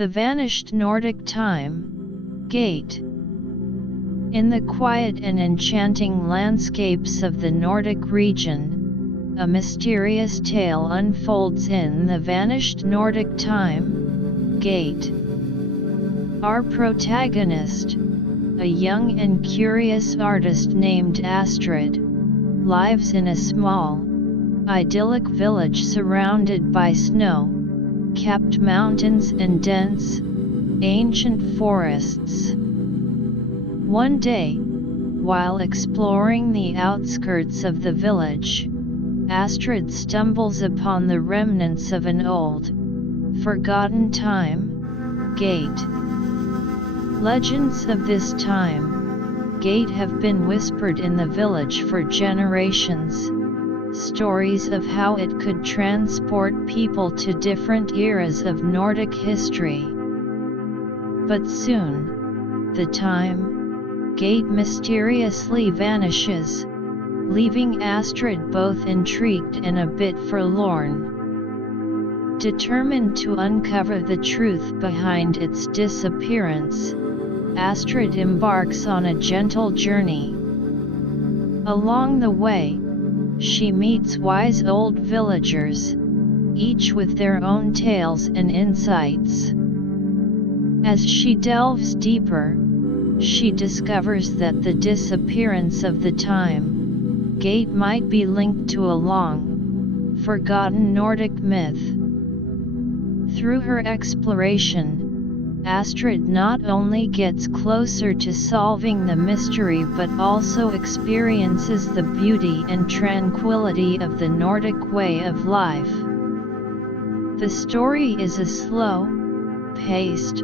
The Vanished Nordic Time, Gate. In the quiet and enchanting landscapes of the Nordic region, a mysterious tale unfolds in The Vanished Nordic Time, Gate. Our protagonist, a young and curious artist named Astrid, lives in a small, idyllic village surrounded by snow-capped mountains and dense, ancient forests. One day, while exploring the outskirts of the village, Astrid stumbles upon the remnants of an old, forgotten time, gate. Legends of this time, gate have been whispered in the village for generations. Stories of how it could transport people to different eras of Nordic history. But soon, the time gate mysteriously vanishes, leaving Astrid both intrigued and a bit forlorn. Determined to uncover the truth behind its disappearance, Astrid embarks on a gentle journey. Along the way, she meets wise old villagers, each with their own tales and insights. As she delves deeper, she discovers that the disappearance of the time gate might be linked to a long, forgotten Nordic myth. Through her exploration, Astrid not only gets closer to solving the mystery but also experiences the beauty and tranquility of the Nordic way of life. The story is a slow-paced,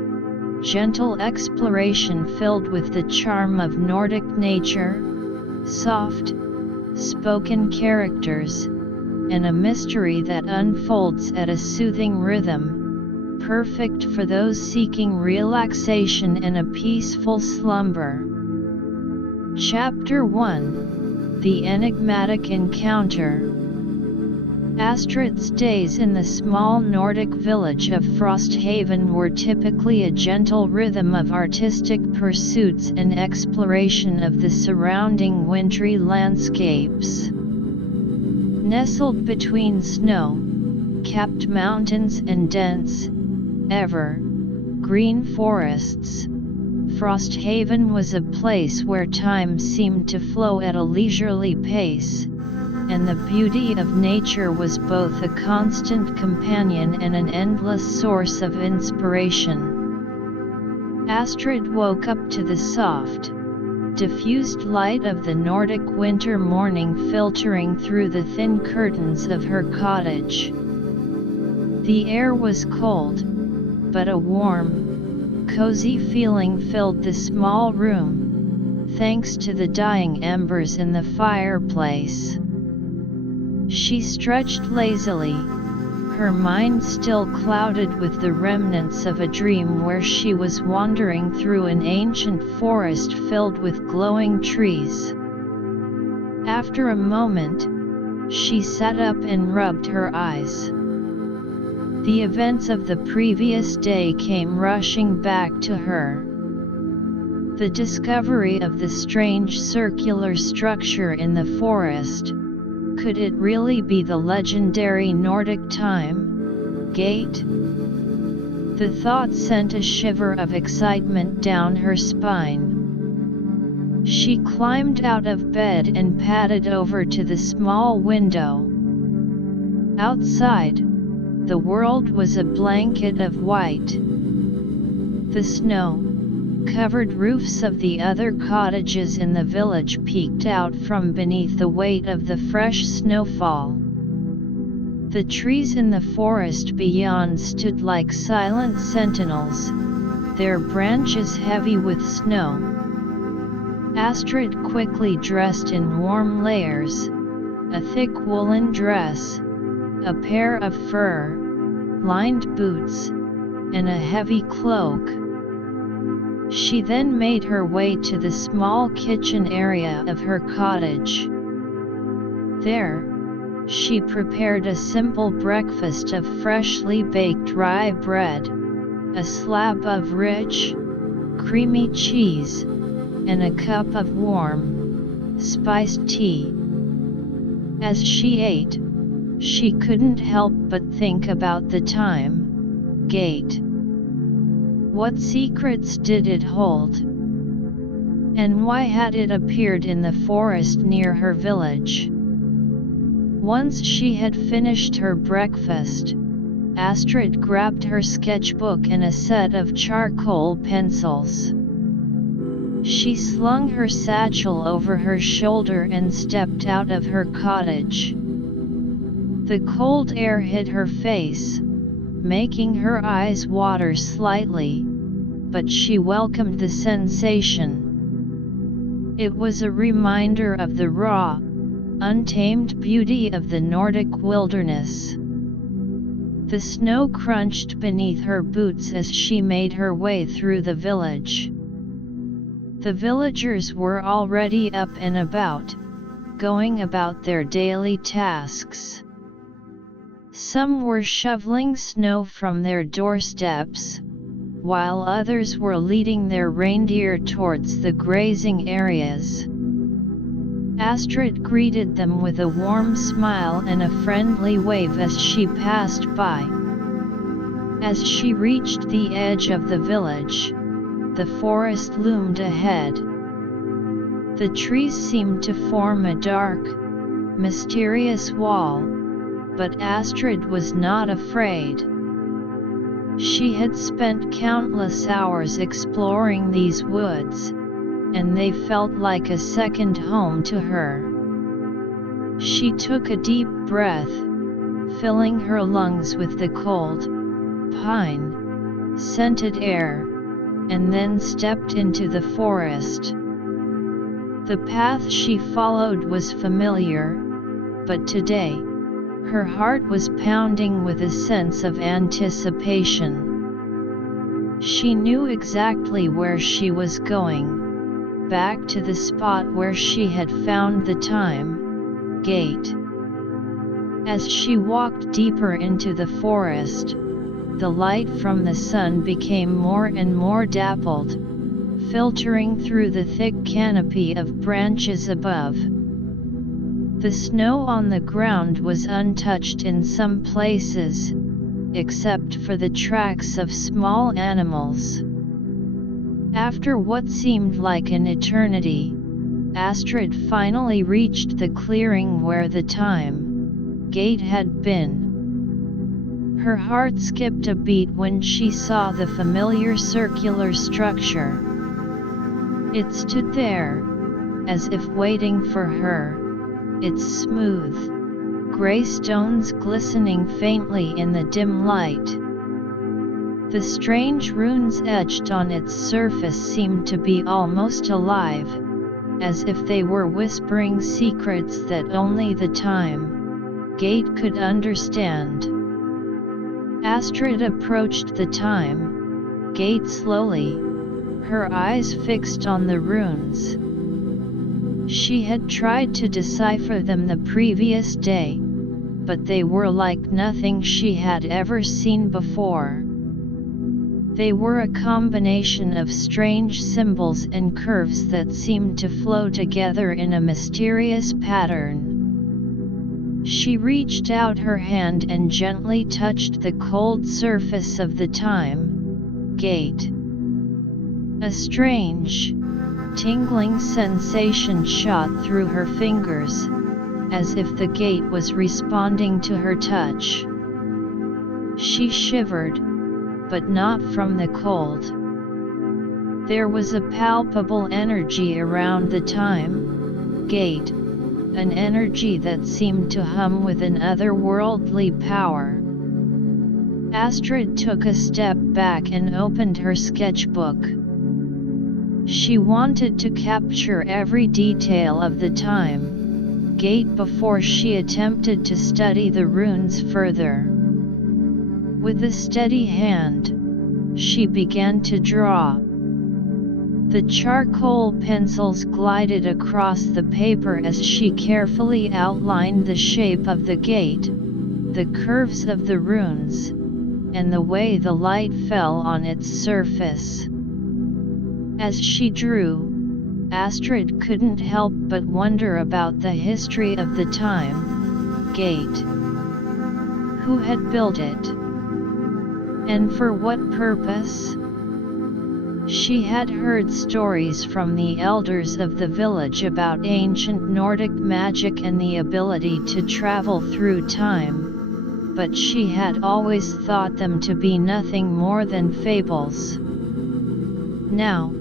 gentle exploration filled with the charm of Nordic nature, soft, spoken characters, and a mystery that unfolds at a soothing rhythm, perfect for those seeking relaxation and a peaceful slumber. Chapter 1: The Enigmatic Encounter. Astrid's days in the small Nordic village of Frosthaven were typically a gentle rhythm of artistic pursuits and exploration of the surrounding wintry landscapes. Nestled between snow-capped mountains and dense, ever-green forests, Frosthaven was a place where time seemed to flow at a leisurely pace, and the beauty of nature was both a constant companion and an endless source of inspiration. Astrid woke up to the soft, diffused light of the Nordic winter morning filtering through the thin curtains of her cottage. The air was cold, but a warm, cozy feeling filled the small room, thanks to the dying embers in the fireplace. She stretched lazily, her mind still clouded with the remnants of a dream where she was wandering through an ancient forest filled with glowing trees. After a moment, she sat up and rubbed her eyes. The events of the previous day came rushing back to her. The discovery of the strange circular structure in the forest. Could it really be the legendary Nordic time gate? The thought sent a shiver of excitement down her spine. She climbed out of bed and padded over to the small window. Outside, the world was a blanket of white. The snow-covered roofs of the other cottages in the village peeked out from beneath the weight of the fresh snowfall. The trees in the forest beyond stood like silent sentinels, their branches heavy with snow. Astrid quickly dressed in warm layers, a thick woolen dress, a pair of fur-lined boots, and a heavy cloak. She then made her way to the small kitchen area of her cottage. There, she prepared a simple breakfast of freshly baked rye bread, a slab of rich, creamy cheese, and a cup of warm, spiced tea. As she ate, she couldn't help but think about the time gate. What secrets did it hold? And why had it appeared in the forest near her village? Once she had finished her breakfast, Astrid grabbed her sketchbook and a set of charcoal pencils. She slung her satchel over her shoulder and stepped out of her cottage. The cold air hit her face, making her eyes water slightly, but she welcomed the sensation. It was a reminder of the raw, untamed beauty of the Nordic wilderness. The snow crunched beneath her boots as she made her way through the village. The villagers were already up and about, going about their daily tasks. Some were shoveling snow from their doorsteps, while others were leading their reindeer towards the grazing areas. Astrid greeted them with a warm smile and a friendly wave as she passed by. As she reached the edge of the village, the forest loomed ahead. The trees seemed to form a dark, mysterious wall, but Astrid was not afraid. She had spent countless hours exploring these woods, and they felt like a second home to her. She took a deep breath, filling her lungs with the cold, pine-scented air, and then stepped into the forest. The path she followed was familiar, but today, her heart was pounding with a sense of anticipation. She knew exactly where she was going, back to the spot where she had found the time gate. As she walked deeper into the forest, the light from the sun became more and more dappled, filtering through the thick canopy of branches above. The snow on the ground was untouched in some places, except for the tracks of small animals. After what seemed like an eternity, Astrid finally reached the clearing where the time gate had been. Her heart skipped a beat when she saw the familiar circular structure. It stood there, as if waiting for her, its smooth, gray stones glistening faintly in the dim light. The strange runes etched on its surface seemed to be almost alive, as if they were whispering secrets that only the time gate could understand. Astrid approached the time gate slowly, her eyes fixed on the runes. She had tried to decipher them the previous day, but they were like nothing she had ever seen before. They were a combination of strange symbols and curves that seemed to flow together in a mysterious pattern. She reached out her hand and gently touched the cold surface of the time gate. A strange, tingling sensation shot through her fingers, as if the gate was responding to her touch. She shivered, but not from the cold. There was a palpable energy around the time gate, an energy that seemed to hum with an otherworldly power. Astrid took a step back and opened her sketchbook. She wanted to capture every detail of the time gate before she attempted to study the runes further. With a steady hand, she began to draw. The charcoal pencils glided across the paper as she carefully outlined the shape of the gate, the curves of the runes, and the way the light fell on its surface. As she drew, Astrid couldn't help but wonder about the history of the time gate. Who had built it? And for what purpose? She had heard stories from the elders of the village about ancient Nordic magic and the ability to travel through time, but she had always thought them to be nothing more than fables. Now,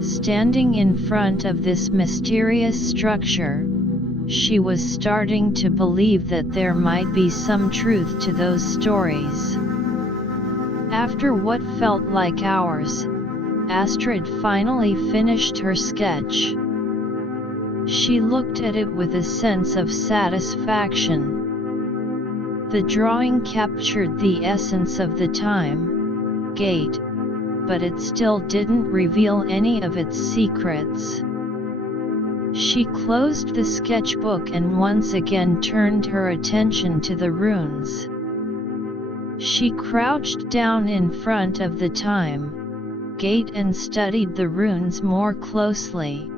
standing in front of this mysterious structure, she was starting to believe that there might be some truth to those stories. After what felt like hours, Astrid finally finished her sketch. She looked at it with a sense of satisfaction. The drawing captured the essence of the time gate, but it still didn't reveal any of its secrets. She closed the sketchbook and once again turned her attention to the runes. She crouched down in front of the time gate and studied the runes more closely.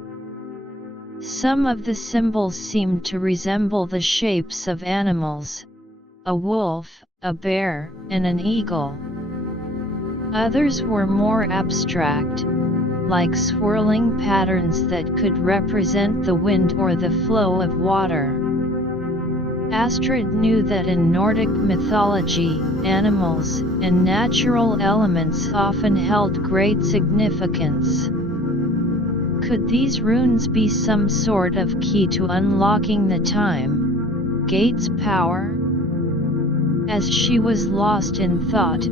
Some of the symbols seemed to resemble the shapes of animals: a wolf, a bear, and an eagle. Others were more abstract, like swirling patterns that could represent the wind or the flow of water. Astrid knew that in Nordic mythology, animals and natural elements often held great significance. Could these runes be some sort of key to unlocking the time gate's power? As she was lost in thought,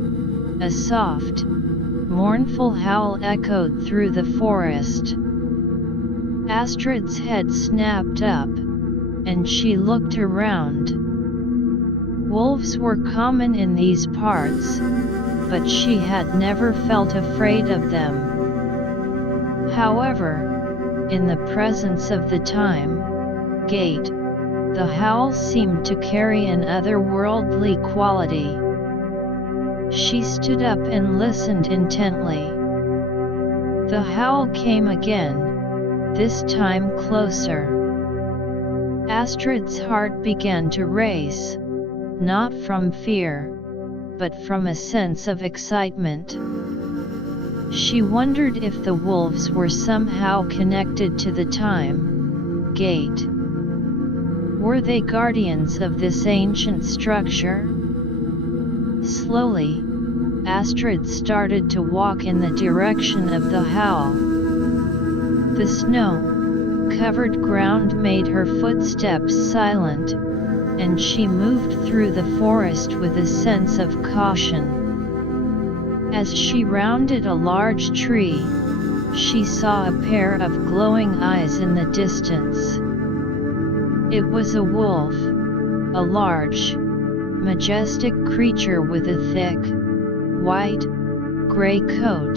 a soft, mournful howl echoed through the forest. Astrid's head snapped up, and she looked around. Wolves were common in these parts, but she had never felt afraid of them. However, in the presence of the time gate, the howl seemed to carry an otherworldly quality. She stood up and listened intently. The howl came again, this time closer. Astrid's heart began to race, not from fear, but from a sense of excitement. She wondered if the wolves were somehow connected to the time gate. Were they guardians of this ancient structure? Slowly, Astrid started to walk in the direction of the howl. The snow-covered ground made her footsteps silent, and she moved through the forest with a sense of caution. As she rounded a large tree, she saw a pair of glowing eyes in the distance. It was a wolf, a large, majestic creature with a thick, white, gray coat.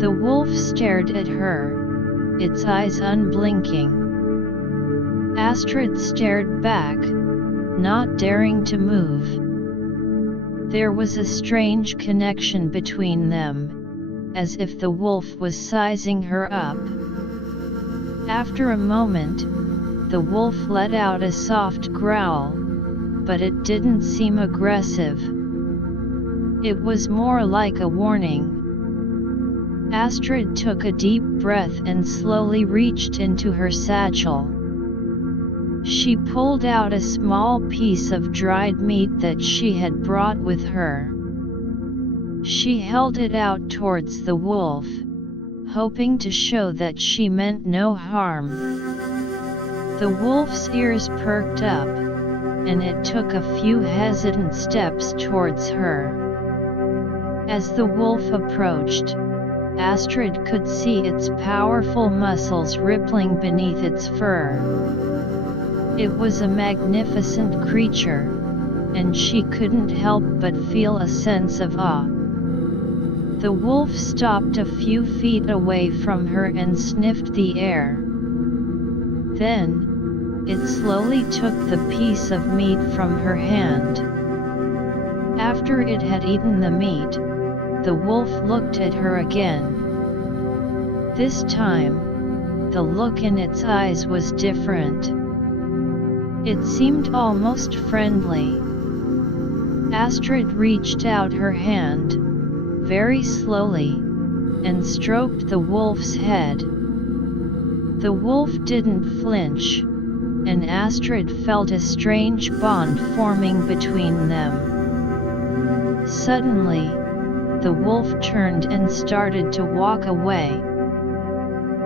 The wolf stared at her, its eyes unblinking. Astrid stared back, not daring to move. There was a strange connection between them, as if the wolf was sizing her up. After a moment, the wolf let out a soft growl, but it didn't seem aggressive. It was more like a warning. Astrid took a deep breath and slowly reached into her satchel. She pulled out a small piece of dried meat that she had brought with her. She held it out towards the wolf, hoping to show that she meant no harm. The wolf's ears perked up, and it took a few hesitant steps towards her. As the wolf approached, Astrid could see its powerful muscles rippling beneath its fur. It was a magnificent creature, and she couldn't help but feel a sense of awe. The wolf stopped a few feet away from her and sniffed the air. Then, it slowly took the piece of meat from her hand. After it had eaten the meat, the wolf looked at her again. This time, the look in its eyes was different. It seemed almost friendly. Astrid reached out her hand, very slowly, and stroked the wolf's head. The wolf didn't flinch, and Astrid felt a strange bond forming between them. Suddenly, the wolf turned and started to walk away.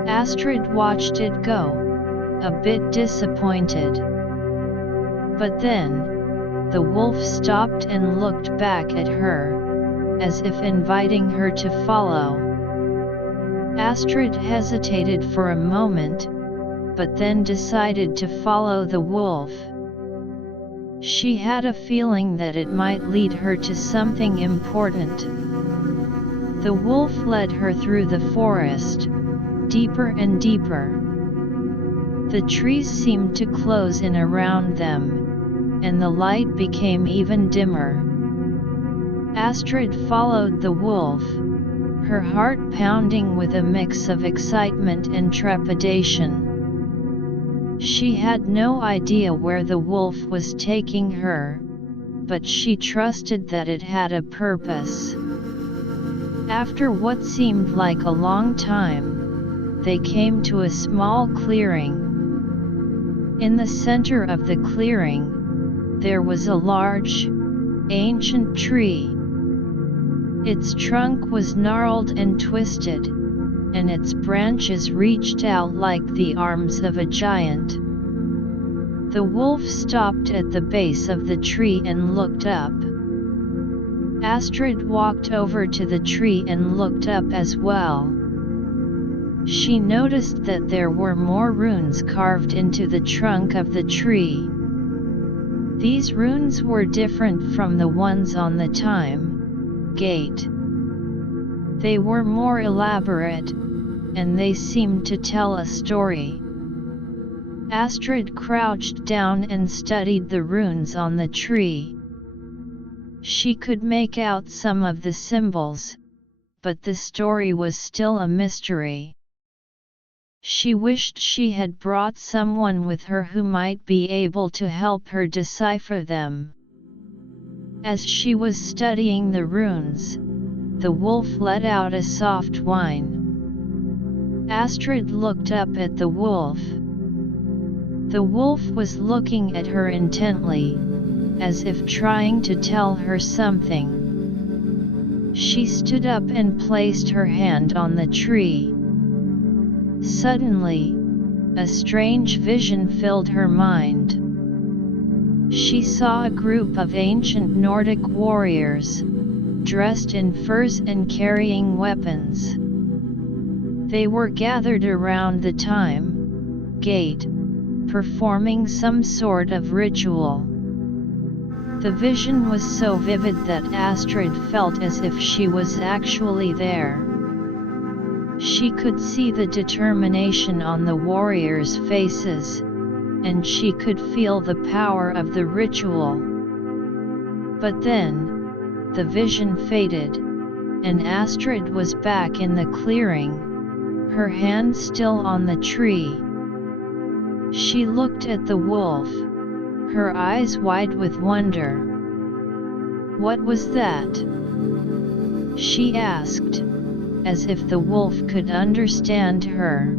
Astrid watched it go, a bit disappointed. But then, the wolf stopped and looked back at her, as if inviting her to follow. Astrid hesitated for a moment, but then decided to follow the wolf. She had a feeling that it might lead her to something important. The wolf led her through the forest, deeper and deeper. The trees seemed to close in around them, and the light became even dimmer. Astrid followed the wolf, her heart pounding with a mix of excitement and trepidation. She had no idea where the wolf was taking her, but she trusted that it had a purpose. After what seemed like a long time, they came to a small clearing. In the center of the clearing, there was a large, ancient tree. Its trunk was gnarled and twisted, and its branches reached out like the arms of a giant. The wolf stopped at the base of the tree and looked up. Astrid walked over to the tree and looked up as well. She noticed that there were more runes carved into the trunk of the tree. These runes were different from the ones on the time gate. They were more elaborate, and they seemed to tell a story. Astrid crouched down and studied the runes on the tree. She could make out some of the symbols, but the story was still a mystery. She wished she had brought someone with her who might be able to help her decipher them. As she was studying the runes, the wolf let out a soft whine. Astrid looked up at the wolf. The wolf was looking at her intently, as if trying to tell her something. She stood up and placed her hand on the tree. Suddenly, a strange vision filled her mind. She saw a group of ancient Nordic warriors, dressed in furs and carrying weapons. They were gathered around the time gate, performing some sort of ritual. The vision was so vivid that Astrid felt as if she was actually there. She could see the determination on the warriors' faces, and she could feel the power of the ritual. But then, the vision faded, and Astrid was back in the clearing, her hand still on the tree. She looked at the wolf, her eyes wide with wonder. "What was that?" she asked, as if the wolf could understand her.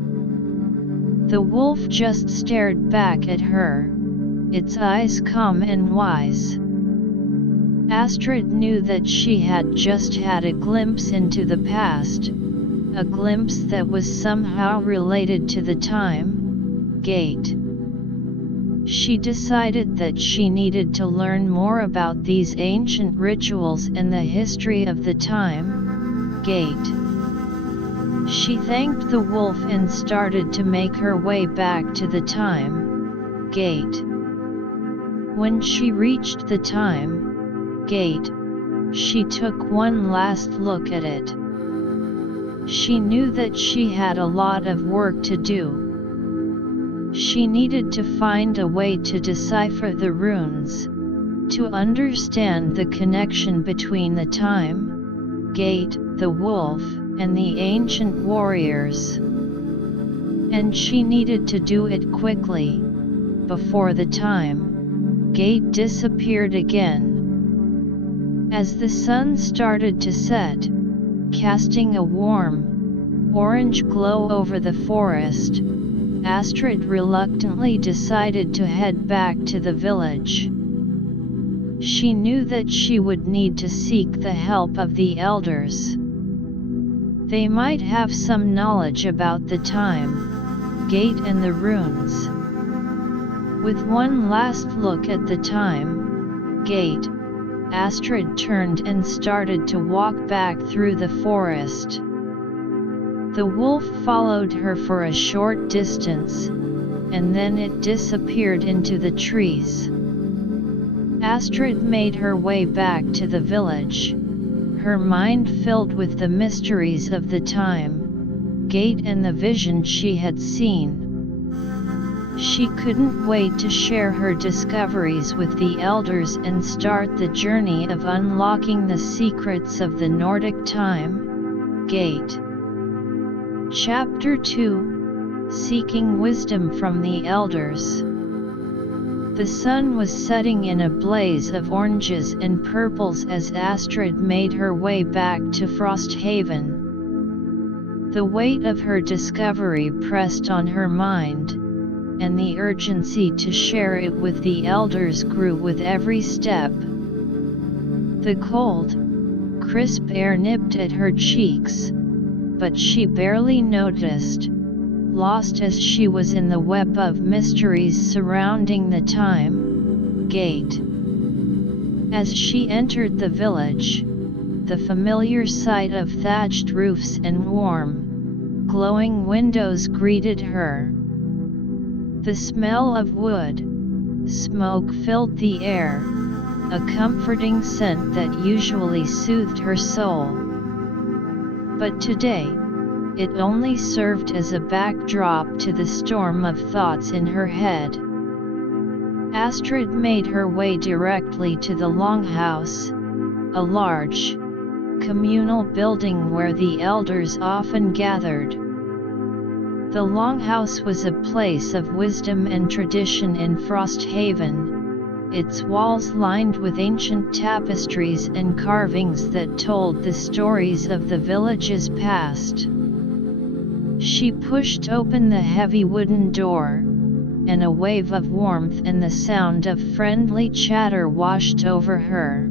The wolf just stared back at her, its eyes calm and wise. Astrid knew that she had just had a glimpse into the past, a glimpse that was somehow related to the time gate. She decided that she needed to learn more about these ancient rituals and the history of the time gate. She thanked the wolf and started to make her way back to the time gate. When she reached the time gate, she took one last look at it. She knew that she had a lot of work to do. She needed to find a way to decipher the runes, to understand the connection between the time, gate, the wolf, and the ancient warriors. And she needed to do it quickly, before the time, gate disappeared again. As the sun started to set, casting a warm, orange glow over the forest, Astrid reluctantly decided to head back to the village. She knew that she would need to seek the help of the elders. They might have some knowledge about the time, gate and the runes. With one last look at the time, gate, Astrid turned and started to walk back through the forest. The wolf followed her for a short distance, and then it disappeared into the trees. Astrid made her way back to the village, her mind filled with the mysteries of the time, gate and the vision she had seen. She couldn't wait to share her discoveries with the elders and start the journey of unlocking the secrets of the Nordic time, gate. Chapter 2, Seeking Wisdom from the Elders. The sun was setting in a blaze of oranges and purples as Astrid made her way back to Frosthaven. The weight of her discovery pressed on her mind, and the urgency to share it with the elders grew with every step. The cold, crisp air nipped at her cheeks, but she barely noticed, lost as she was in the web of mysteries surrounding the time, gate. As she entered the village, the familiar sight of thatched roofs and warm, glowing windows greeted her. The smell of wood, smoke filled the air, a comforting scent that usually soothed her soul. But today, it only served as a backdrop to the storm of thoughts in her head. Astrid made her way directly to the Longhouse, a large, communal building where the elders often gathered. The Longhouse was a place of wisdom and tradition in Frosthaven, its walls lined with ancient tapestries and carvings that told the stories of the village's past. She pushed open the heavy wooden door, and a wave of warmth and the sound of friendly chatter washed over her.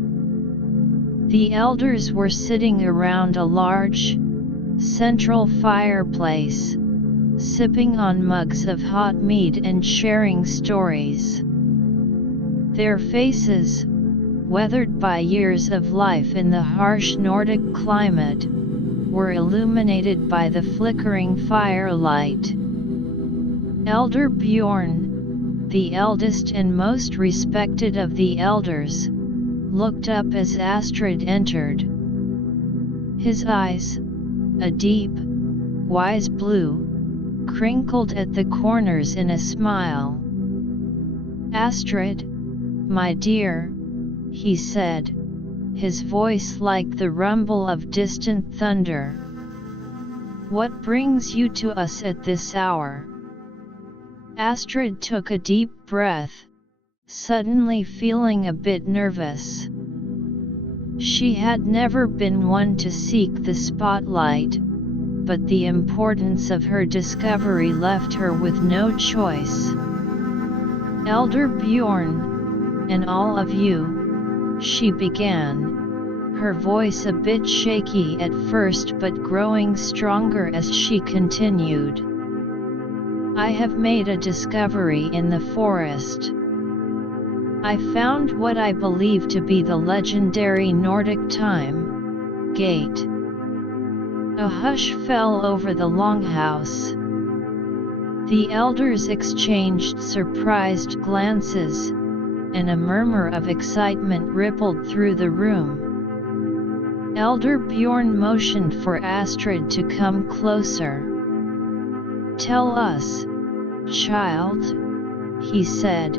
The elders were sitting around a large, central fireplace, sipping on mugs of hot mead and sharing stories. Their faces, weathered by years of life in the harsh Nordic climate, were illuminated by the flickering firelight. Elder Bjorn, the eldest and most respected of the elders, looked up as Astrid entered. His eyes, a deep, wise blue, crinkled at the corners in a smile. "Astrid, my dear," he said, his voice like the rumble of distant thunder. "What brings you to us at this hour?" Astrid took a deep breath, suddenly feeling a bit nervous. She had never been one to seek the spotlight, but the importance of her discovery left her with no choice. "Elder Bjorn, and all of you," she began, her voice a bit shaky at first but growing stronger as she continued. "I have made a discovery in the forest. I found what I believe to be the legendary Nordic time, gate." A hush fell over the Longhouse. The elders exchanged surprised glances, and a murmur of excitement rippled through the room. Elder Bjorn motioned for Astrid to come closer. "Tell us, child," he said,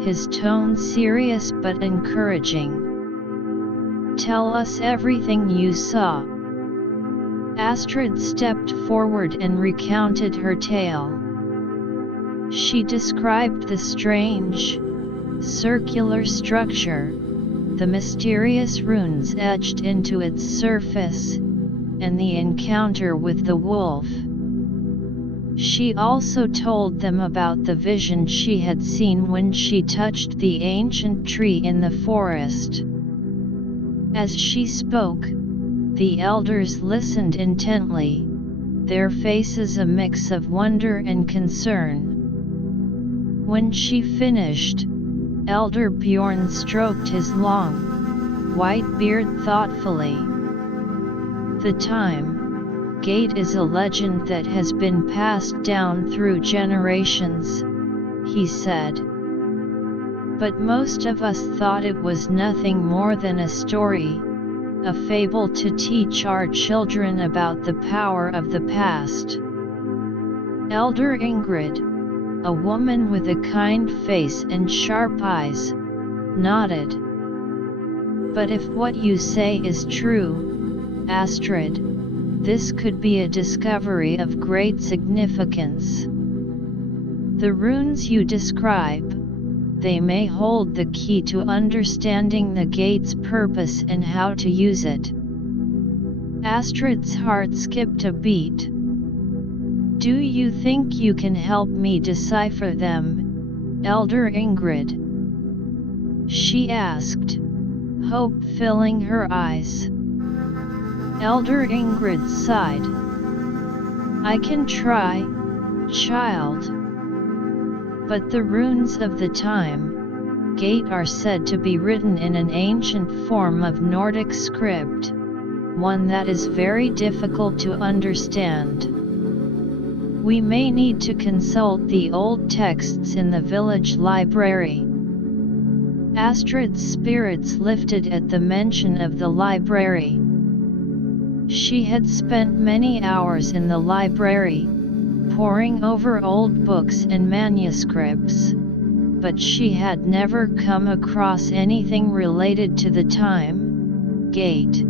his tone serious but encouraging. "Tell us everything you saw." Astrid stepped forward and recounted her tale. She described the strange, circular structure, the mysterious runes etched into its surface, and the encounter with the wolf. She also told them about the vision she had seen when she touched the ancient tree in the forest. As she spoke, the elders listened intently, their faces a mix of wonder and concern. When she finished, Elder Bjorn stroked his long, white beard thoughtfully. "The time gate is a legend that has been passed down through generations," he said. "But most of us thought it was nothing more than a story, a fable to teach our children about the power of the past." Elder Ingrid, a woman with a kind face and sharp eyes, nodded. "But if what you say is true, Astrid, this could be a discovery of great significance. The runes you describe, they may hold the key to understanding the gate's purpose and how to use it." Astrid's heart skipped a beat. "Do you think you can help me decipher them, Elder Ingrid?" she asked, hope filling her eyes. Elder Ingrid sighed. "I can try, child. But the runes of the time gate are said to be written in an ancient form of Nordic script, one that is very difficult to understand. We may need to consult the old texts in the village library." Astrid's spirits lifted at the mention of the library. She had spent many hours in the library, poring over old books and manuscripts, but she had never come across anything related to the time gate.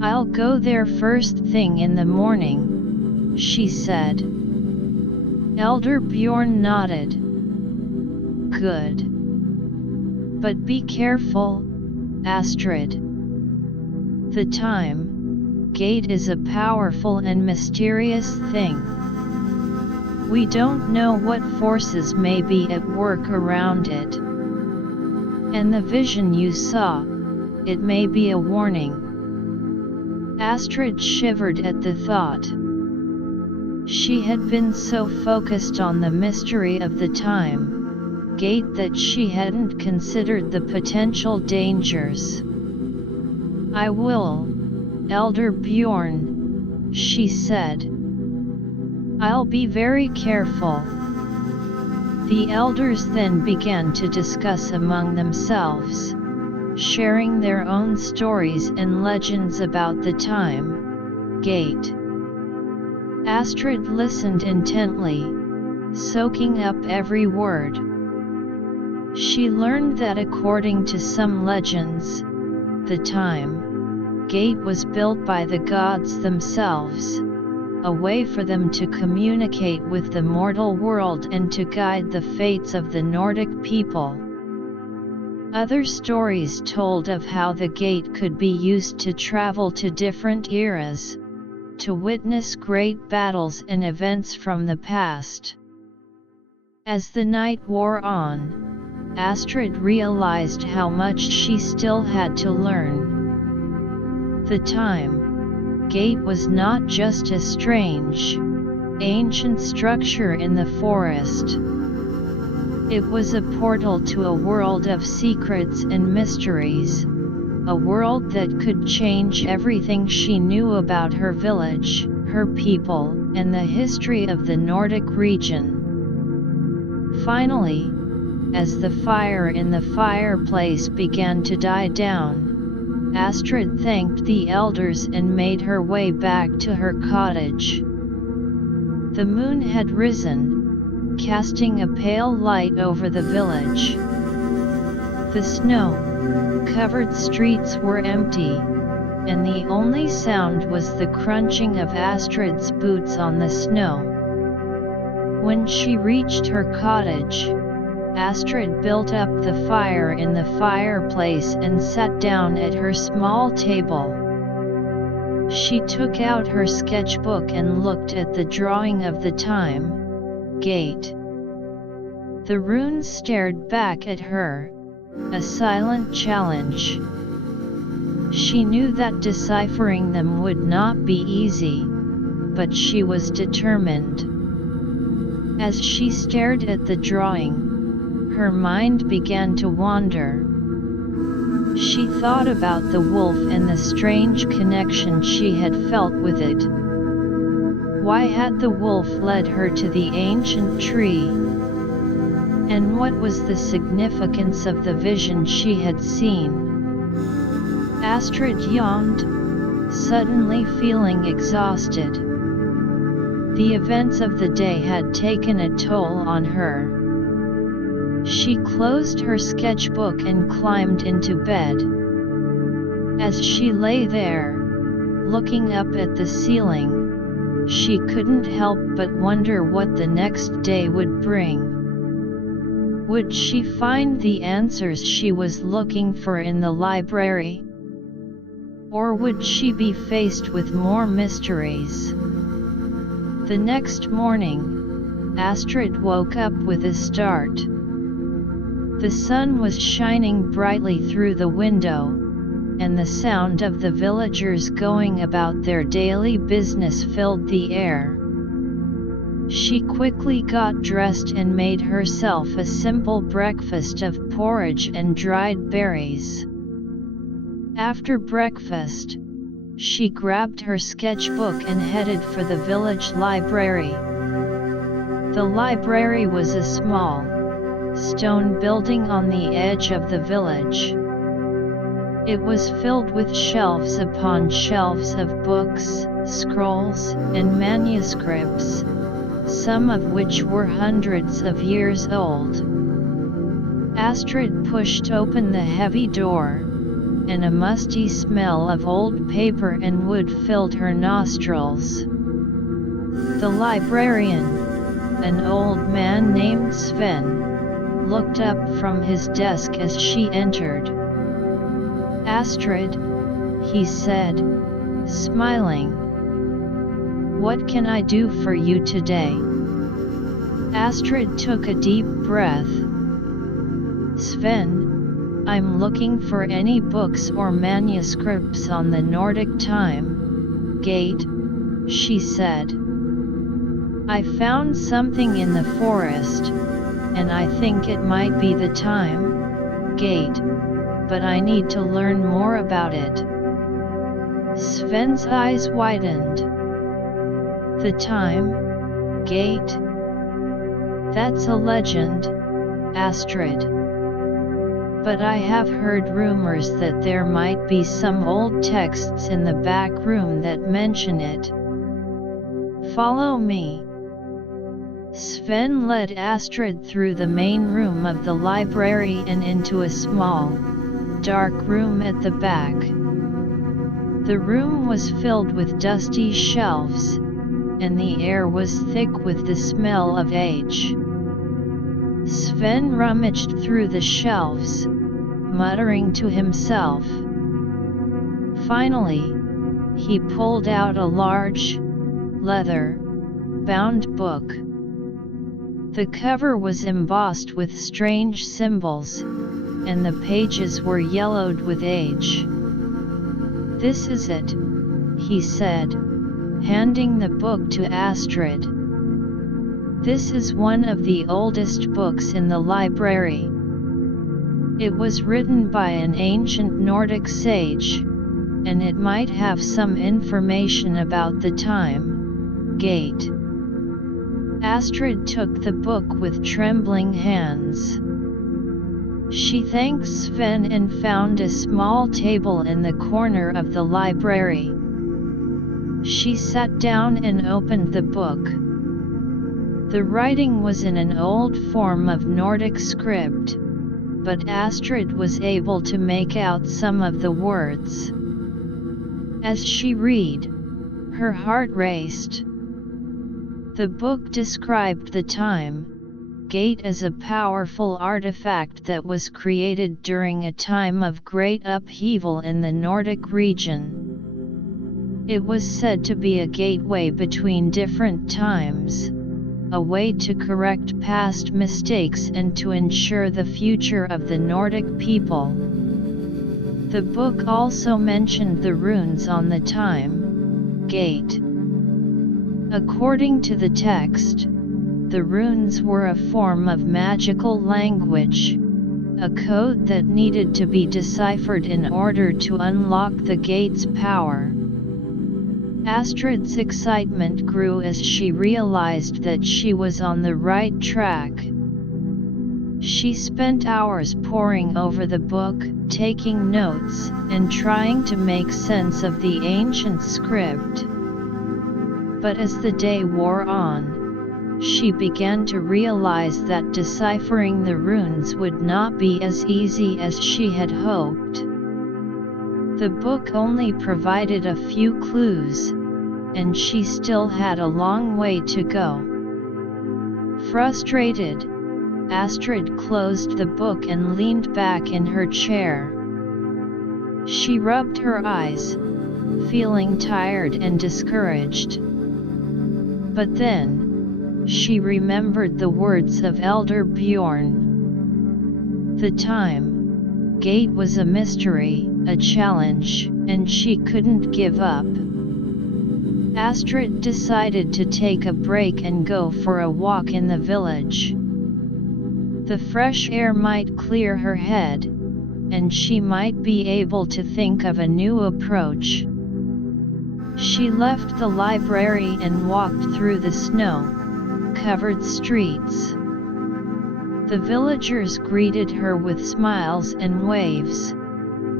"I'll go there first thing in the morning," she said. Elder Bjorn nodded. "Good. But be careful, Astrid. The time gate is a powerful and mysterious thing. We don't know what forces may be at work around it. And the vision you saw, it may be a warning." Astrid shivered at the thought. She had been so focused on the mystery of the time gate that she hadn't considered the potential dangers. "I will, Elder Bjorn," she said. "I'll be very careful." The elders then began to discuss among themselves, sharing their own stories and legends about the time gate. Astrid listened intently, soaking up every word. She learned that according to some legends, the time gate was built by the gods themselves, a way for them to communicate with the mortal world and to guide the fates of the Nordic people. Other stories told of how the gate could be used to travel to different eras, to witness great battles and events from the past. As the night wore on, Astrid realized how much she still had to learn. The time gate was not just a strange, ancient structure in the forest. It was a portal to a world of secrets and mysteries, a world that could change everything she knew about her village, her people, and the history of the Nordic region. Finally, as the fire in the fireplace began to die down, Astrid thanked the elders and made her way back to her cottage. The moon had risen, casting a pale light over the village. The snow-covered streets were empty, and the only sound was the crunching of Astrid's boots on the snow. When she reached her cottage, Astrid built up the fire in the fireplace and sat down at her small table. She took out her sketchbook and looked at the drawing of the time gate. The runes stared back at her, a silent challenge. She knew that deciphering them would not be easy, but she was determined. As she stared at the drawing, her mind began to wander. She thought about the wolf and the strange connection she had felt with it. Why had the wolf led her to the ancient tree? And what was the significance of the vision she had seen? Astrid yawned, suddenly feeling exhausted. The events of the day had taken a toll on her. She closed her sketchbook and climbed into bed. As she lay there, looking up at the ceiling, she couldn't help but wonder what the next day would bring. Would she find the answers she was looking for in the library? Or would she be faced with more mysteries? The next morning, Astrid woke up with a start. The sun was shining brightly through the window, and the sound of the villagers going about their daily business filled the air. She quickly got dressed and made herself a simple breakfast of porridge and dried berries. After breakfast, she grabbed her sketchbook and headed for the village library. The library was a small, stone building on the edge of the village. It was filled with shelves upon shelves of books, scrolls, and manuscripts, some of which were hundreds of years old. Astrid pushed open the heavy door, and a musty smell of old paper and wood filled her nostrils. The librarian, an old man named Sven, looked up from his desk as she entered. "Astrid," he said, smiling. "What can I do for you today?" Astrid took a deep breath. "Sven, I'm looking for any books or manuscripts on the Nordic Time gate," she said. "I found something in the forest, and I think it might be the Time gate, but I need to learn more about it." Sven's eyes widened. "The Time gate? That's a legend, Astrid. But I have heard rumors that there might be some old texts in the back room that mention it. Follow me." Sven led Astrid through the main room of the library and into a small, dark room at the back. The room was filled with dusty shelves, and the air was thick with the smell of age. Sven rummaged through the shelves, muttering to himself. Finally, he pulled out a large, leather-bound book. The cover was embossed with strange symbols, and the pages were yellowed with age. "This is it," he said, handing the book to Astrid. "This is one of the oldest books in the library. It was written by an ancient Nordic sage, and it might have some information about the Time gate." Astrid took the book with trembling hands. She thanked Sven and found a small table in the corner of the library. She sat down and opened the book. The writing was in an old form of Nordic script, but Astrid was able to make out some of the words. As she read, her heart raced. The book described the time gate as a powerful artifact that was created during a time of great upheaval in the Nordic region. It was said to be a gateway between different times, a way to correct past mistakes and to ensure the future of the Nordic people. The book also mentioned the runes on the time gate. According to the text, the runes were a form of magical language, a code that needed to be deciphered in order to unlock the gate's power. Astrid's excitement grew as she realized that she was on the right track. She spent hours poring over the book, taking notes, and trying to make sense of the ancient script. But as the day wore on, she began to realize that deciphering the runes would not be as easy as she had hoped. The book only provided a few clues, and she still had a long way to go. Frustrated, Astrid closed the book and leaned back in her chair. She rubbed her eyes, feeling tired and discouraged. But then, she remembered the words of Elder Bjorn. The time gate was a mystery, a challenge, and she couldn't give up. Astrid decided to take a break and go for a walk in the village. The fresh air might clear her head, and she might be able to think of a new approach. She left the library and walked through the snow-covered streets. The villagers greeted her with smiles and waves,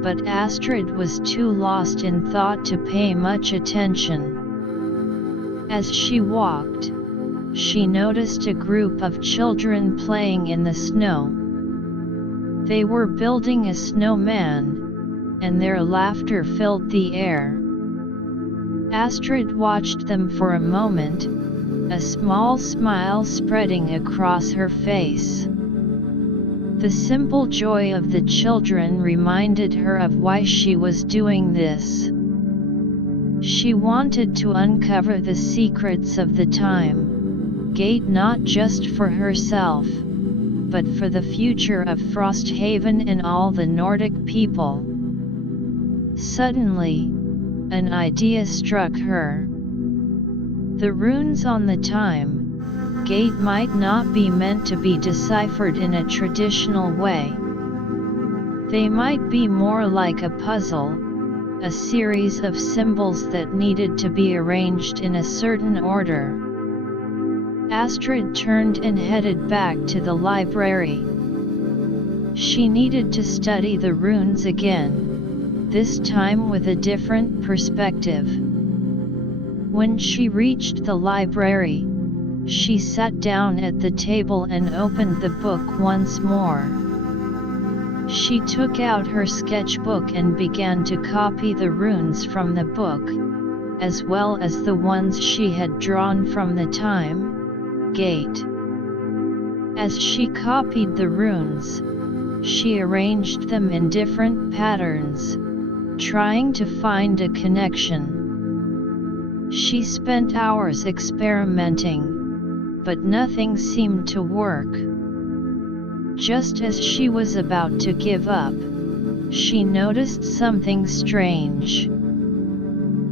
but Astrid was too lost in thought to pay much attention. As she walked, she noticed a group of children playing in the snow. They were building a snowman, and their laughter filled the air. Astrid watched them for a moment, a small smile spreading across her face. The simple joy of the children reminded her of why she was doing this. She wanted to uncover the secrets of the time gate, not just for herself, but for the future of Frosthaven and all the Nordic people. Suddenly, an idea struck her. The runes on the time gate might not be meant to be deciphered in a traditional way. They might be more like a puzzle, a series of symbols that needed to be arranged in a certain order. Astrid turned and headed back to the library. She needed to study the runes again, this time with a different perspective. When she reached the library, she sat down at the table and opened the book once more. She took out her sketchbook and began to copy the runes from the book, as well as the ones she had drawn from the time gate. As she copied the runes, she arranged them in different patterns, trying to find a connection. She spent hours experimenting, but nothing seemed to work. Just as she was about to give up, she noticed something strange.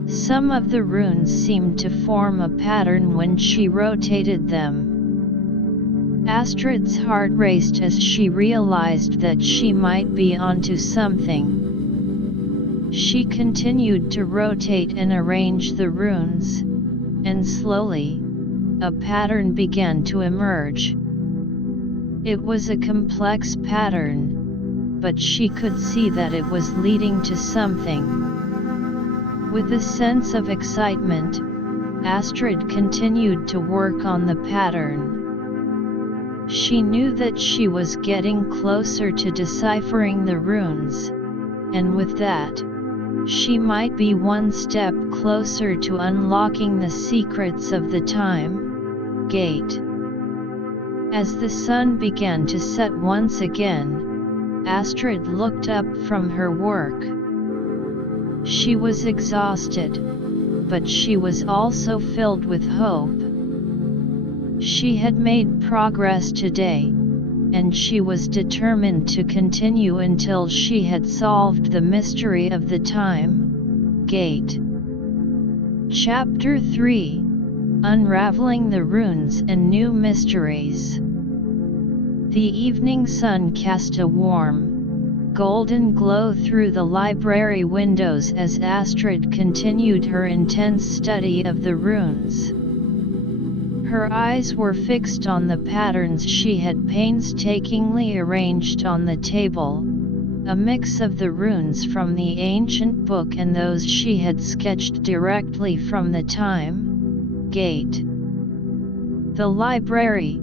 Some of the runes seemed to form a pattern when she rotated them. Astrid's heart raced as she realized that she might be onto something. She continued to rotate and arrange the runes, and slowly, a pattern began to emerge. It was a complex pattern, but she could see that it was leading to something. With a sense of excitement, Astrid continued to work on the pattern. She knew that she was getting closer to deciphering the runes, and with that, she might be one step closer to unlocking the secrets of the time gate. As the sun began to set once again, Astrid looked up from her work. She was exhausted, but she was also filled with hope. She had made progress today, and she was determined to continue until she had solved the mystery of the time gate. Chapter 3: Unraveling the Runes and New Mysteries. The evening sun cast a warm, golden glow through the library windows as Astrid continued her intense study of the runes. Her eyes were fixed on the patterns she had painstakingly arranged on the table, a mix of the runes from the ancient book and those she had sketched directly from the time gate. The library,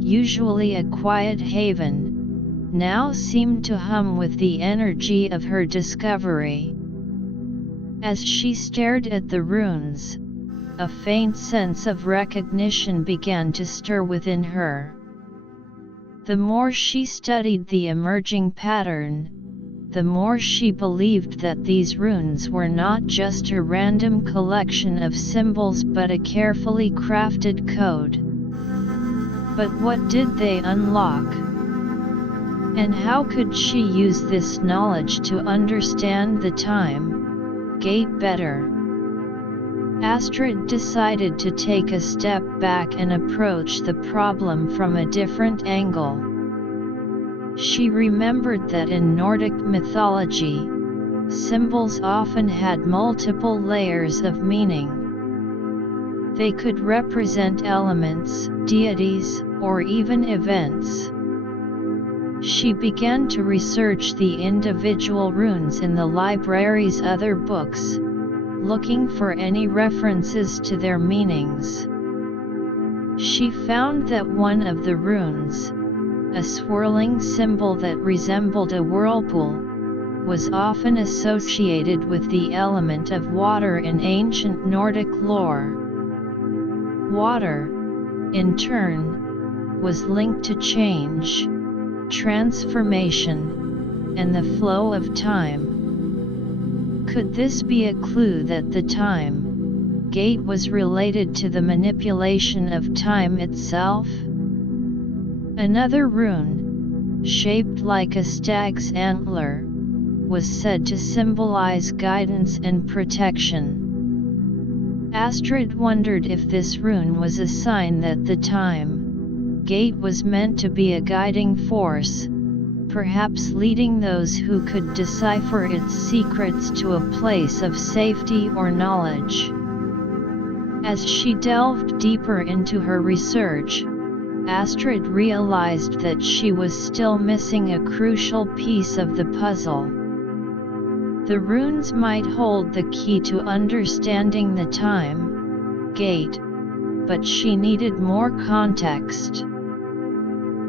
usually a quiet haven, now seemed to hum with the energy of her discovery. As she stared at the runes, a faint sense of recognition began to stir within her. The more she studied the emerging pattern, the more she believed that these runes were not just a random collection of symbols but a carefully crafted code. But what did they unlock? And how could she use this knowledge to understand the time gate better? Astrid decided to take a step back and approach the problem from a different angle. She remembered that in Nordic mythology, symbols often had multiple layers of meaning. They could represent elements, deities, or even events. She began to research the individual runes in the library's other books, looking for any references to their meanings. She found that one of the runes, a swirling symbol that resembled a whirlpool, was often associated with the element of water in ancient Nordic lore. Water, in turn, was linked to change, transformation, and the flow of time. Could this be a clue that the time gate was related to the manipulation of time itself? Another rune, shaped like a stag's antler, was said to symbolize guidance and protection. Astrid wondered if this rune was a sign that the time gate was meant to be a guiding force, perhaps leading those who could decipher its secrets to a place of safety or knowledge. As she delved deeper into her research, Astrid realized that she was still missing a crucial piece of the puzzle. The runes might hold the key to understanding the time gate, but she needed more context.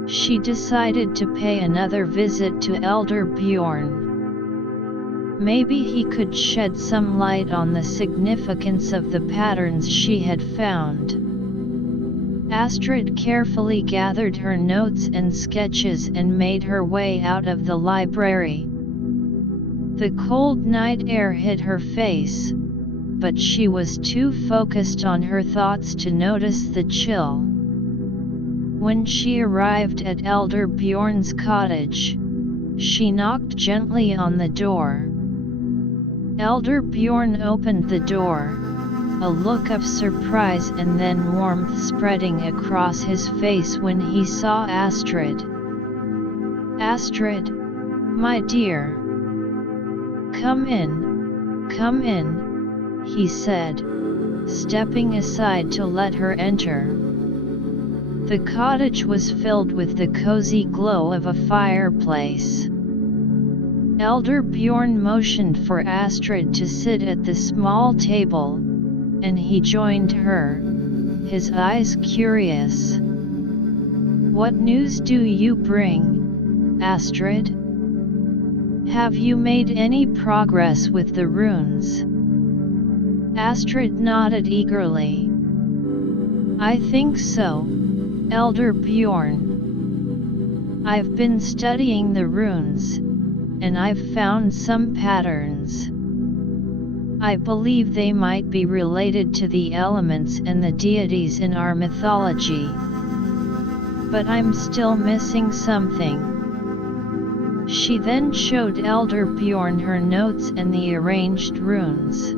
She decided to pay another visit to Elder Bjorn. Maybe he could shed some light on the significance of the patterns she had found. Astrid carefully gathered her notes and sketches and made her way out of the library. The cold night air hit her face, but she was too focused on her thoughts to notice the chill. When she arrived at Elder Bjorn's cottage, she knocked gently on the door. Elder Bjorn opened the door, a look of surprise and then warmth spreading across his face when he saw Astrid. "Astrid, my dear. Come in," he said, stepping aside to let her enter. The cottage was filled with the cozy glow of a fireplace. Elder Bjorn motioned for Astrid to sit at the small table, and he joined her, his eyes curious. "What news do you bring, Astrid? Have you made any progress with the runes?" Astrid nodded eagerly. "I think so, Elder Bjorn. I've been studying the runes, and I've found some patterns. I believe they might be related to the elements and the deities in our mythology. But I'm still missing something." She then showed Elder Bjorn her notes and the arranged runes.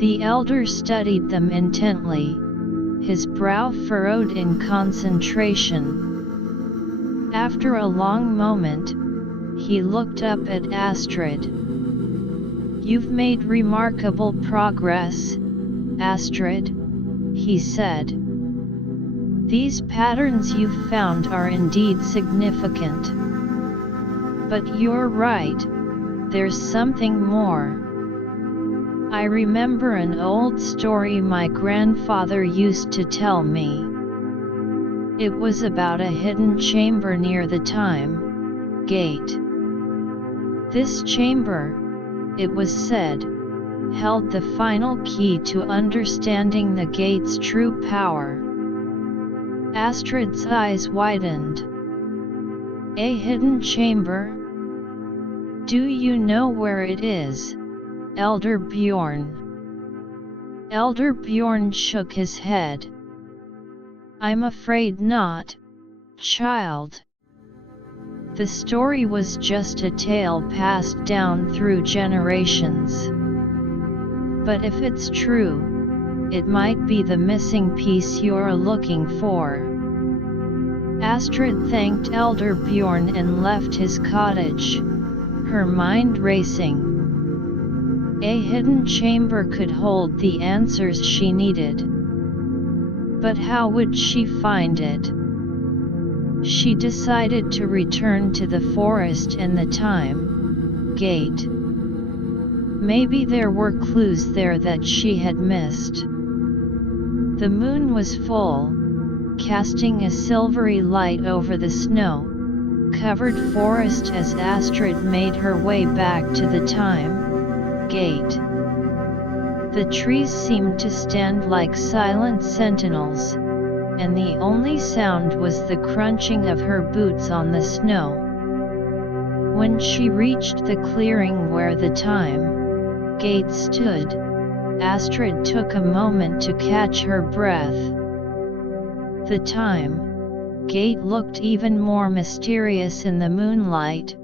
The elder studied them intently, his brow furrowed in concentration. After a long moment, he looked up at Astrid. "You've made remarkable progress, Astrid," he said. "These patterns you've found are indeed significant. But you're right, there's something more. I remember an old story my grandfather used to tell me. It was about a hidden chamber near the time gate. This chamber, it was said, held the final key to understanding the gate's true power." Astrid's eyes widened. "A hidden chamber? Do you know where it is, Elder Bjorn?" Elder Bjorn shook his head. "I'm afraid not, child. The story was just a tale passed down through generations. But if it's true, it might be the missing piece you're looking for." Astrid thanked Elder Bjorn and left his cottage, her mind racing. A hidden chamber could hold the answers she needed. But how would she find it? She decided to return to the forest and the time gate. Maybe there were clues there that she had missed. The moon was full, casting a silvery light over the snow-covered forest as Astrid made her way back to the time gate. The trees seemed to stand like silent sentinels, and the only sound was the crunching of her boots on the snow. When she reached the clearing where the time gate stood, Astrid took a moment to catch her breath. The time gate looked even more mysterious in the moonlight,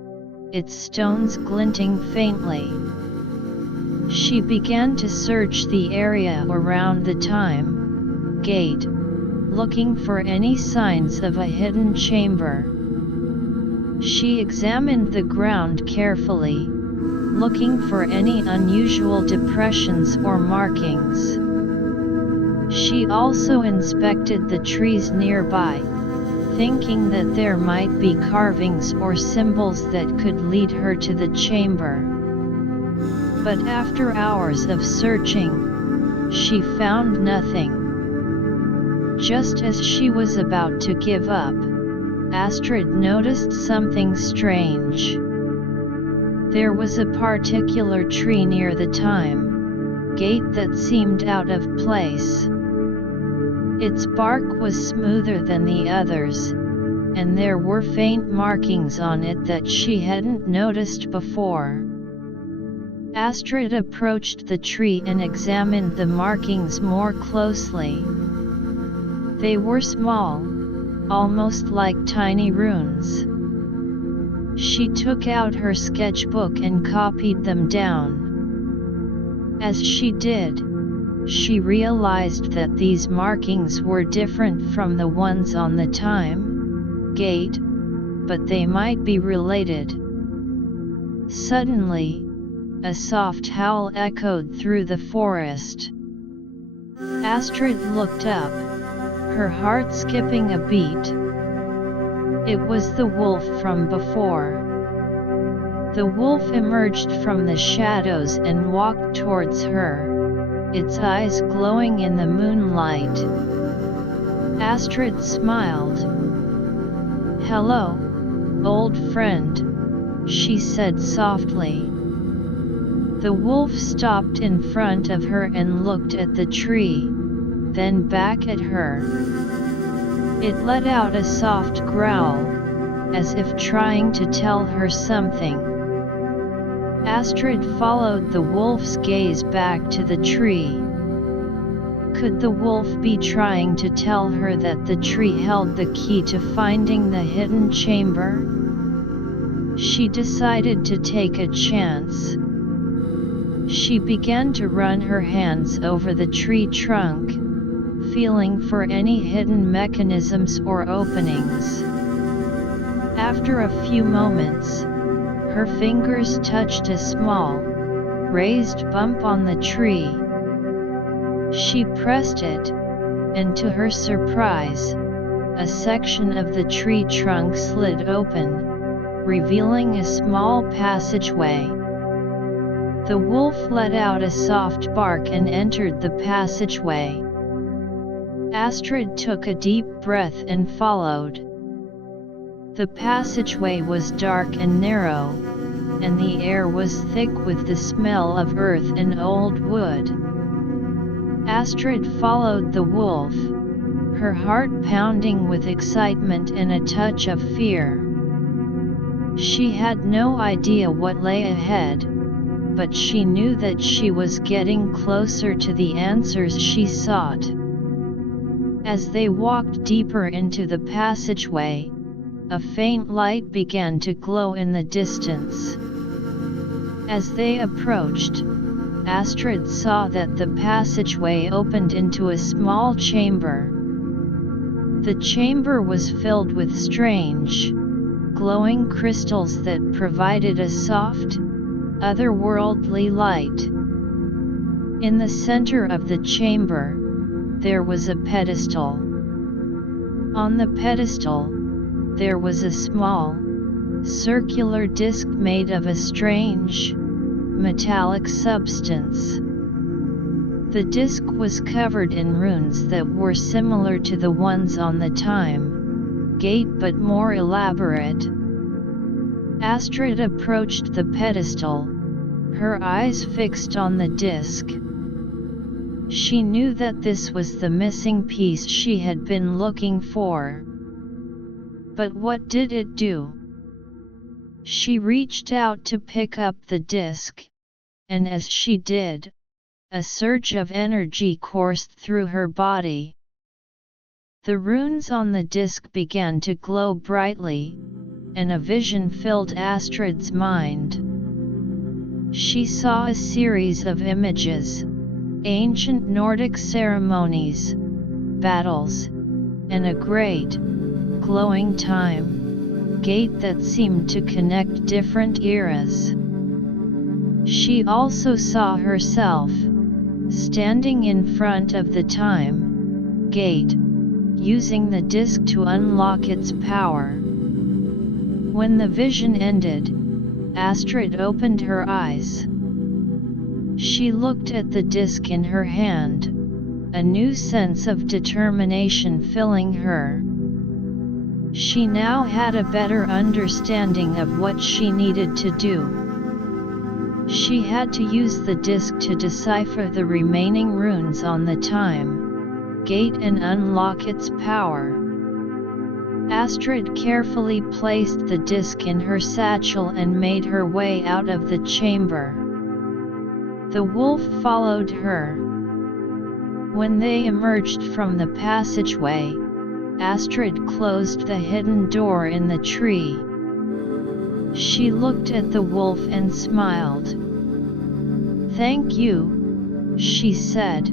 its stones glinting faintly. She began to search the area around the time gate, looking for any signs of a hidden chamber. She examined the ground carefully, looking for any unusual depressions or markings. She also inspected the trees nearby, thinking that there might be carvings or symbols that could lead her to the chamber. But after hours of searching, she found nothing. Just as she was about to give up, Astrid noticed something strange. There was a particular tree near the time gate that seemed out of place. Its bark was smoother than the others, and there were faint markings on it that she hadn't noticed before. Astrid approached the tree and examined the markings more closely. They were small, almost like tiny runes. She took out her sketchbook and copied them down. As she did, she realized that these markings were different from the ones on the time gate, but they might be related. Suddenly, a soft howl echoed through the forest. Astrid looked up, her heart skipping a beat. It was the wolf from before. The wolf emerged from the shadows and walked towards her. its eyes glowing in the moonlight. Astrid smiled. "Hello, old friend," she said softly. The wolf stopped in front of her and looked at the tree, then back at her. It let out a soft growl, as if trying to tell her something. Astrid followed the wolf's gaze back to the tree. Could the wolf be trying to tell her that the tree held the key to finding the hidden chamber? She decided to take a chance. She began to run her hands over the tree trunk, feeling for any hidden mechanisms or openings. After a few moments, her fingers touched a small, raised bump on the tree. She pressed it, and to her surprise, a section of the tree trunk slid open, revealing a small passageway. The wolf let out a soft bark and entered the passageway. Astrid took a deep breath and followed. The passageway was dark and narrow, and the air was thick with the smell of earth and old wood. Astrid followed the wolf, her heart pounding with excitement and a touch of fear. She had no idea what lay ahead, but she knew that she was getting closer to the answers she sought. As they walked deeper into the passageway, a faint light began to glow in the distance. As they approached, Astrid saw that the passageway opened into a small chamber. The chamber was filled with strange, glowing crystals that provided a soft, otherworldly light. In the center of the chamber, there was a pedestal. On the pedestal, there was a small, circular disc made of a strange, metallic substance. The disc was covered in runes that were similar to the ones on the time gate but more elaborate. Astrid approached the pedestal, her eyes fixed on the disc. She knew that this was the missing piece she had been looking for. But what did it do? She reached out to pick up the disc, and as she did, a surge of energy coursed through her body. The runes on the disc began to glow brightly, and a vision filled Astrid's mind. She saw a series of images, ancient Nordic ceremonies, battles, and a great, glowing time gate that seemed to connect different eras. She also saw herself, standing in front of the time gate, using the disc to unlock its power. When the vision ended, Astrid opened her eyes. She looked at the disc in her hand, a new sense of determination filling her. She now had a better understanding of what she needed to do. She had to use the disc to decipher the remaining runes on the time gate and unlock its power. Astrid carefully placed the disc in her satchel and made her way out of the chamber. The wolf followed her. When they emerged from the passageway, Astrid closed the hidden door in the tree. She looked at the wolf and smiled. "Thank you," she said.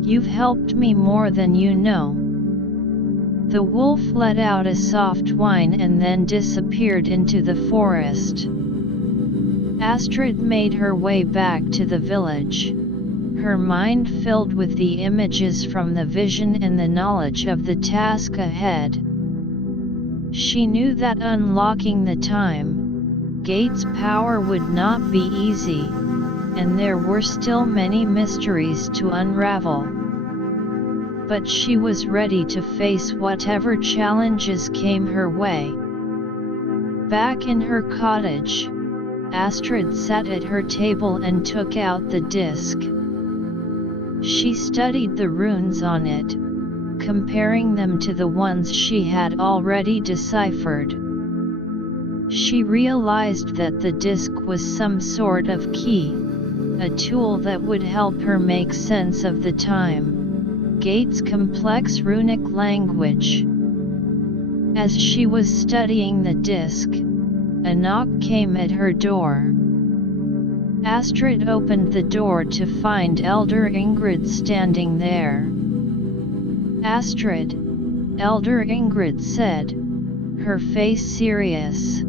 "You've helped me more than you know." The wolf let out a soft whine and then disappeared into the forest. Astrid made her way back to the village, her mind filled with the images from the vision and the knowledge of the task ahead. She knew that unlocking the time gate's power would not be easy, and there were still many mysteries to unravel. But she was ready to face whatever challenges came her way. Back in her cottage, Astrid sat at her table and took out the disc. She studied the runes on it, comparing them to the ones she had already deciphered. She realized that the disc was some sort of key, a tool that would help her make sense of the time, Gate's complex runic language. As she was studying the disc, a knock came at her door. Astrid opened the door to find Elder Ingrid standing there. "Astrid," Elder Ingrid said, her face serious.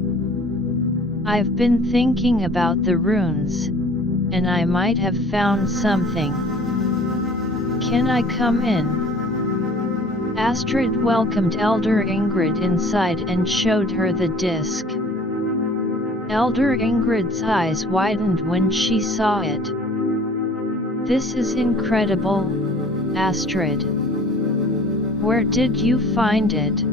"I've been thinking about the runes, and I might have found something. Can I come in?" Astrid welcomed Elder Ingrid inside and showed her the disc. Elder Ingrid's eyes widened when she saw it. "This is incredible, Astrid. Where did you find it?"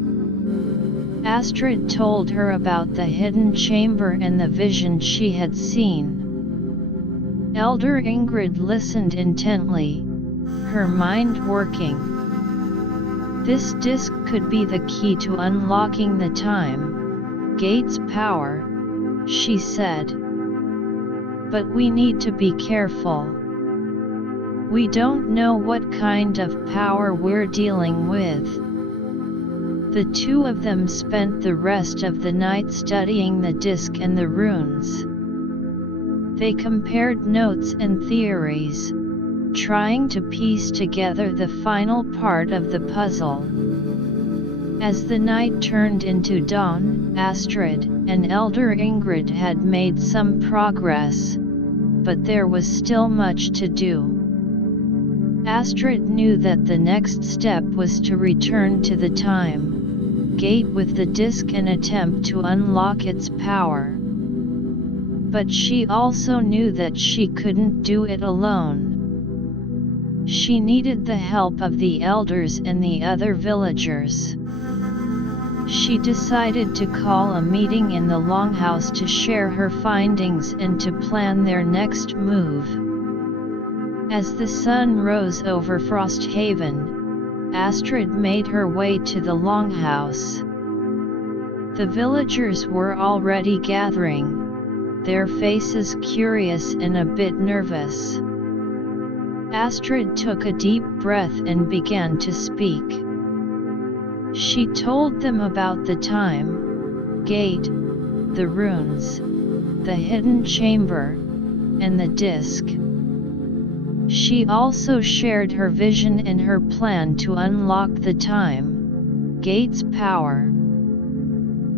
Astrid told her about the hidden chamber and the vision she had seen. Elder Ingrid listened intently, her mind working. "This disc could be the key to unlocking the time, Gate's power," she said. "But we need to be careful. We don't know what kind of power we're dealing with." The two of them spent the rest of the night studying the disc and the runes. They compared notes and theories, trying to piece together the final part of the puzzle. As the night turned into dawn, Astrid and Elder Ingrid had made some progress, but there was still much to do. Astrid knew that the next step was to return to the time gate with the disc and attempt to unlock its power. But she also knew that she couldn't do it alone. She needed the help of the elders and the other villagers. She decided to call a meeting in the longhouse to share her findings and to plan their next move. As the sun rose over Frosthaven, Astrid made her way to the longhouse. The villagers were already gathering, their faces curious and a bit nervous. Astrid took a deep breath and began to speak. She told them about the time, gate, the runes, the hidden chamber, and the disc. She also shared her vision and her plan to unlock the time gate's power.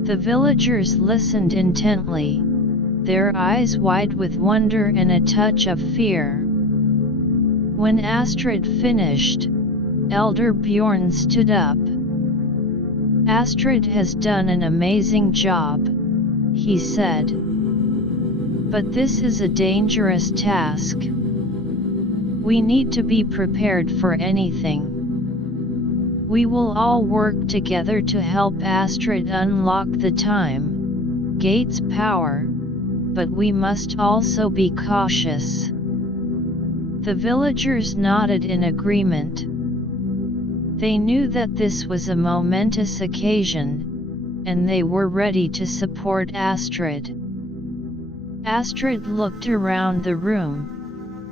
The villagers listened intently, their eyes wide with wonder and a touch of fear. When Astrid finished, Elder Bjorn stood up. "Astrid has done an amazing job," he said. "But this is a dangerous task. We need to be prepared for anything. We will all work together to help Astrid unlock the time gate's power, but we must also be cautious." The villagers nodded in agreement. They knew that this was a momentous occasion, and they were ready to support Astrid. Astrid looked around the room,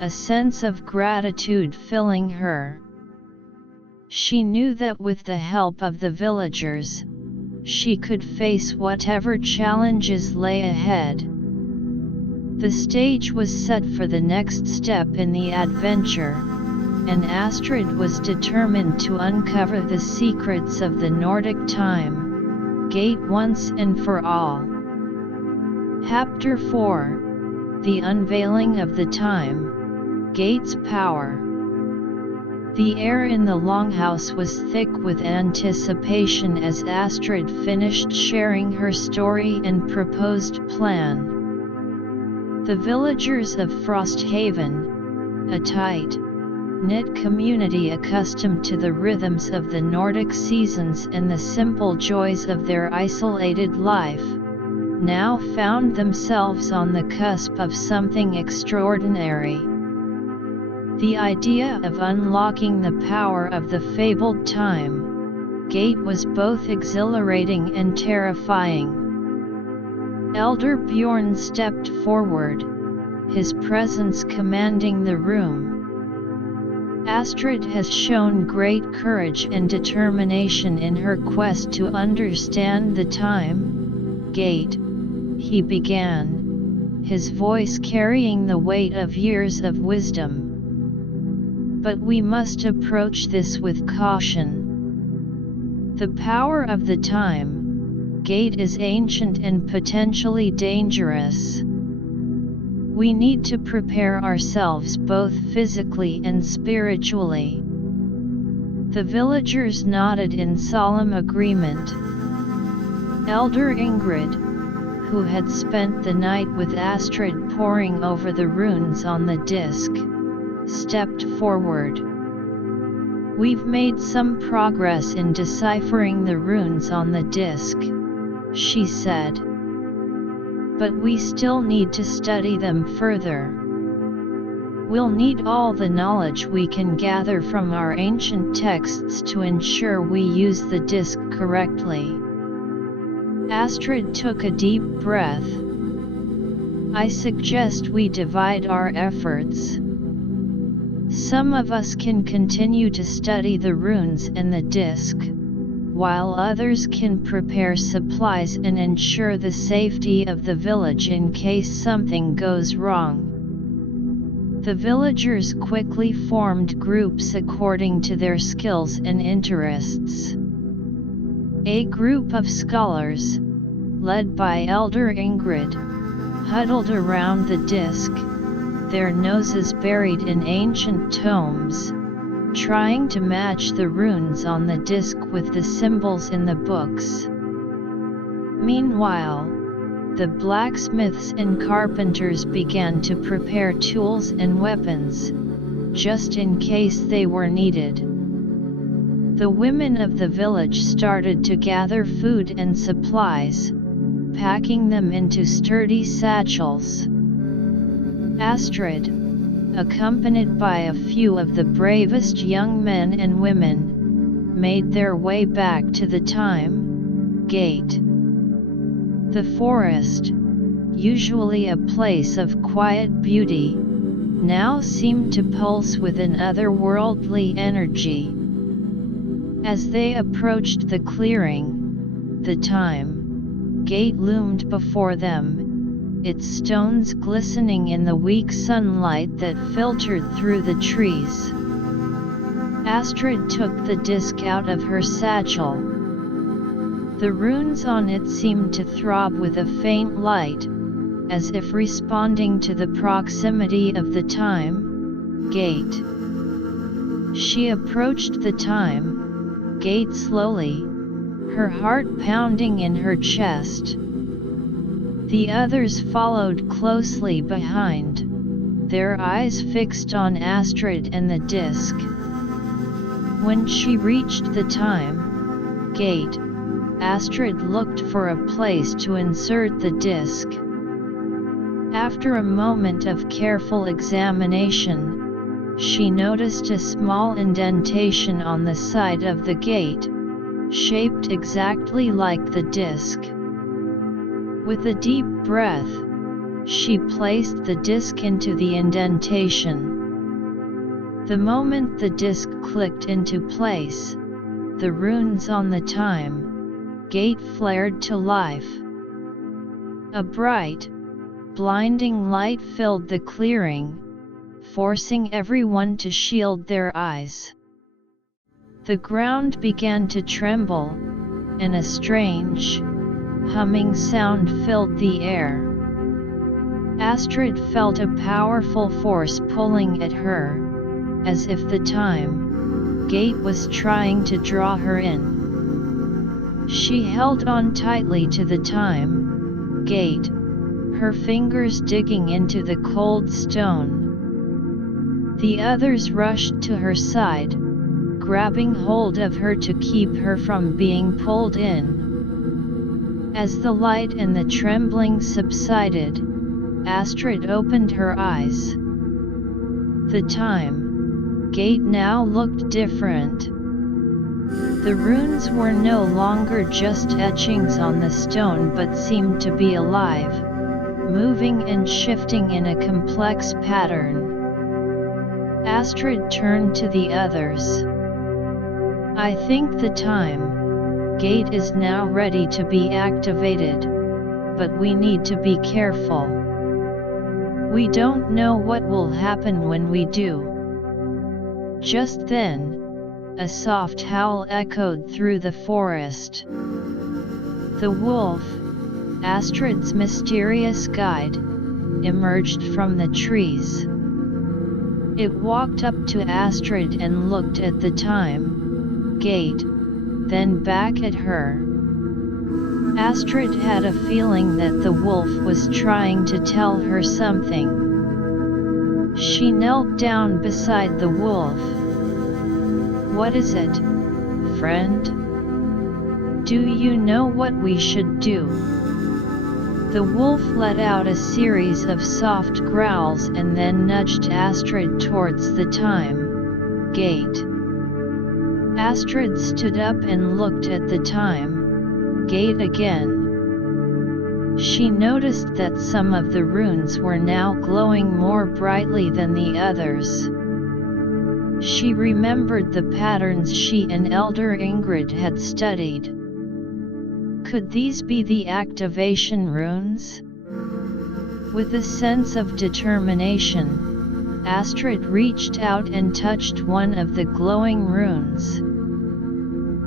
a sense of gratitude filling her. She knew that with the help of the villagers, she could face whatever challenges lay ahead. The stage was set for the next step in the adventure, and Astrid was determined to uncover the secrets of the Nordic time gate once and for all. Chapter 4: The Unveiling of the Time gate's power. The air in the longhouse was thick with anticipation as Astrid finished sharing her story and proposed plan. The villagers of Frosthaven, a tight-knit community accustomed to the rhythms of the Nordic seasons and the simple joys of their isolated life, now found themselves on the cusp of something extraordinary. The idea of unlocking the power of the fabled time gate was both exhilarating and terrifying. Elder Bjorn stepped forward, his presence commanding the room. Astrid has shown great courage and determination in her quest to understand the time gate, he began, his voice carrying the weight of years of wisdom. But we must approach this with caution. The power of the time gate is ancient and potentially dangerous. We need to prepare ourselves both physically and spiritually. The villagers nodded in solemn agreement. Elder Ingrid, who had spent the night with Astrid poring over the runes on the disc, stepped forward. We've made some progress in deciphering the runes on the disc, she said. But we still need to study them further. We'll need all the knowledge we can gather from our ancient texts to ensure we use the disc correctly. Astrid took a deep breath. I suggest we divide our efforts. Some of us can continue to study the runes and the disc, while others can prepare supplies and ensure the safety of the village in case something goes wrong. The villagers quickly formed groups according to their skills and interests. A group of scholars, led by Elder Ingrid, huddled around the disc, their noses buried in ancient tomes, trying to match the runes on the disc with the symbols in the books. Meanwhile, the blacksmiths and carpenters began to prepare tools and weapons, just in case they were needed. The women of the village started to gather food and supplies, packing them into sturdy satchels. Astrid, accompanied by a few of the bravest young men and women, made their way back to the time gate. The forest, usually a place of quiet beauty, now seemed to pulse with an otherworldly energy. As they approached the clearing, the time gate loomed before them, its stones glistening in the weak sunlight that filtered through the trees. Astrid took the disc out of her satchel. The runes on it seemed to throb with a faint light, as if responding to the proximity of the time gate. She approached the time gate slowly, her heart pounding in her chest. The others followed closely behind, their eyes fixed on Astrid and the disc. When she reached the time gate, Astrid looked for a place to insert the disc. After a moment of careful examination, she noticed a small indentation on the side of the gate, shaped exactly like the disc. With a deep breath, she placed the disc into the indentation. The moment the disc clicked into place, the runes on the time gate flared to life. A bright, blinding light filled the clearing, forcing everyone to shield their eyes. The ground began to tremble, and a strange, humming sound filled the air. Astrid felt a powerful force pulling at her, as if the time gate was trying to draw her in. She held on tightly to the time gate, her fingers digging into the cold stone. The others rushed to her side, grabbing hold of her to keep her from being pulled in. As the light and the trembling subsided, Astrid opened her eyes. The time gate now looked different. The runes were no longer just etchings on the stone but seemed to be alive, moving and shifting in a complex pattern. Astrid turned to the others. I think the time gate is now ready to be activated, but we need to be careful. We don't know what will happen when we do. Just then, a soft howl echoed through the forest. The wolf, Astrid's mysterious guide, emerged from the trees. It walked up to Astrid and looked at the time gate, then back at her. Astrid had a feeling that the wolf was trying to tell her something. She knelt down beside the wolf. What is it, friend? Do you know what we should do? The wolf let out a series of soft growls and then nudged Astrid towards the time gate. Astrid stood up and looked at the time gate again. She noticed that some of the runes were now glowing more brightly than the others. She remembered the patterns she and Elder Ingrid had studied. Could these be the activation runes? With a sense of determination, Astrid reached out and touched one of the glowing runes.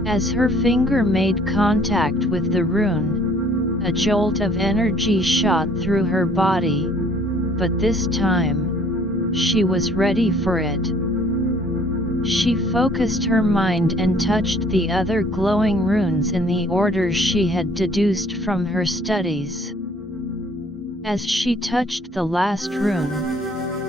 As her finger made contact with the rune, a jolt of energy shot through her body, but this time, she was ready for it. She focused her mind and touched the other glowing runes in the order she had deduced from her studies. As she touched the last rune,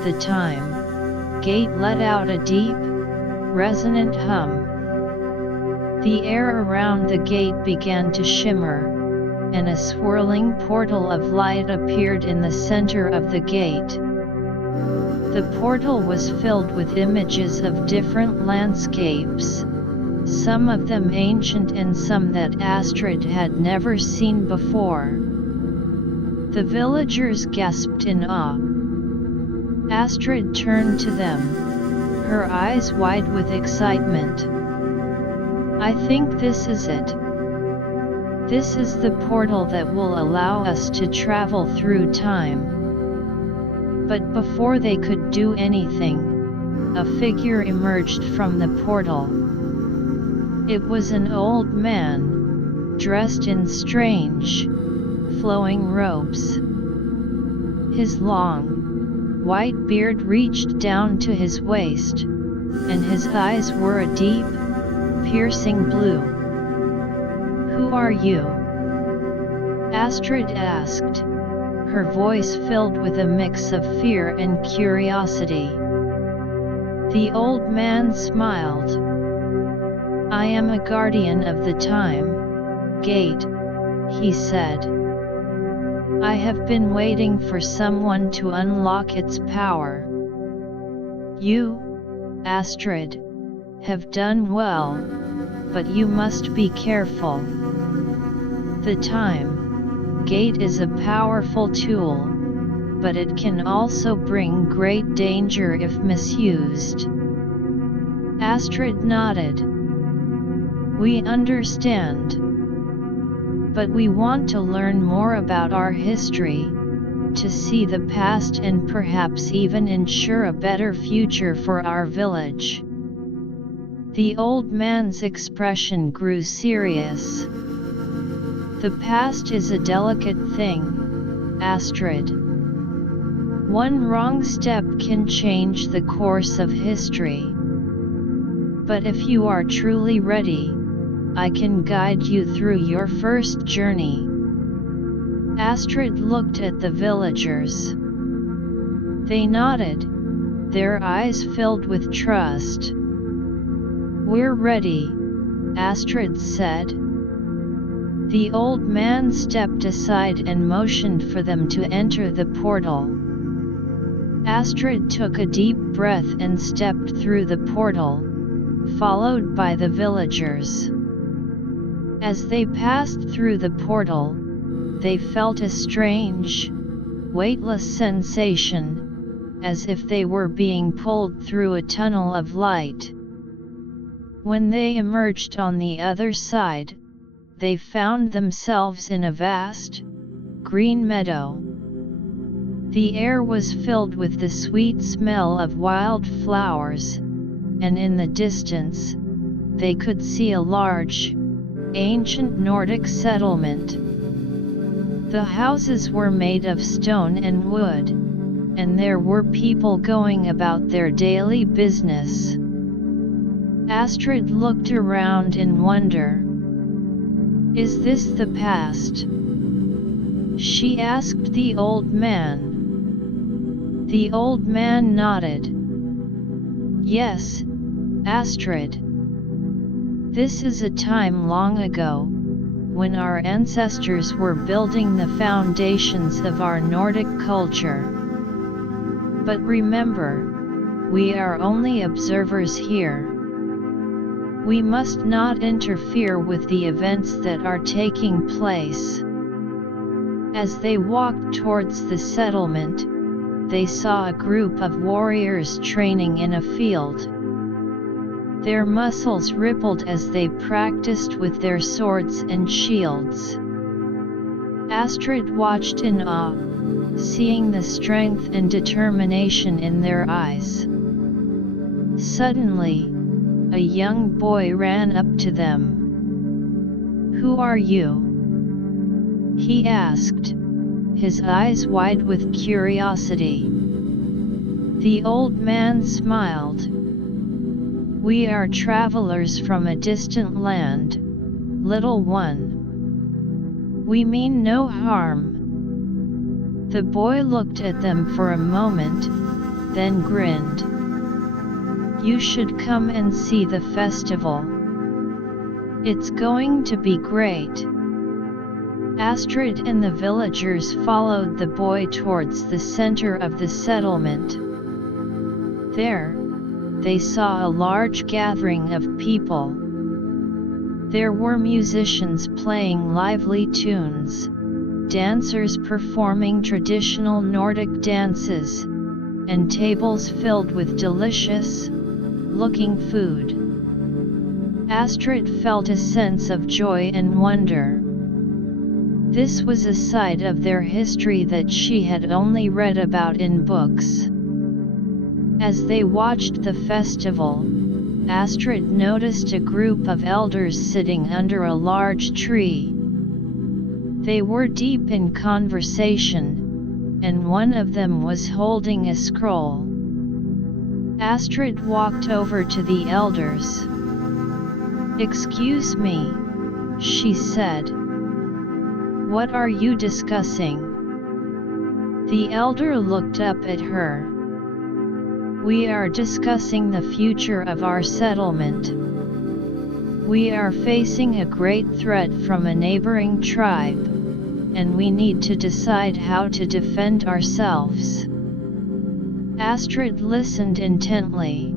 the time gate let out a deep, resonant hum. The air around the gate began to shimmer, and a swirling portal of light appeared in the center of the gate. The portal was filled with images of different landscapes, some of them ancient and some that Astrid had never seen before. The villagers gasped in awe. Astrid turned to them, her eyes wide with excitement. I think this is it. This is the portal that will allow us to travel through time. But before they could do anything, a figure emerged from the portal. It was an old man, dressed in strange, flowing robes. His long, white beard reached down to his waist, and his eyes were a deep, piercing blue. Who are you? Astrid asked, her voice filled with a mix of fear and curiosity. The old man smiled. I am a guardian of the time gate, he said. I have been waiting for someone to unlock its power. You, Astrid, have done well, but you must be careful. The time gate is a powerful tool, but it can also bring great danger if misused. Astrid nodded. We understand. But we want to learn more about our history, to see the past and perhaps even ensure a better future for our village. The old man's expression grew serious. The past is a delicate thing, Astrid. One wrong step can change the course of history. But if you are truly ready, I can guide you through your first journey. Astrid looked at the villagers. They nodded, their eyes filled with trust. "We're ready," Astrid said. The old man stepped aside and motioned for them to enter the portal. Astrid took a deep breath and stepped through the portal, followed by the villagers. As they passed through the portal, they felt a strange, weightless sensation, as if they were being pulled through a tunnel of light. When they emerged on the other side, they found themselves in a vast, green meadow. The air was filled with the sweet smell of wild flowers, and in the distance, they could see a large, ancient Nordic settlement. The houses were made of stone and wood, and there were people going about their daily business. Astrid looked around in wonder. "Is this the past?" she asked the old man. The old man nodded. "Yes, Astrid. This is a time long ago, when our ancestors were building the foundations of our Nordic culture. But remember, we are only observers here. We must not interfere with the events that are taking place." As they walked towards the settlement, they saw a group of warriors training in a field. Their muscles rippled as they practiced with their swords and shields. Astrid watched in awe, seeing the strength and determination in their eyes. Suddenly, a young boy ran up to them. "Who are you?" he asked, his eyes wide with curiosity. The old man smiled. "We are travelers from a distant land, little one. We mean no harm." The boy looked at them for a moment, then grinned. "You should come and see the festival. It's going to be great." Astrid and the villagers followed the boy towards the center of the settlement. There, they saw a large gathering of people. There were musicians playing lively tunes, dancers performing traditional Nordic dances, and tables filled with delicious-looking food. Astrid felt a sense of joy and wonder. This was a side of their history that she had only read about in books. As they watched the festival, Astrid noticed a group of elders sitting under a large tree. They were deep in conversation, and one of them was holding a scroll. Astrid walked over to the elders. "Excuse me," she said. "What are you discussing?" The elder looked up at her. "We are discussing the future of our settlement. We are facing a great threat from a neighboring tribe, and we need to decide how to defend ourselves." Astrid listened intently.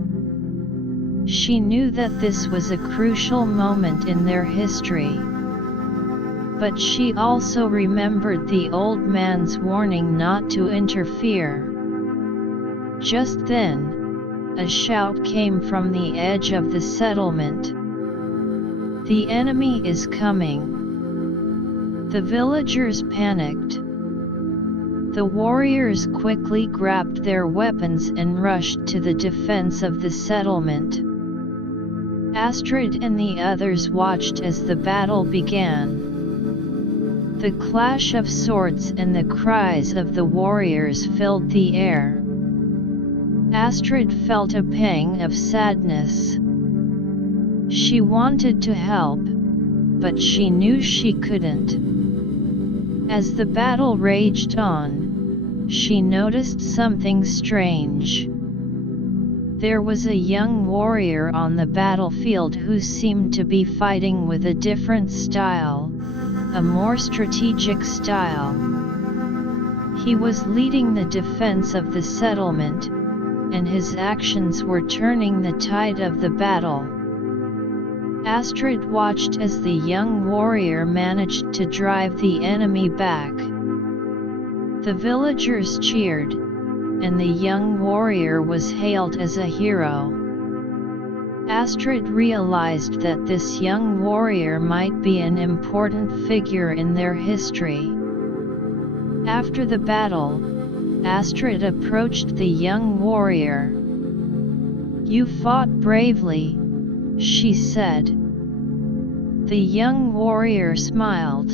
She knew that this was a crucial moment in their history. But she also remembered the old man's warning not to interfere. Just then, a shout came from the edge of the settlement. "The enemy is coming!" The villagers panicked. The warriors quickly grabbed their weapons and rushed to the defense of the settlement. Astrid and the others watched as the battle began. The clash of swords and the cries of the warriors filled the air. Astrid felt a pang of sadness. She wanted to help, but she knew she couldn't. As the battle raged on, she noticed something strange. There was a young warrior on the battlefield who seemed to be fighting with a different style, a more strategic style. He was leading the defense of the settlement, and his actions were turning the tide of the battle. Astrid watched as the young warrior managed to drive the enemy back. The villagers cheered, and the young warrior was hailed as a hero. Astrid realized that this young warrior might be an important figure in their history. After the battle, Astrid approached the young warrior. "You fought bravely," she said. The young warrior smiled.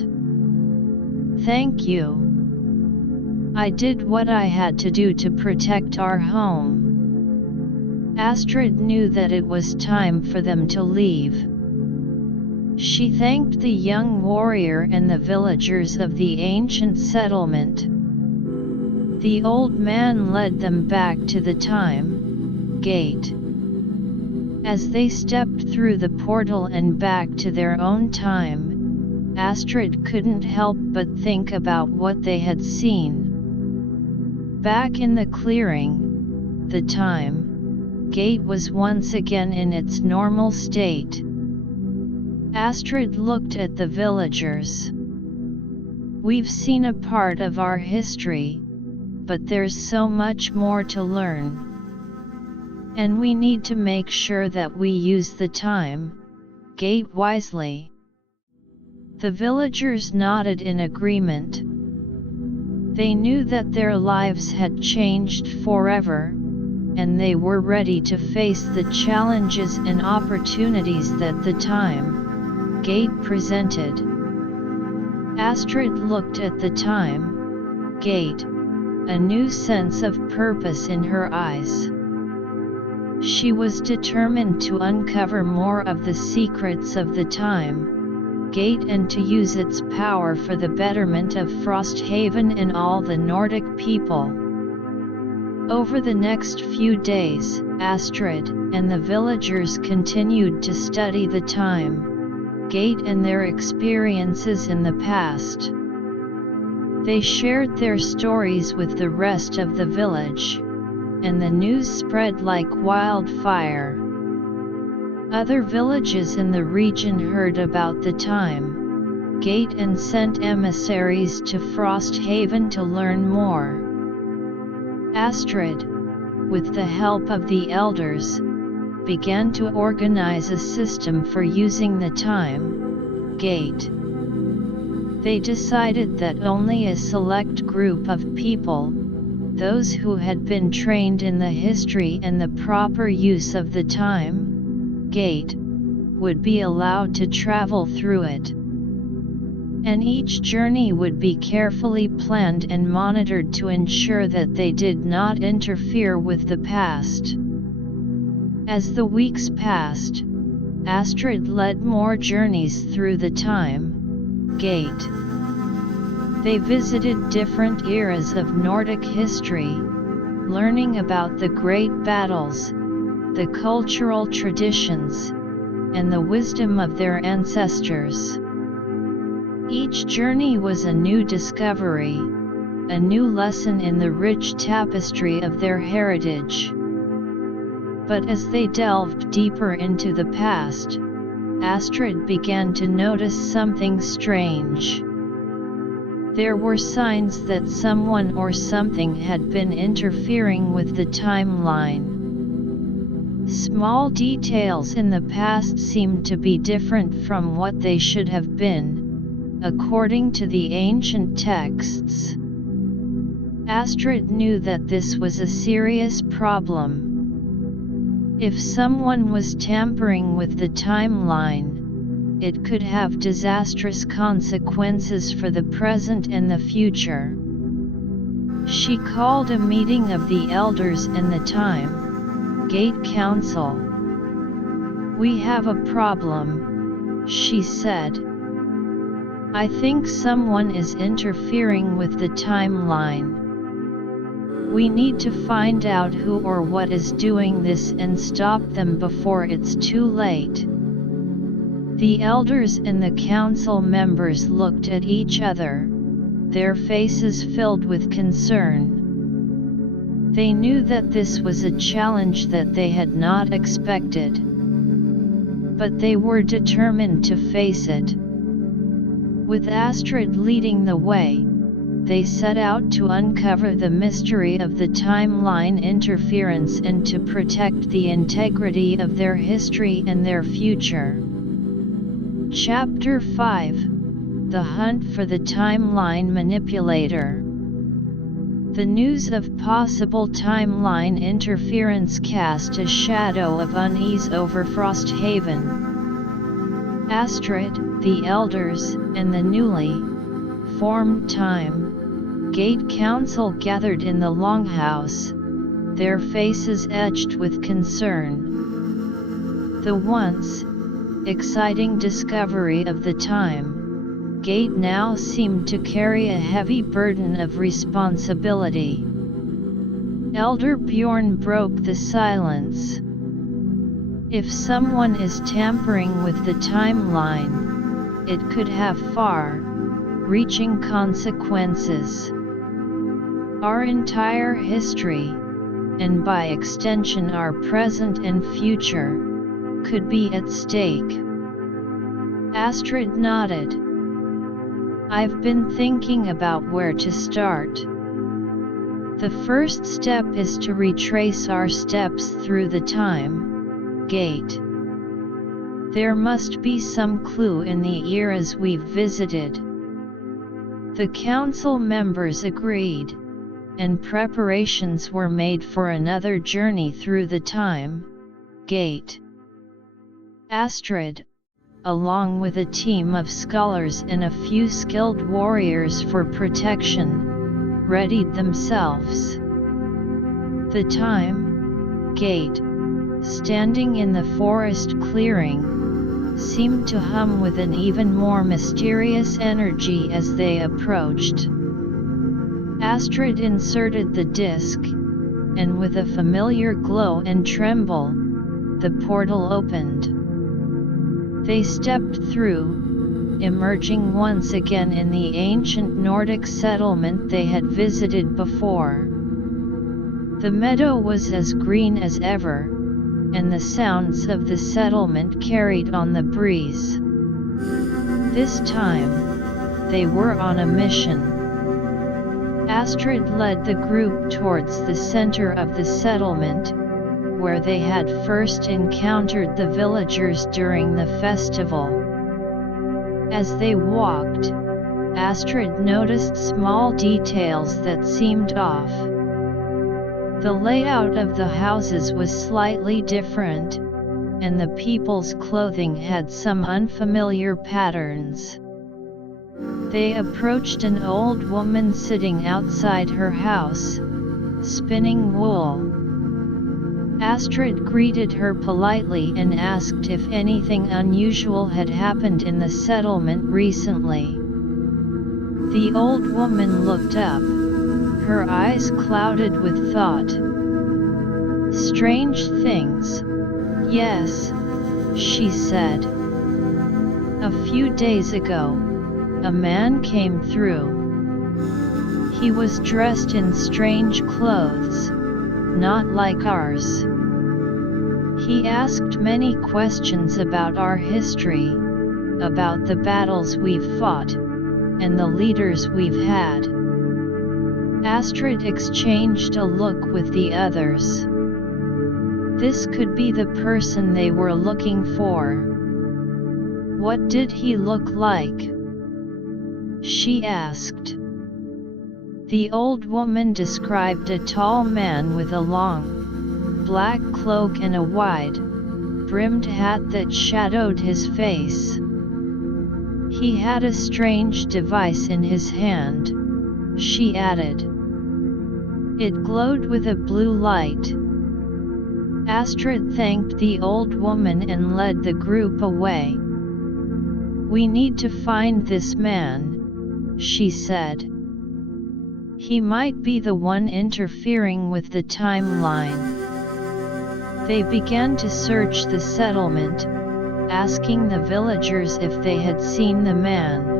"Thank you. I did what I had to do to protect our home." Astrid knew that it was time for them to leave. She thanked the young warrior and the villagers of the ancient settlement. The old man led them back to the time gate. As they stepped through the portal and back to their own time, Astrid couldn't help but think about what they had seen. Back in the clearing, the time gate was once again in its normal state. Astrid looked at the villagers. "We've seen a part of our history, but there's so much more to learn. And we need to make sure that we use the time gate wisely." The villagers nodded in agreement. They knew that their lives had changed forever, and they were ready to face the challenges and opportunities that the time gate presented. Astrid looked at the time gate, a new sense of purpose in her eyes. She was determined to uncover more of the secrets of the time gate and to use its power for the betterment of Frosthaven and all the Nordic people. Over the next few days, Astrid and the villagers continued to study the time gate and their experiences in the past. They shared their stories with the rest of the village, and the news spread like wildfire. Other villages in the region heard about the time gate and sent emissaries to Frosthaven to learn more. Astrid, with the help of the elders, began to organize a system for using the time gate. They decided that only a select group of people, those who had been trained in the history and the proper use of the time gate, would be allowed to travel through it. And each journey would be carefully planned and monitored to ensure that they did not interfere with the past. As the weeks passed, Astrid led more journeys through the time gate. They visited different eras of Nordic history, learning about the great battles, the cultural traditions, and the wisdom of their ancestors. Each journey was a new discovery, a new lesson in the rich tapestry of their heritage. But as they delved deeper into the past, Astrid began to notice something strange. There were signs that someone or something had been interfering with the timeline. Small details in the past seemed to be different from what they should have been, according to the ancient texts. Astrid knew that this was a serious problem. If someone was tampering with the timeline, it could have disastrous consequences for the present and the future. She called a meeting of the elders and the time gate council. "We have a problem," she said. I think someone is interfering with the timeline. We need to find out who or what is doing this and stop them before it's too late." The elders and the council members looked at each other, their faces filled with concern. They knew that this was a challenge that they had not expected. But they were determined to face it. With Astrid leading the way, they set out to uncover the mystery of the timeline interference and to protect the integrity of their history and their future. Chapter 5: The Hunt for the Timeline Manipulator. The news of possible timeline interference cast a shadow of unease over Frosthaven. Astrid, the elders, and the newly formed Time Gate Council gathered in the Longhouse, their faces etched with concern. The once exciting discovery of the Time Gate now seemed to carry a heavy burden of responsibility. Elder Bjorn broke the silence. If someone is tampering with the timeline, it could have far-reaching consequences. Our entire history, and by extension our present and future, could be at stake. Astrid nodded. I've been thinking about where to start. The first step is to retrace our steps through the Time Gate. There must be some clue in the eras we've visited. The council members agreed, and preparations were made for another journey through the Time Gate. Astrid, along with a team of scholars and a few skilled warriors for protection, readied themselves. The Time Gate, standing in the forest clearing, seemed to hum with an even more mysterious energy as they approached. Astrid inserted the disc, and with a familiar glow and tremble, the portal opened. They stepped through, emerging once again in the ancient Nordic settlement they had visited before. The meadow was as green as ever, and the sounds of the settlement carried on the breeze. This time, they were on a mission. Astrid led the group towards the center of the settlement, where they had first encountered the villagers during the festival. As they walked, Astrid noticed small details that seemed off. The layout of the houses was slightly different, and the people's clothing had some unfamiliar patterns. They approached an old woman sitting outside her house, spinning wool. Astrid greeted her politely and asked if anything unusual had happened in the settlement recently. The old woman looked up, her eyes clouded with thought. "Strange things, yes," she said. "A few days ago, a man came through. He was dressed in strange clothes, not like ours. He asked many questions about our history, about the battles we've fought, and the leaders we've had." Astrid exchanged a look with the others. This could be the person they were looking for. "What did he look like?" she asked. The old woman described a tall man with a long, black cloak and a wide, brimmed hat that shadowed his face. He had a strange device in his hand, she added. It glowed with a blue light. Astrid thanked the old woman and led the group away. "We need to find this man," she said. "He might be the one interfering with the timeline." They began to search the settlement, asking the villagers if they had seen the man.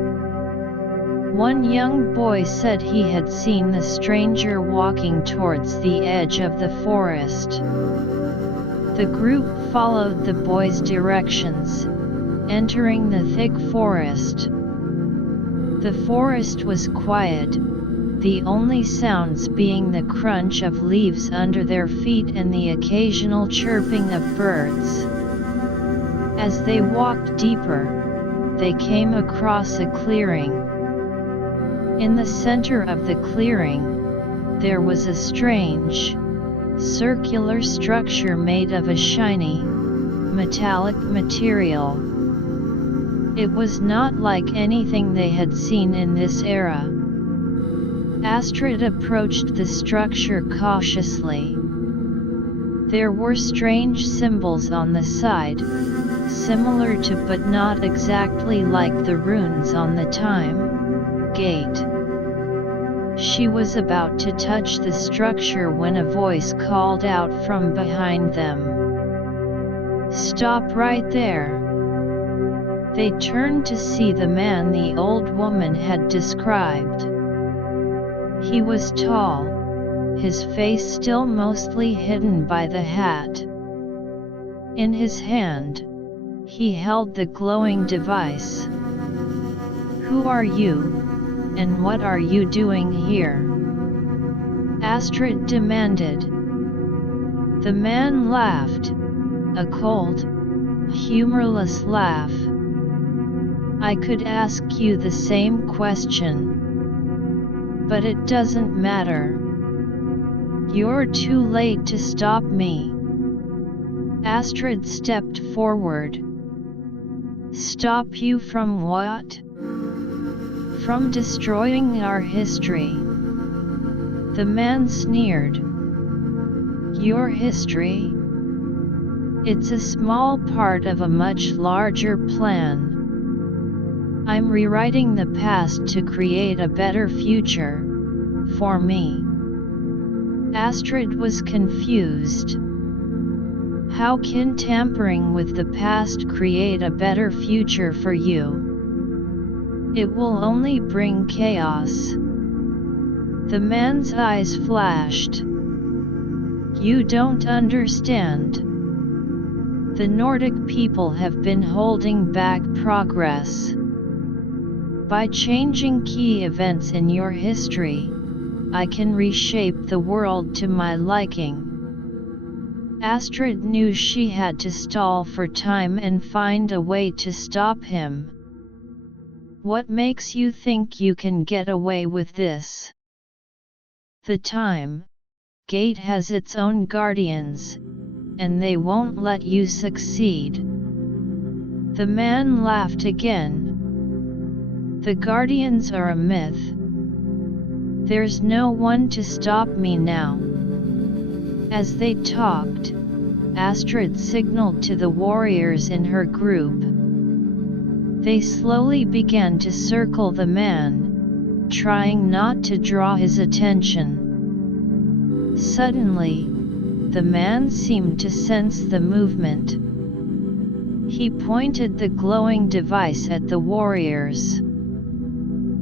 One young boy said he had seen the stranger walking towards the edge of the forest. The group followed the boy's directions, entering the thick forest. The forest was quiet, the only sounds being the crunch of leaves under their feet and the occasional chirping of birds. As they walked deeper, they came across a clearing. In the center of the clearing, there was a strange, circular structure made of a shiny, metallic material. It was not like anything they had seen in this era. Astrid approached the structure cautiously. There were strange symbols on the side, similar to but not exactly like the runes on the time gate. She was about to touch the structure when a voice called out from behind them. "Stop right there!" They turned to see the man the old woman had described. He was tall, his face still mostly hidden by the hat. In his hand, he held the glowing device. "Who are you, and what are you doing here?" Astrid demanded. The man laughed, a cold, humorless laugh. "I could ask you the same question. But it doesn't matter. You're too late to stop me." Astrid stepped forward. "Stop you from what?" "From destroying our history." The man sneered. "Your history? It's a small part of a much larger plan. I'm rewriting the past to create a better future, for me." Astrid was confused. How can tampering with the past create a better future for you? It will only bring chaos. The man's eyes flashed. "You don't understand. The Nordic people have been holding back progress. By changing key events in your history, I can reshape the world to my liking." Astrid knew she had to stall for time and find a way to stop him. "What makes you think you can get away with this? The time gate has its own guardians, and they won't let you succeed." The man laughed again. "The guardians are a myth. There's no one to stop me now." As they talked, Astrid signaled to the warriors in her group. They slowly began to circle the man, trying not to draw his attention. Suddenly, the man seemed to sense the movement. He pointed the glowing device at the warriors.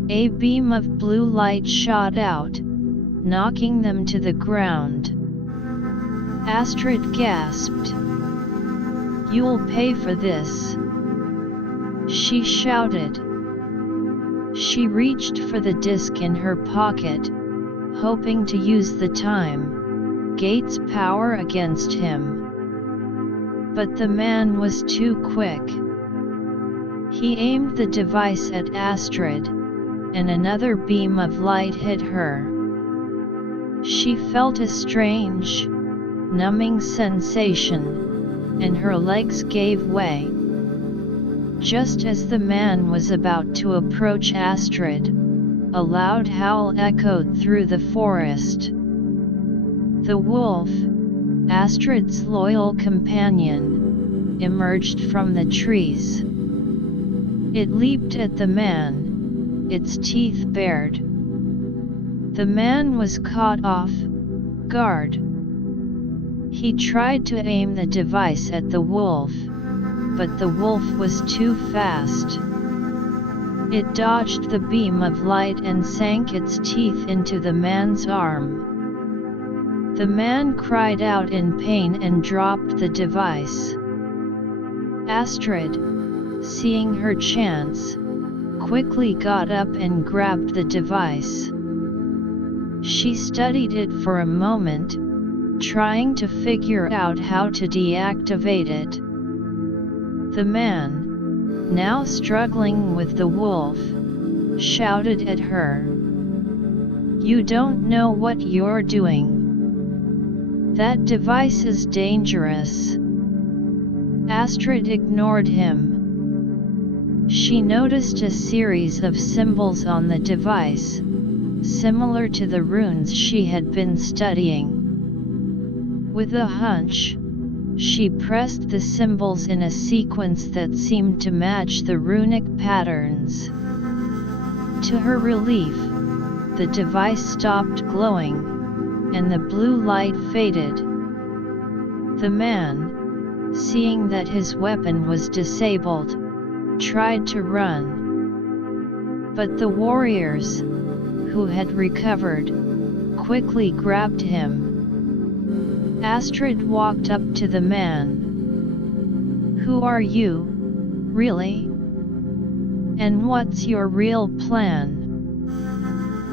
A beam of blue light shot out, knocking them to the ground. Astrid gasped. "You'll pay for this!" she shouted. She reached for the disc in her pocket, hoping to use the time gate's power against him. But the man was too quick. He aimed the device at Astrid, and another beam of light hit her. She felt a strange, numbing sensation, and her legs gave way. Just as the man was about to approach Astrid, a loud howl echoed through the forest. The wolf, Astrid's loyal companion, emerged from the trees. It leaped at the man, its teeth bared. The man was caught off guard. He tried to aim the device at the wolf, but the wolf was too fast. It dodged the beam of light and sank its teeth into the man's arm. The man cried out in pain and dropped the device. Astrid, seeing her chance, quickly got up and grabbed the device. She studied it for a moment, trying to figure out how to deactivate it. The man, now struggling with the wolf, shouted at her. "You don't know what you're doing. That device is dangerous." Astrid ignored him. She noticed a series of symbols on the device, similar to the runes she had been studying. With a hunch, she pressed the symbols in a sequence that seemed to match the runic patterns. To her relief, the device stopped glowing, and the blue light faded. The man, seeing that his weapon was disabled, tried to run. But the warriors, who had recovered, quickly grabbed him. Astrid walked up to the man. "Who are you, really? And what's your real plan?"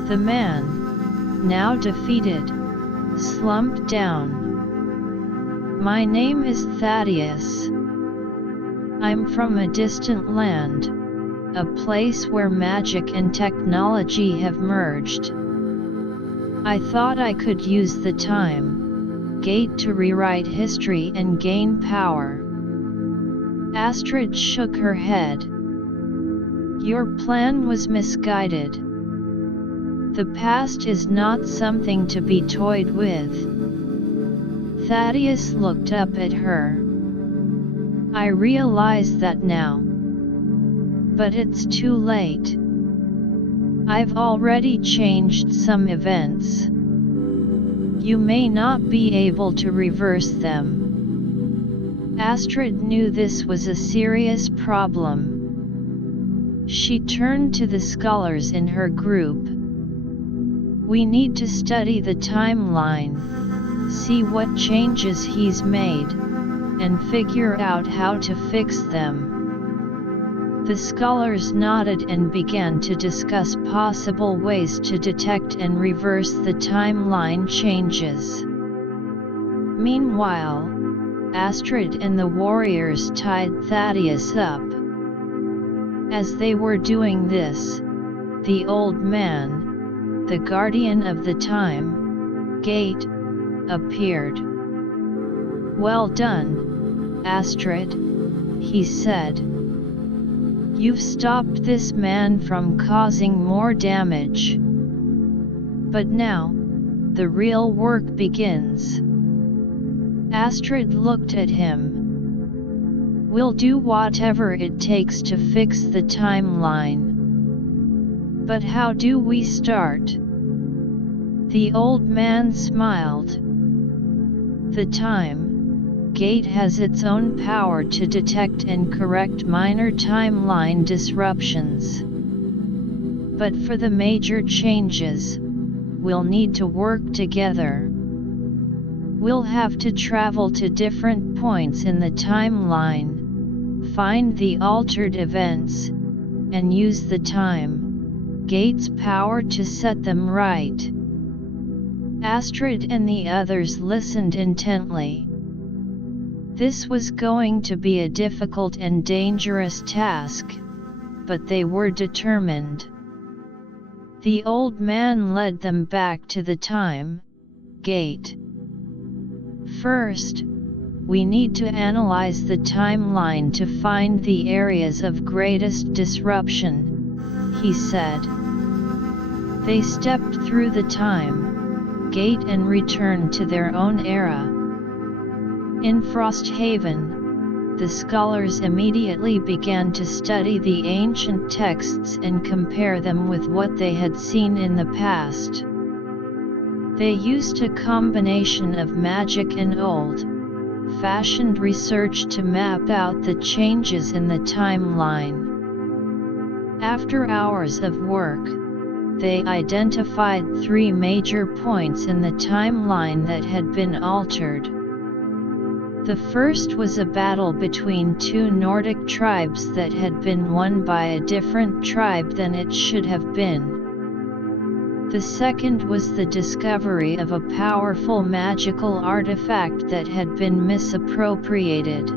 The man, now defeated, slumped down. "My name is Thaddeus. I'm from a distant land, a place where magic and technology have merged. I thought I could use the time gate to rewrite history and gain power." Astrid shook her head. "Your plan was misguided. The past is not something to be toyed with." Thaddeus looked up at her. "I realize that now. But it's too late. I've already changed some events. You may not be able to reverse them." Astrid knew this was a serious problem. She turned to the scholars in her group. "We need to study the timeline, see what changes he's made, and figure out how to fix them." The scholars nodded and began to discuss possible ways to detect and reverse the timeline changes. Meanwhile, Astrid and the warriors tied Thaddeus up. As they were doing this, the old man, the guardian of the time gate, appeared. "Well done, Astrid," he said. "You've stopped this man from causing more damage. But now, the real work begins." Astrid looked at him. "We'll do whatever it takes to fix the timeline. But how do we start?" The old man smiled. "The time gate has its own power to detect and correct minor timeline disruptions. But for the major changes, we'll need to work together. We'll have to travel to different points in the timeline, find the altered events, and use the time gate's power to set them right." Astrid and the others listened intently. This was going to be a difficult and dangerous task, but they were determined. The old man led them back to the time gate. "First, we need to analyze the timeline to find the areas of greatest disruption," he said. They stepped through the time gate and returned to their own era. In Frosthaven, the scholars immediately began to study the ancient texts and compare them with what they had seen in the past. They used a combination of magic and old-fashioned research to map out the changes in the timeline. After hours of work, they identified 3 major points in the timeline that had been altered. The first was a battle between 2 Nordic tribes that had been won by a different tribe than it should have been. The second was the discovery of a powerful magical artifact that had been misappropriated.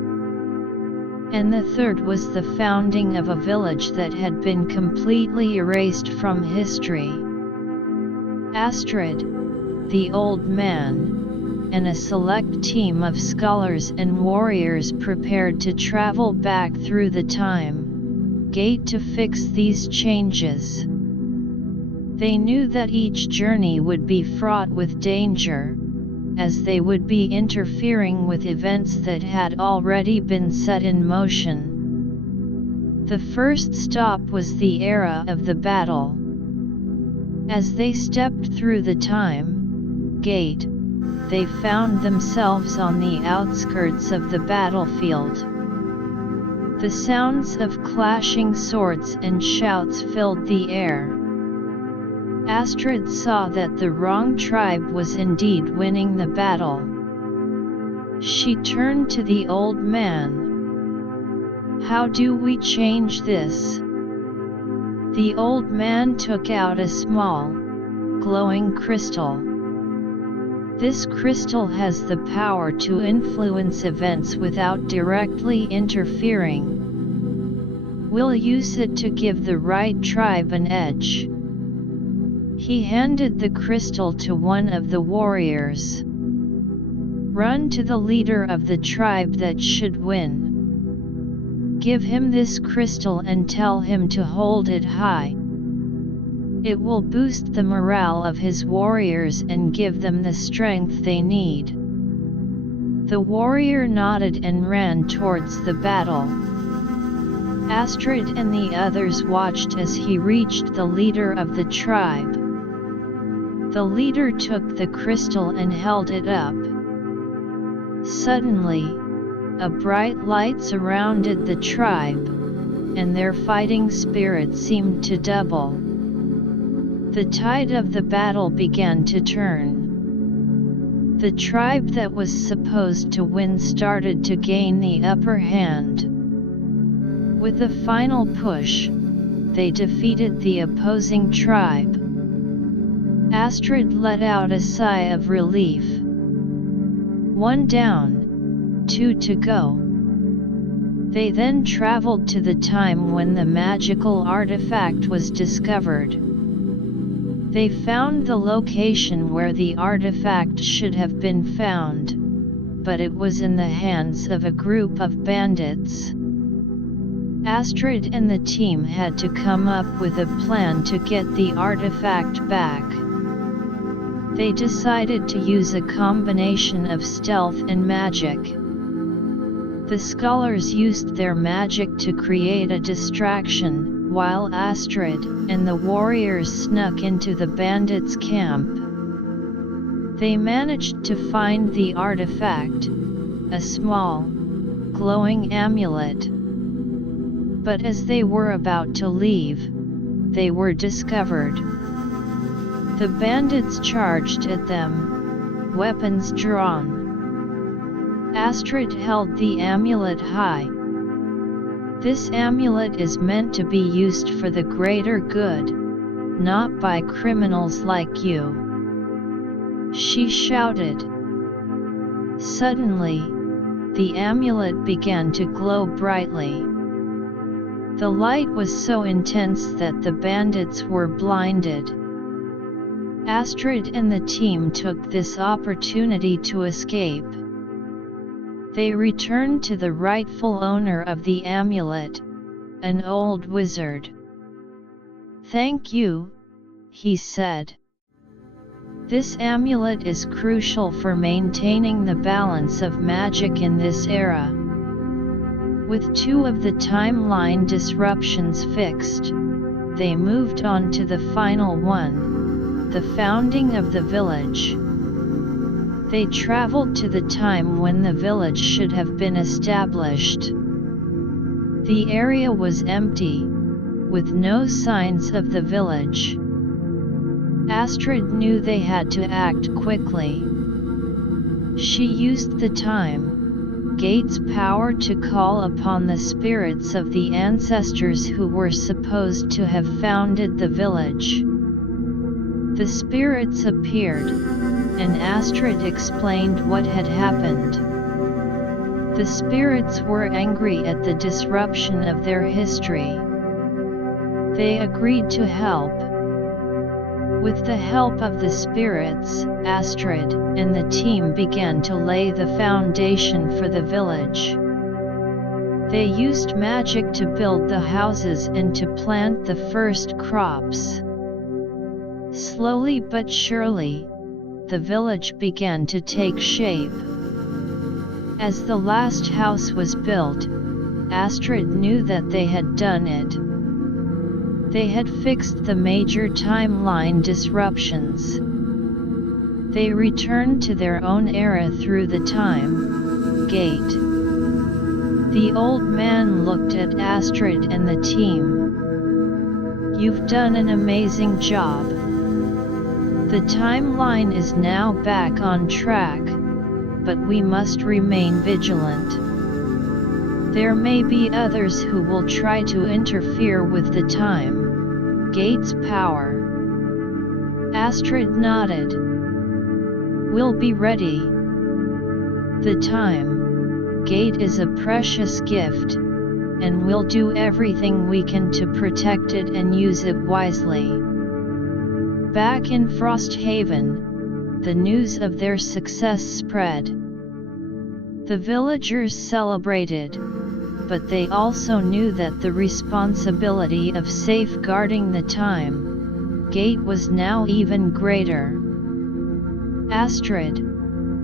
And the third was the founding of a village that had been completely erased from history. Astrid, the old man, and a select team of scholars and warriors prepared to travel back through the time gate to fix these changes. They knew that each journey would be fraught with danger, as they would be interfering with events that had already been set in motion. The first stop was the era of the battle. As they stepped through the time gate, they found themselves on the outskirts of the battlefield. The sounds of clashing swords and shouts filled the air. Astrid saw that the wrong tribe was indeed winning the battle. She turned to the old man. "How do we change this?" The old man took out a small, glowing crystal. This crystal has the power to influence events without directly interfering. We'll use it to give the right tribe an edge. He handed the crystal to one of the warriors. "Run to the leader of the tribe that should win. Give him this crystal and tell him to hold it high. It will boost the morale of his warriors and give them the strength they need." The warrior nodded and ran towards the battle. Astrid and the others watched as he reached the leader of the tribe. The leader took the crystal and held it up. Suddenly, a bright light surrounded the tribe, and their fighting spirit seemed to double. The tide of the battle began to turn. The tribe that was supposed to win started to gain the upper hand. With a final push, they defeated the opposing tribe. Astrid let out a sigh of relief. 1 down, 2 to go. They then traveled to the time when the magical artifact was discovered. They found the location where the artifact should have been found, but it was in the hands of a group of bandits. Astrid and the team had to come up with a plan to get the artifact back. They decided to use a combination of stealth and magic. The scholars used their magic to create a distraction, while Astrid and the warriors snuck into the bandits' camp. They managed to find the artifact, a small, glowing amulet. But as they were about to leave, they were discovered. The bandits charged at them, weapons drawn. Astrid held the amulet high. "This amulet is meant to be used for the greater good, not by criminals like you," she shouted. Suddenly, the amulet began to glow brightly. The light was so intense that the bandits were blinded. Astrid and the team took this opportunity to escape. They returned to the rightful owner of the amulet, an old wizard. "Thank you," he said. "This amulet is crucial for maintaining the balance of magic in this era. With 2 of the timeline disruptions fixed, they moved on to the final one, the founding of the village. They traveled to the time when the village should have been established. The area was empty, with no signs of the village. Astrid knew they had to act quickly. She used the time gate's power to call upon the spirits of the ancestors who were supposed to have founded the village. The spirits appeared, and Astrid explained what had happened. The spirits were angry at the disruption of their history. They agreed to help. With the help of the spirits, Astrid and the team began to lay the foundation for the village. They used magic to build the houses and to plant the first crops. Slowly but surely, the village began to take shape. As the last house was built, Astrid knew that they had done it. They had fixed the major timeline disruptions. They returned to their own era through the time gate. The old man looked at Astrid and the team. "You've done an amazing job. The timeline is now back on track, but we must remain vigilant. There may be others who will try to interfere with the time gate's power." Astrid nodded. "We'll be ready. The time gate is a precious gift, and we'll do everything we can to protect it and use it wisely." Back in Frosthaven, the news of their success spread. The villagers celebrated, but they also knew that the responsibility of safeguarding the time gate was now even greater. Astrid,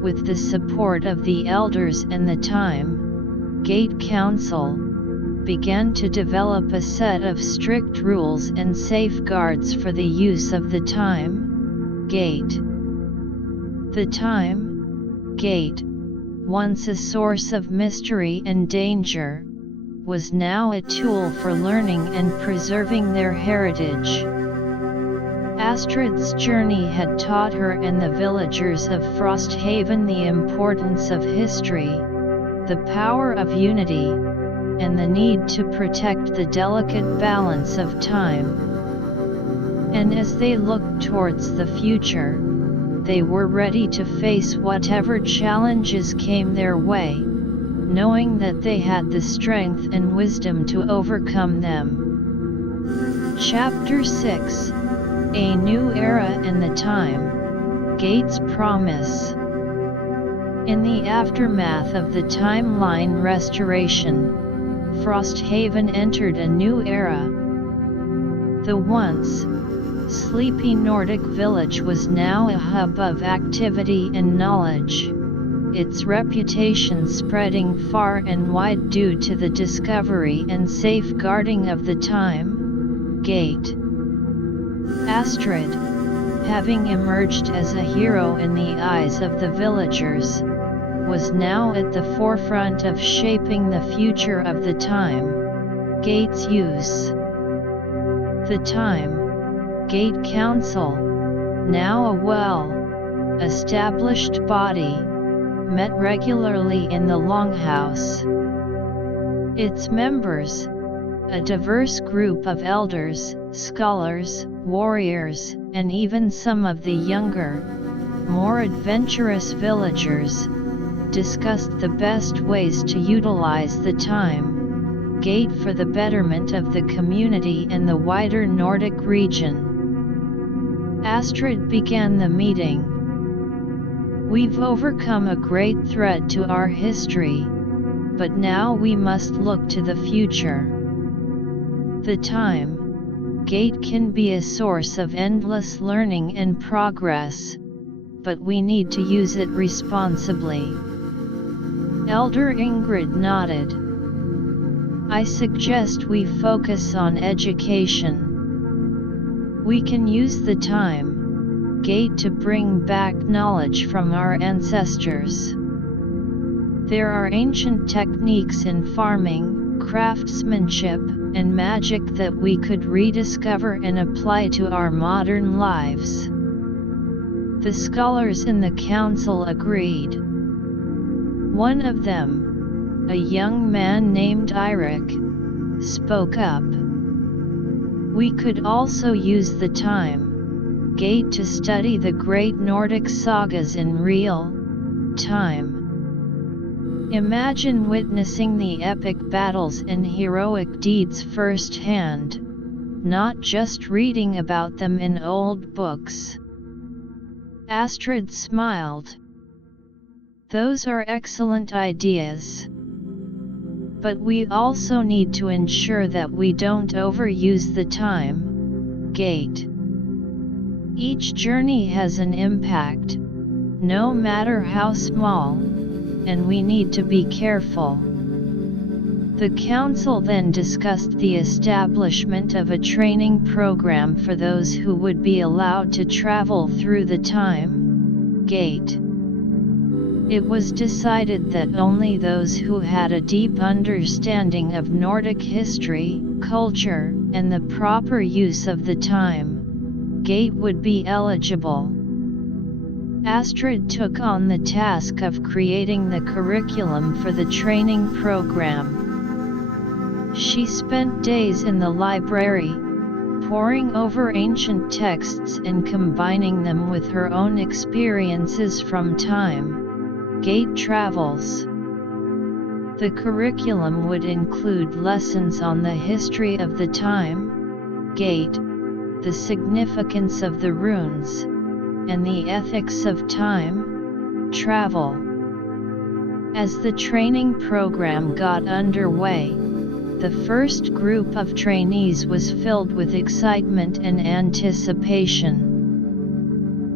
with the support of the elders and the time gate council, began to develop a set of strict rules and safeguards for the use of the time gate. The time gate, once a source of mystery and danger, was now a tool for learning and preserving their heritage. Astrid's journey had taught her and the villagers of Frosthaven the importance of history, the power of unity, and the need to protect the delicate balance of time. And as they looked towards the future, they were ready to face whatever challenges came their way, knowing that they had the strength and wisdom to overcome them. Chapter 6: A New Era and the Time Gate's Promise. In the aftermath of the timeline restoration, Frosthaven entered a new era. The once sleepy Nordic village was now a hub of activity and knowledge, its reputation spreading far and wide due to the discovery and safeguarding of the time gate. Astrid, having emerged as a hero in the eyes of the villagers, was now at the forefront of shaping the future of the time gate's use. The time Gate Council, now a well-established body, met regularly in the Longhouse. Its members, a diverse group of elders, scholars, warriors, and even some of the younger, more adventurous villagers, discussed the best ways to utilize the time gate for the betterment of the community and the wider Nordic region. Astrid began the meeting. "We've overcome a great threat to our history, but now we must look to the future. The time gate can be a source of endless learning and progress, but we need to use it responsibly." Elder Ingrid nodded. I suggest we focus on education. We can use the time gate to bring back knowledge from our ancestors. There are ancient techniques in farming, craftsmanship, and magic that we could rediscover and apply to our modern lives. The scholars in the council agreed. One of them, a young man named Eirik, spoke up. We could also use the time gate to study the great Nordic sagas in real time. Imagine witnessing the epic battles and heroic deeds firsthand, not just reading about them in old books. Astrid smiled. Those are excellent ideas. But we also need to ensure that we don't overuse the time gate. Each journey has an impact, no matter how small, and we need to be careful. The council then discussed the establishment of a training program for those who would be allowed to travel through the time gate. It was decided that only those who had a deep understanding of Nordic history, culture, and the proper use of the time gate would be eligible. Astrid took on the task of creating the curriculum for the training program. She spent days in the library, poring over ancient texts and combining them with her own experiences from time gate travels. The curriculum would include lessons on the history of the time gate, the significance of the runes, and the ethics of time travel. As the training program got underway, the first group of trainees was filled with excitement and anticipation.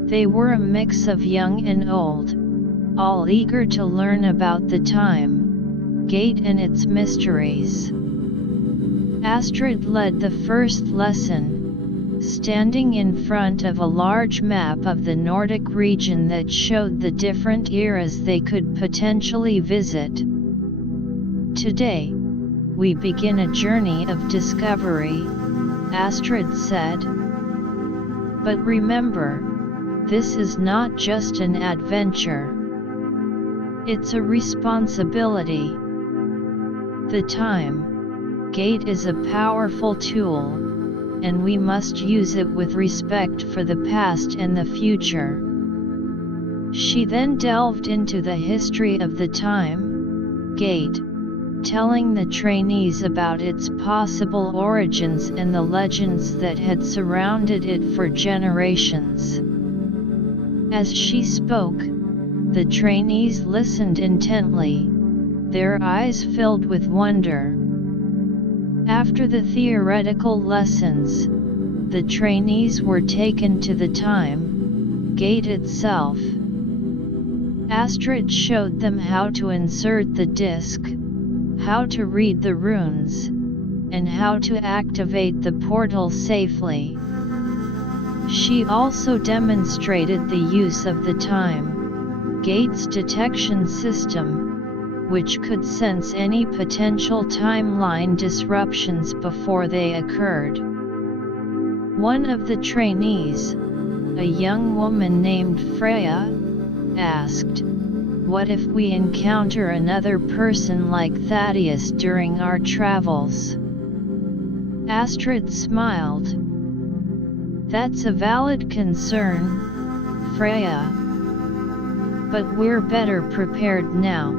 They were a mix of young and old, all eager to learn about the time gate and its mysteries. Astrid led the first lesson, standing in front of a large map of the Nordic region that showed the different eras they could potentially visit. Today, we begin a journey of discovery, Astrid said. But remember, this is not just an adventure. It's a responsibility. The time gate is a powerful tool, and we must use it with respect for the past and the future. She then delved into the history of the time gate, telling the trainees about its possible origins and the legends that had surrounded it for generations. As she spoke, the trainees listened intently, their eyes filled with wonder. After the theoretical lessons, the trainees were taken to the time gate itself. Astrid showed them how to insert the disc, how to read the runes, and how to activate the portal safely. She also demonstrated the use of the time gate's detection system, which could sense any potential timeline disruptions before they occurred. One of the trainees, a young woman named Freya, asked, "What if we encounter another person like Thaddeus during our travels?" Astrid smiled. "That's a valid concern, Freya. But we're better prepared now.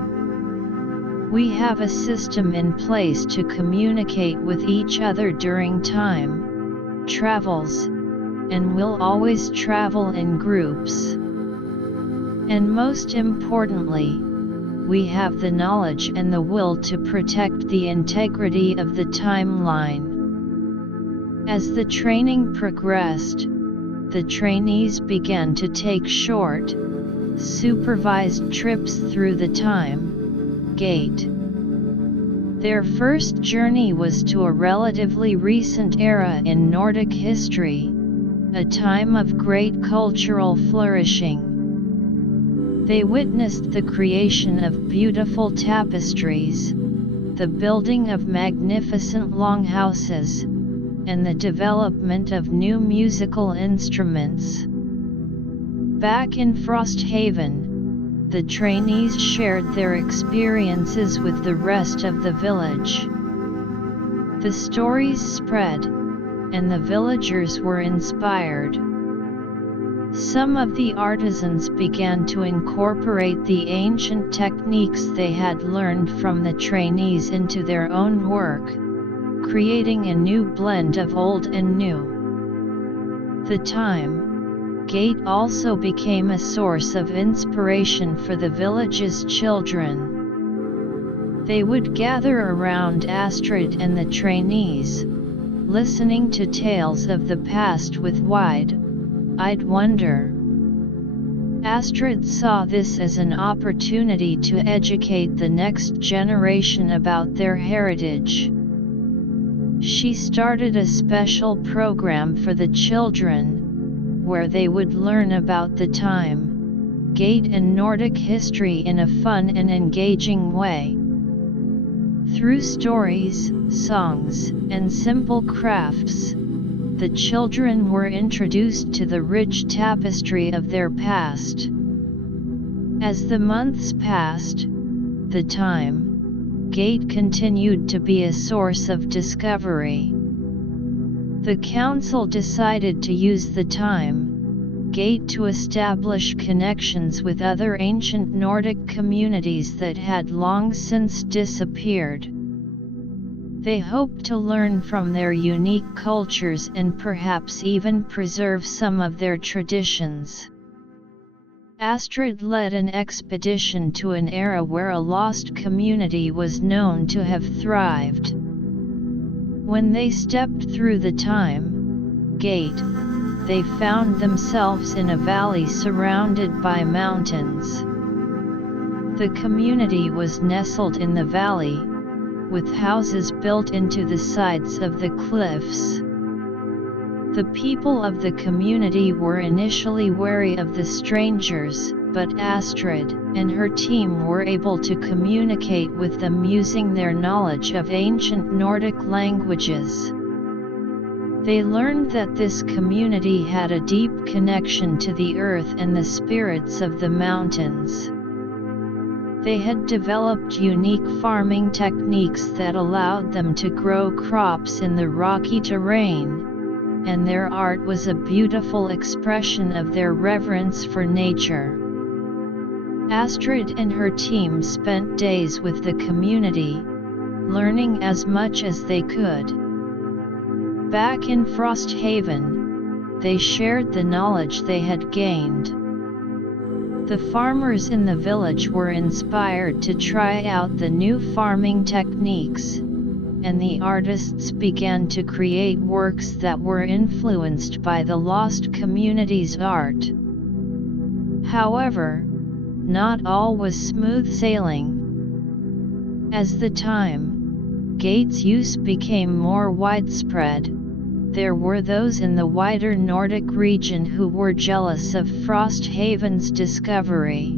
We have a system in place to communicate with each other during time travels, and we'll always travel in groups. And most importantly, we have the knowledge and the will to protect the integrity of the timeline." As the training progressed, the trainees began to take short, supervised trips through the time gate. Their first journey was to a relatively recent era in Nordic history, a time of great cultural flourishing. They witnessed the creation of beautiful tapestries, the building of magnificent longhouses, and the development of new musical instruments. Back in Frosthaven, the trainees shared their experiences with the rest of the village. The stories spread, and the villagers were inspired. Some of the artisans began to incorporate the ancient techniques they had learned from the trainees into their own work, creating a new blend of old and new. The time gate also became a source of inspiration for the village's children. They would gather around Astrid and the trainees, listening to tales of the past with wide-eyed wonder. Astrid saw this as an opportunity to educate the next generation about their heritage. She started a special program for the children, where they would learn about the time, gate and Nordic history in a fun and engaging way. Through stories, songs, and simple crafts, the children were introduced to the rich tapestry of their past. As the months passed, the time gate continued to be a source of discovery. The council decided to use the time gate to establish connections with other ancient Nordic communities that had long since disappeared. They hoped to learn from their unique cultures and perhaps even preserve some of their traditions. Astrid led an expedition to an era where a lost community was known to have thrived. When they stepped through the time gate, they found themselves in a valley surrounded by mountains. The community was nestled in the valley, with houses built into the sides of the cliffs. The people of the community were initially wary of the strangers, but Astrid and her team were able to communicate with them using their knowledge of ancient Nordic languages. They learned that this community had a deep connection to the earth and the spirits of the mountains. They had developed unique farming techniques that allowed them to grow crops in the rocky terrain, and their art was a beautiful expression of their reverence for nature. Astrid and her team spent days with the community, learning as much as they could. Back in Frosthaven, they shared the knowledge they had gained. The farmers in the village were inspired to try out the new farming techniques, and the artists began to create works that were influenced by the lost community's art. However, not all was smooth sailing. As the time gate's use became more widespread, there were those in the wider Nordic region who were jealous of Frosthaven's discovery.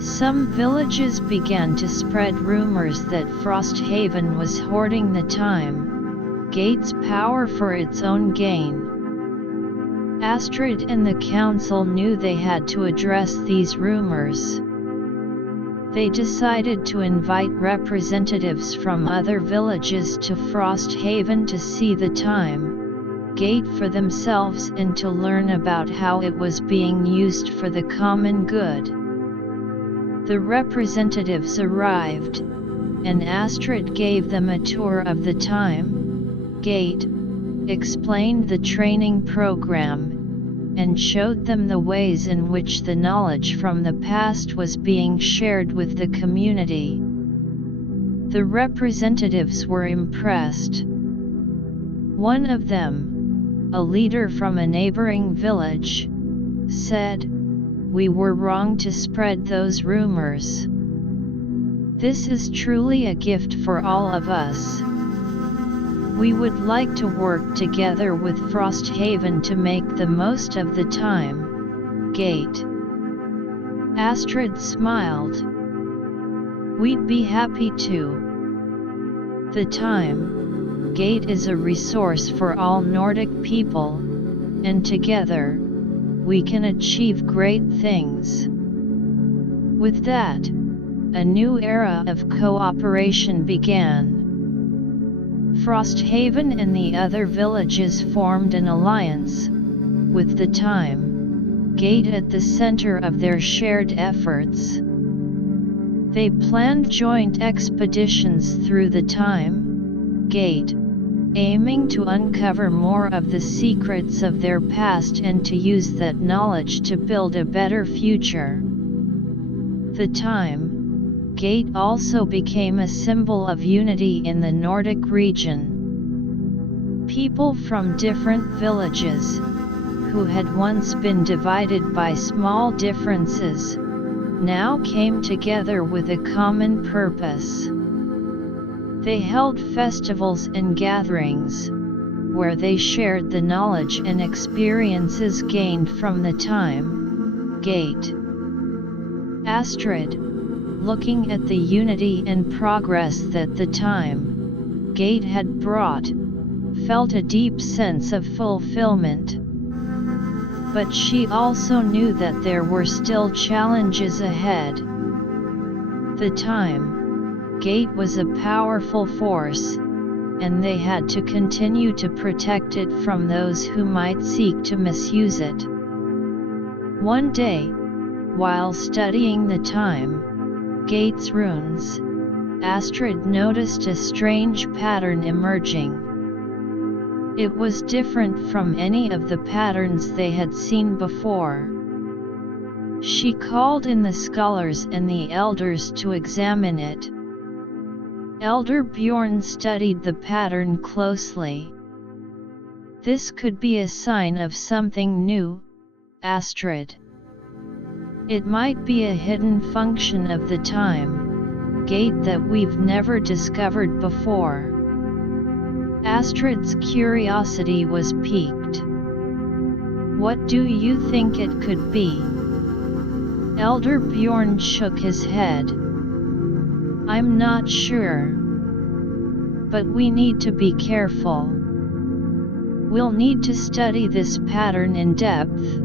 Some villages began to spread rumors that Frosthaven was hoarding the time gate's power for its own gain. Astrid and the council knew they had to address these rumors. They decided to invite representatives from other villages to Frosthaven to see the time gate for themselves and to learn about how it was being used for the common good. The representatives arrived, and Astrid gave them a tour of the time gate, explained the training program, and showed them the ways in which the knowledge from the past was being shared with the community. The representatives were impressed. One of them, a leader from a neighboring village, said, "We were wrong to spread those rumors. This is truly a gift for all of us. We would like to work together with Frosthaven to make the most of the time gate. Astrid smiled. We'd be happy to. The time gate is a resource for all Nordic people, and together, we can achieve great things. With that, a new era of cooperation began. Frosthaven and the other villages formed an alliance, with the time gate at the center of their shared efforts. They planned joint expeditions through the time gate, aiming to uncover more of the secrets of their past and to use that knowledge to build a better future. The time gate also became a symbol of unity in the Nordic region. People from different villages, who had once been divided by small differences, now came together with a common purpose. They held festivals and gatherings, where they shared the knowledge and experiences gained from the time gate. Astrid, looking at the unity and progress that the time gate had brought, felt a deep sense of fulfillment. But she also knew that there were still challenges ahead. The time gate was a powerful force, and they had to continue to protect it from those who might seek to misuse it. One day, while studying the time gate's runes, Astrid noticed a strange pattern emerging. It was different from any of the patterns they had seen before. She called in the scholars and the elders to examine it. Elder Bjorn studied the pattern closely. This could be a sign of something new, Astrid. It might be a hidden function of the time gate that we've never discovered before. Astrid's curiosity was piqued. What do you think it could be? Elder Bjorn shook his head. I'm not sure. But we need to be careful. We'll need to study this pattern in depth,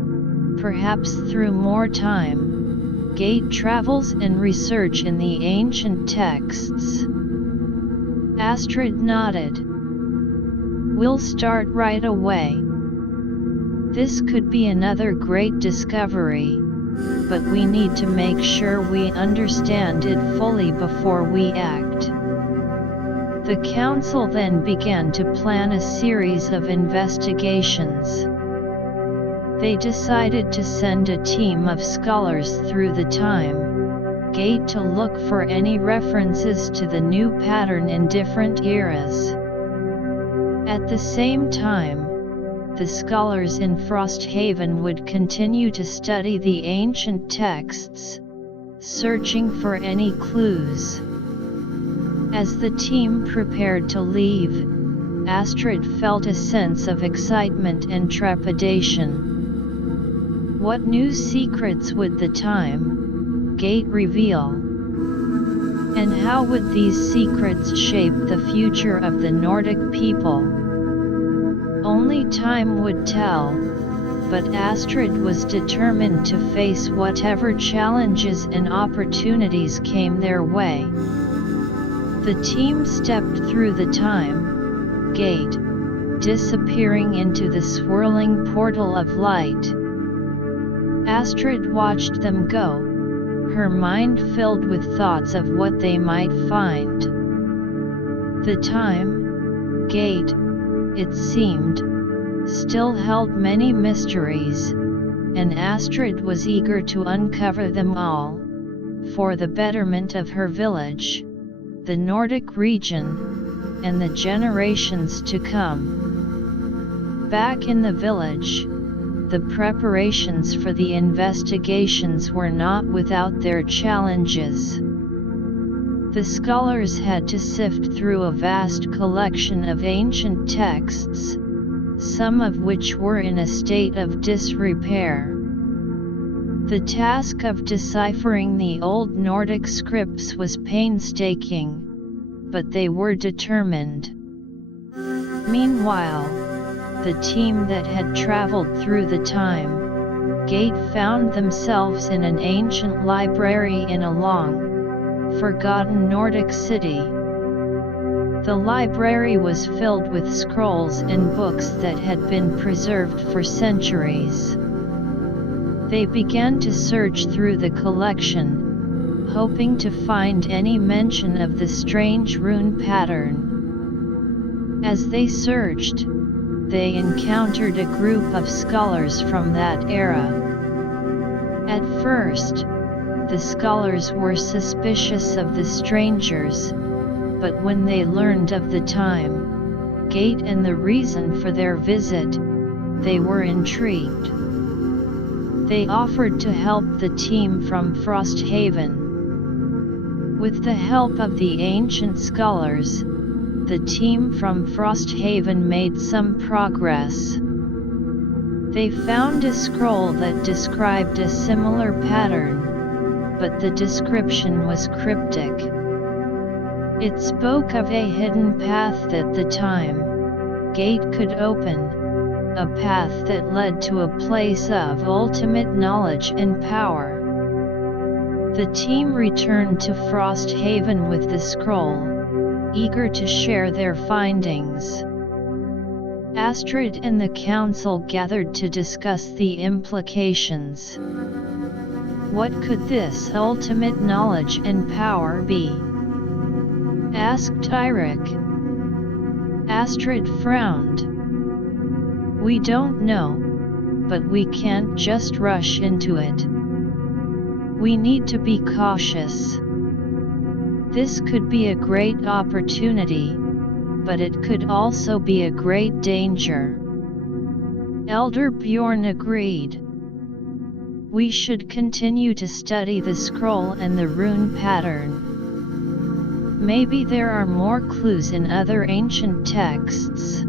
perhaps through more time gate travels and research in the ancient texts. Astrid nodded. We'll start right away. This could be another great discovery, but we need to make sure we understand it fully before we act. The council then began to plan a series of investigations. They decided to send a team of scholars through the time gate to look for any references to the new pattern in different eras. At the same time, the scholars in Frosthaven would continue to study the ancient texts, searching for any clues. As the team prepared to leave, Astrid felt a sense of excitement and trepidation. What new secrets would the time gate reveal? And how would these secrets shape the future of the Nordic people? Only time would tell, but Astrid was determined to face whatever challenges and opportunities came their way. The team stepped through the time gate, disappearing into the swirling portal of light. Astrid watched them go, her mind filled with thoughts of what they might find. The time gate, it seemed, still held many mysteries, and Astrid was eager to uncover them all, for the betterment of her village, the Nordic region, and the generations to come. Back in the village, the preparations for the investigations were not without their challenges. The scholars had to sift through a vast collection of ancient texts, some of which were in a state of disrepair. The task of deciphering the old Nordic scripts was painstaking, but they were determined. Meanwhile, the team that had traveled through the time gate found themselves in an ancient library in a long, forgotten Nordic city. The library was filled with scrolls and books that had been preserved for centuries. They began to search through the collection, hoping to find any mention of the strange rune pattern. As they searched, they encountered a group of scholars from that era. At first, the scholars were suspicious of the strangers, but when they learned of the time, gate and the reason for their visit, they were intrigued. They offered to help the team from Frosthaven. With the help of the ancient scholars, the team from Frosthaven made some progress. They found a scroll that described a similar pattern, but the description was cryptic. It spoke of a hidden path that the time gate could open, a path that led to a place of ultimate knowledge and power. The team returned to Frosthaven with the scroll, eager to share their findings. Astrid and the council gathered to discuss the implications. What could this ultimate knowledge and power be? Asked Eirik. Astrid frowned. We don't know, but we can't just rush into it. We need to be cautious. This could be a great opportunity, but it could also be a great danger. Elder Bjorn agreed. We should continue to study the scroll and the rune pattern. Maybe there are more clues in other ancient texts.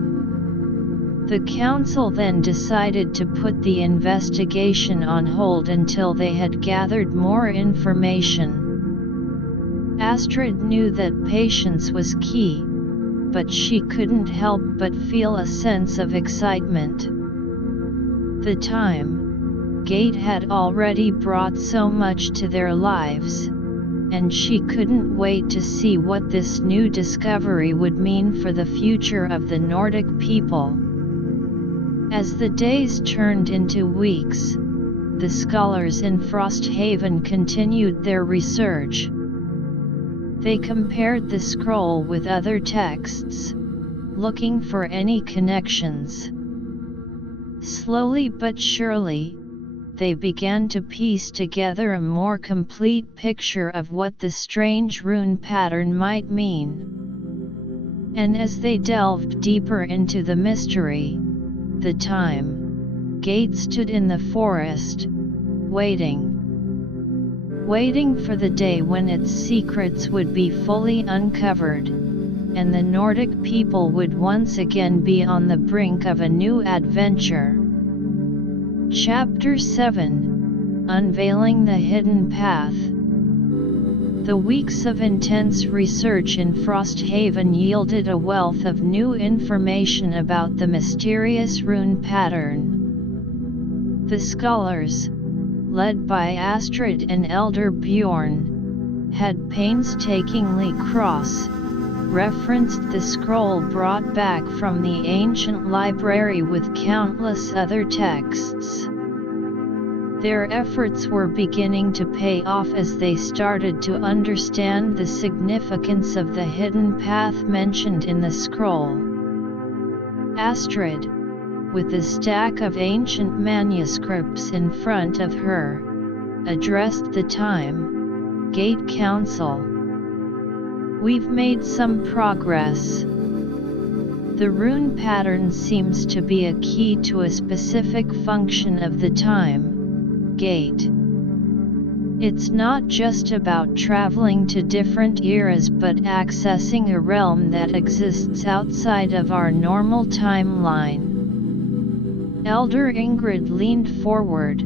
The council then decided to put the investigation on hold until they had gathered more information. Astrid knew that patience was key, but she couldn't help but feel a sense of excitement. The time gate had already brought so much to their lives, and she couldn't wait to see what this new discovery would mean for the future of the Nordic people. As the days turned into weeks, the scholars in Frosthaven continued their research. They compared the scroll with other texts, looking for any connections. Slowly but surely, they began to piece together a more complete picture of what the strange rune pattern might mean. And as they delved deeper into the mystery, the time gate stood in the forest, waiting for the day when its secrets would be fully uncovered, and the Nordic people would once again be on the brink of a new adventure. Chapter 7: Unveiling the Hidden Path. The weeks of intense research in Frosthaven yielded a wealth of new information about the mysterious rune pattern. The scholars, led by Astrid and Elder Bjorn, had painstakingly cross-referenced the scroll brought back from the ancient library with countless other texts. Their efforts were beginning to pay off as they started to understand the significance of the hidden path mentioned in the scroll. Astrid, with a stack of ancient manuscripts in front of her, addressed the time gate council. We've made some progress. The rune pattern seems to be a key to a specific function of the time gate. It's not just about traveling to different eras but accessing a realm that exists outside of our normal timeline. Elder Ingrid leaned forward,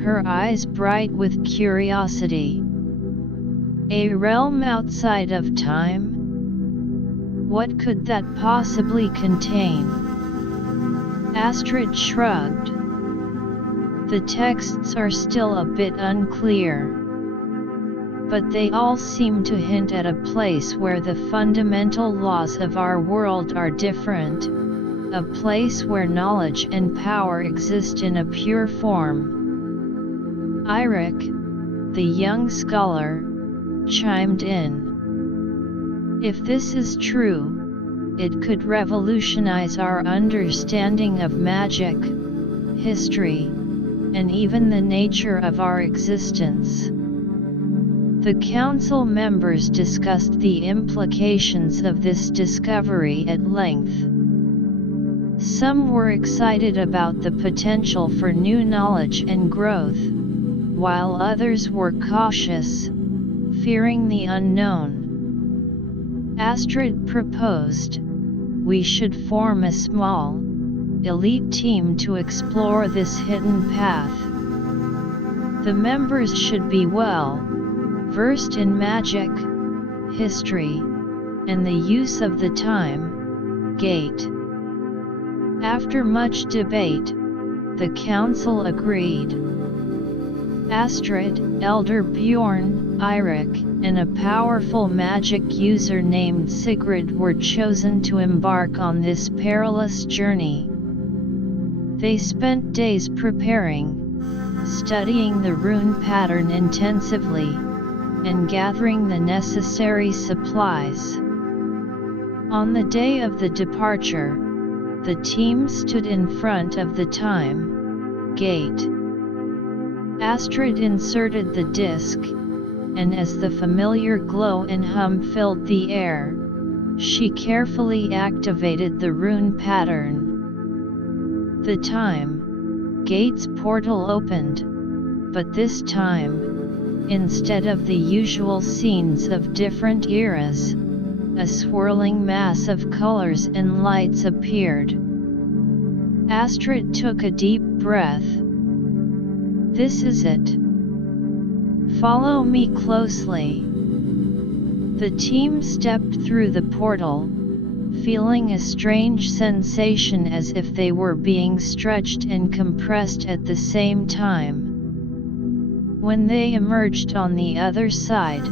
her eyes bright with curiosity. A realm outside of time? What could that possibly contain? Astrid shrugged. The texts are still a bit unclear, but they all seem to hint at a place where the fundamental laws of our world are different, a place where knowledge and power exist in a pure form. Eirik, the young scholar, chimed in. If this is true, it could revolutionize our understanding of magic, history, and even the nature of our existence. The council members discussed the implications of this discovery at length. Some were excited about the potential for new knowledge and growth, while others were cautious, fearing the unknown. Astrid proposed, we should form a small, elite team to explore this hidden path. The members should be well versed in magic, history, and the use of the time gate. After much debate, the council agreed. Astrid, Elder Bjorn, Eirik, and a powerful magic user named Sigrid were chosen to embark on this perilous journey. They spent days preparing, studying the rune pattern intensively, and gathering the necessary supplies. On the day of the departure, the team stood in front of the time gate. Astrid inserted the disc, and as the familiar glow and hum filled the air, she carefully activated the rune pattern. The time gate's portal opened, but this time, instead of the usual scenes of different eras, a swirling mass of colors and lights appeared. Astrid took a deep breath. This is it. Follow me closely. The team stepped through the portal, feeling a strange sensation as if they were being stretched and compressed at the same time. When they emerged on the other side,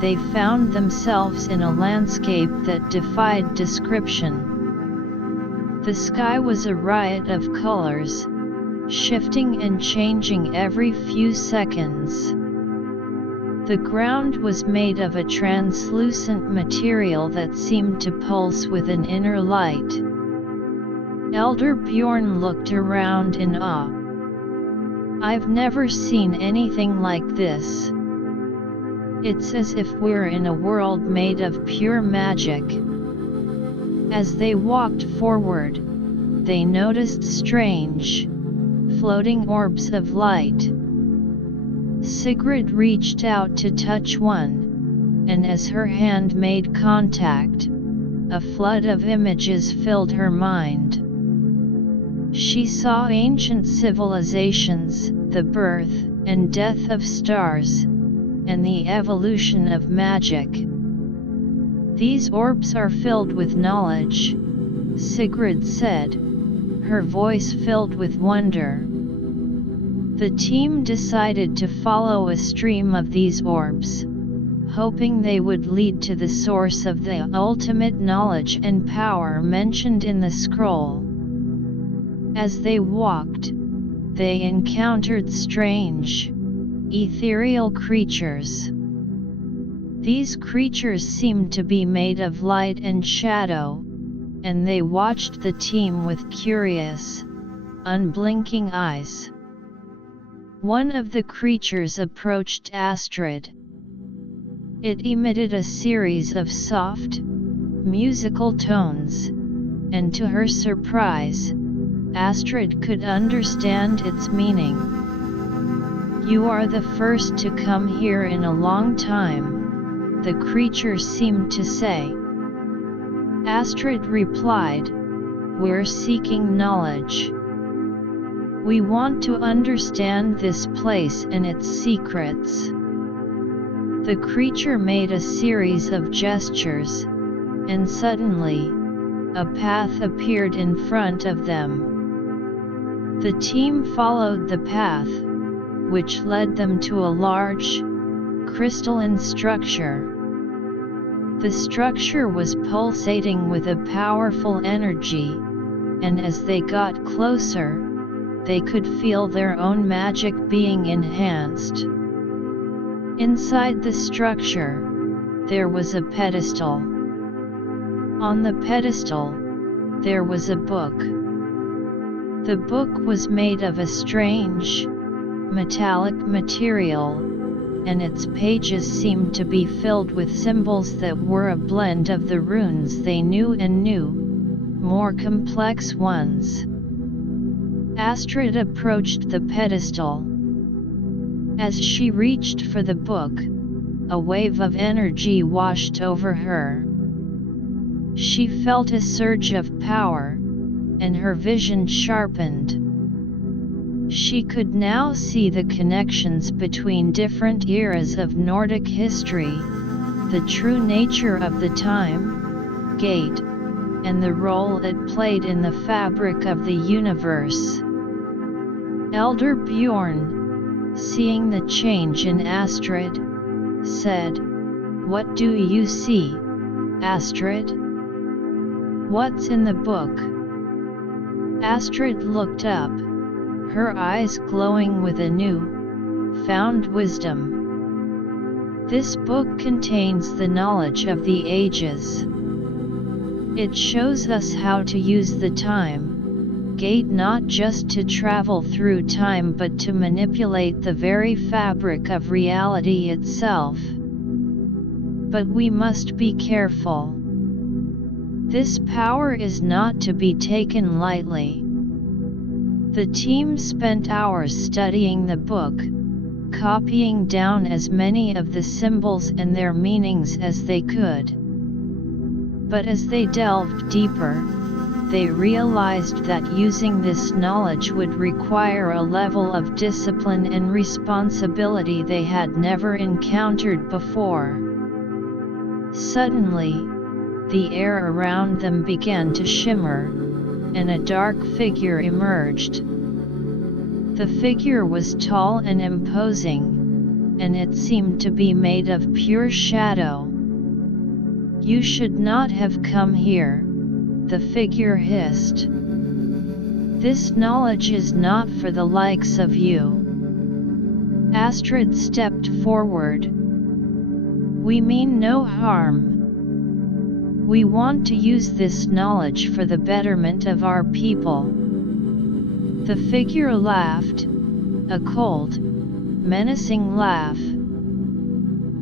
they found themselves in a landscape that defied description. The sky was a riot of colors, shifting and changing every few seconds. The ground was made of a translucent material that seemed to pulse with an inner light. Elder Bjorn looked around in awe. I've never seen anything like this. It's as if we're in a world made of pure magic. As they walked forward, they noticed strange, floating orbs of light. Sigrid reached out to touch one, and as her hand made contact, a flood of images filled her mind. She saw ancient civilizations, the birth and death of stars, and the evolution of magic. These orbs are filled with knowledge, Sigrid said, her voice filled with wonder. The team decided to follow a stream of these orbs, hoping they would lead to the source of the ultimate knowledge and power mentioned in the scroll. As they walked, they encountered strange, ethereal creatures. These creatures seemed to be made of light and shadow, and they watched the team with curious, unblinking eyes. One of the creatures approached Astrid. It emitted a series of soft, musical tones, and to her surprise, Astrid could understand its meaning. "You are the first to come here in a long time," the creature seemed to say. Astrid replied, "We're seeking knowledge. We want to understand this place and its secrets." The creature made a series of gestures, and suddenly, a path appeared in front of them. The team followed the path, which led them to a large, crystalline structure. The structure was pulsating with a powerful energy, and as they got closer, they could feel their own magic being enhanced. Inside the structure, there was a pedestal. On the pedestal, there was a book. The book was made of a strange, metallic material, and its pages seemed to be filled with symbols that were a blend of the runes they knew and more complex ones. Astrid approached the pedestal. As she reached for the book, a wave of energy washed over her. She felt a surge of power, and her vision sharpened. She could now see the connections between different eras of Nordic history, the true nature of the time, gate, and the role it played in the fabric of the universe. Elder Bjorn, seeing the change in Astrid, said, "What do you see, Astrid? What's in the book?" Astrid looked up, her eyes glowing with a new-found wisdom. "This book contains the knowledge of the ages. It shows us how to use the time gate not just to travel through time but to manipulate the very fabric of reality itself. But we must be careful. This power is not to be taken lightly." The team spent hours studying the book, copying down as many of the symbols and their meanings as they could. But as they delved deeper, they realized that using this knowledge would require a level of discipline and responsibility they had never encountered before. Suddenly, the air around them began to shimmer, and a dark figure emerged. The figure was tall and imposing, and it seemed to be made of pure shadow. "You should not have come here," the figure hissed. "This knowledge is not for the likes of you." Astrid stepped forward. "We mean no harm. We want to use this knowledge for the betterment of our people." The figure laughed, a cold, menacing laugh.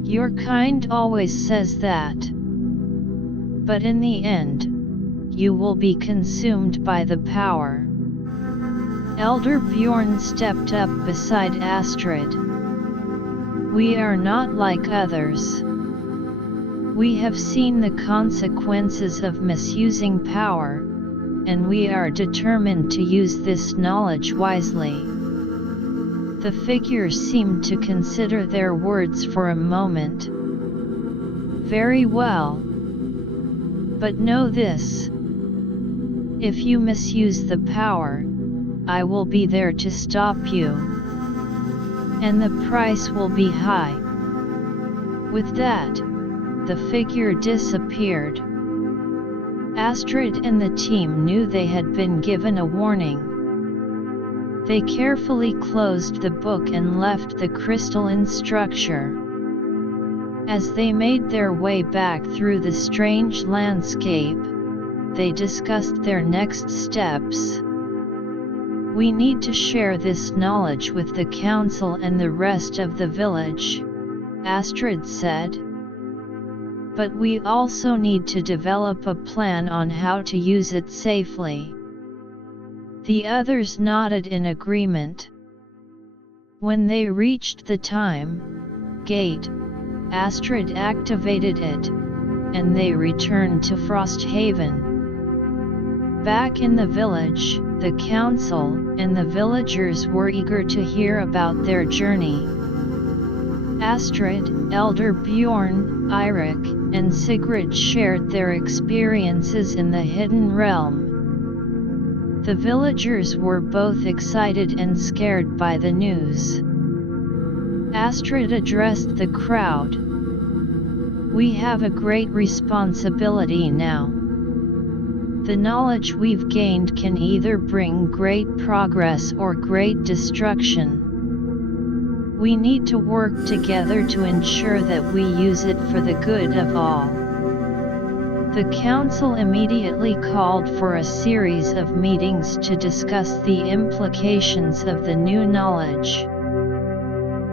"Your kind always says that. But in the end, you will be consumed by the power." Elder Bjorn stepped up beside Astrid. "We are not like others. We have seen the consequences of misusing power, and we are determined to use this knowledge wisely." The figure seemed to consider their words for a moment. "Very well. But know this. If you misuse the power, I will be there to stop you. And the price will be high." With that, the figure disappeared. Astrid and the team knew they had been given a warning. They carefully closed the book and left the crystalline structure. As they made their way back through the strange landscape, they discussed their next steps. "We need to share this knowledge with the council and the rest of the village," Astrid said. "But we also need to develop a plan on how to use it safely." The others nodded in agreement. When they reached the time gate, Astrid activated it, and they returned to Frosthaven. Back in the village, the council and the villagers were eager to hear about their journey. Astrid, Elder Bjorn, Eirik, and Sigrid shared their experiences in the Hidden Realm. The villagers were both excited and scared by the news. Astrid addressed the crowd. "We have a great responsibility now. The knowledge we've gained can either bring great progress or great destruction. We need to work together to ensure that we use it for the good of all." The council immediately called for a series of meetings to discuss the implications of the new knowledge.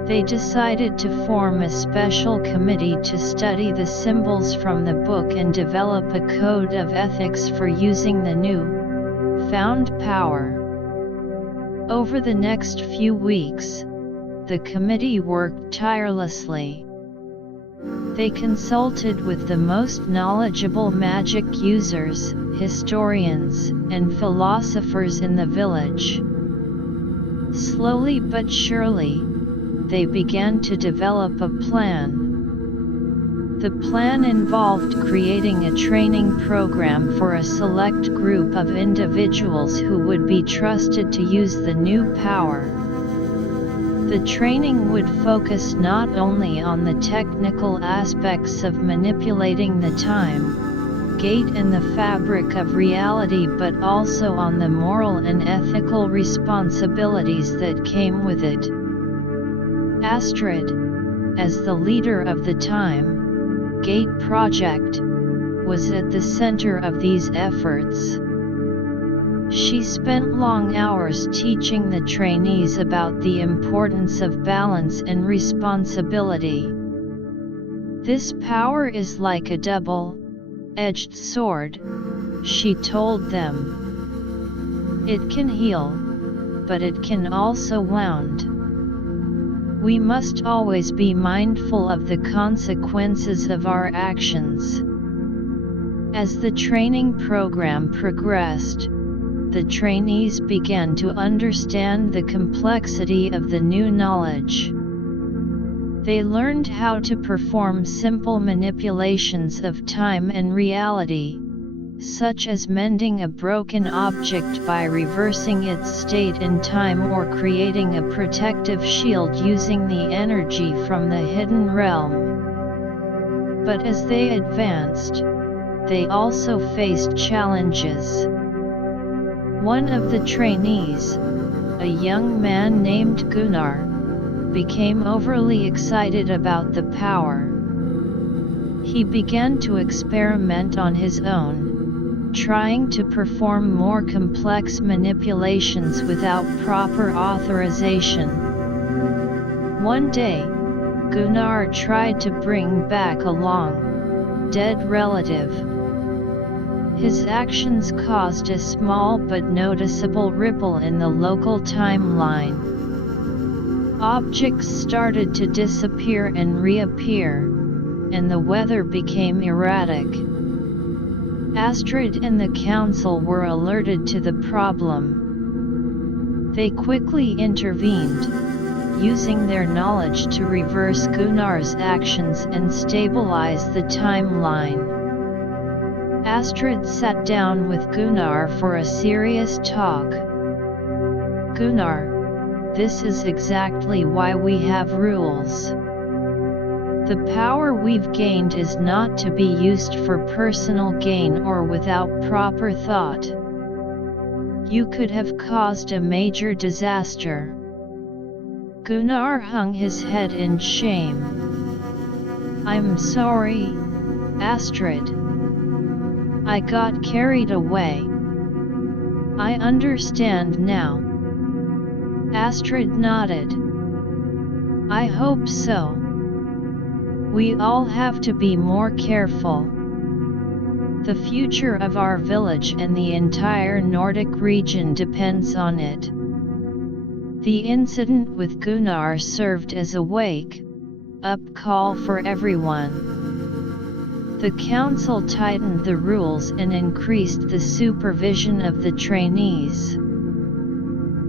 They decided to form a special committee to study the symbols from the book and develop a code of ethics for using the new, found power. Over the next few weeks, the committee worked tirelessly. They consulted with the most knowledgeable magic users, historians, and philosophers in the village. Slowly but surely, they began to develop a plan. The plan involved creating a training program for a select group of individuals who would be trusted to use the new power. The training would focus not only on the technical aspects of manipulating the time gate and the fabric of reality, but also on the moral and ethical responsibilities that came with it. Astrid, as the leader of the Time Gate project, was at the center of these efforts. She spent long hours teaching the trainees about the importance of balance and responsibility. "This power is like a double-edged sword," she told them. "It can heal, but it can also wound. We must always be mindful of the consequences of our actions." As the training program progressed, the trainees began to understand the complexity of the new knowledge. They learned how to perform simple manipulations of time and reality, such as mending a broken object by reversing its state in time or creating a protective shield using the energy from the hidden realm. But as they advanced, they also faced challenges. One of the trainees, a young man named Gunnar, became overly excited about the power. He began to experiment on his own, trying to perform more complex manipulations without proper authorization. One day, Gunnar tried to bring back a long-dead relative. His actions caused a small but noticeable ripple in the local timeline. Objects started to disappear and reappear, and the weather became erratic. Astrid and the council were alerted to the problem. They quickly intervened, using their knowledge to reverse Gunnar's actions and stabilize the timeline. Astrid sat down with Gunnar for a serious talk. "Gunnar, this is exactly why we have rules. The power we've gained is not to be used for personal gain or without proper thought. You could have caused a major disaster." Gunnar hung his head in shame. "I'm sorry, Astrid. I got carried away. I understand now." Astrid nodded. "I hope so. We all have to be more careful. The future of our village and the entire Nordic region depends on it. The incident with Gunnar served as a wake-up call for everyone. The council tightened the rules and increased the supervision of the trainees.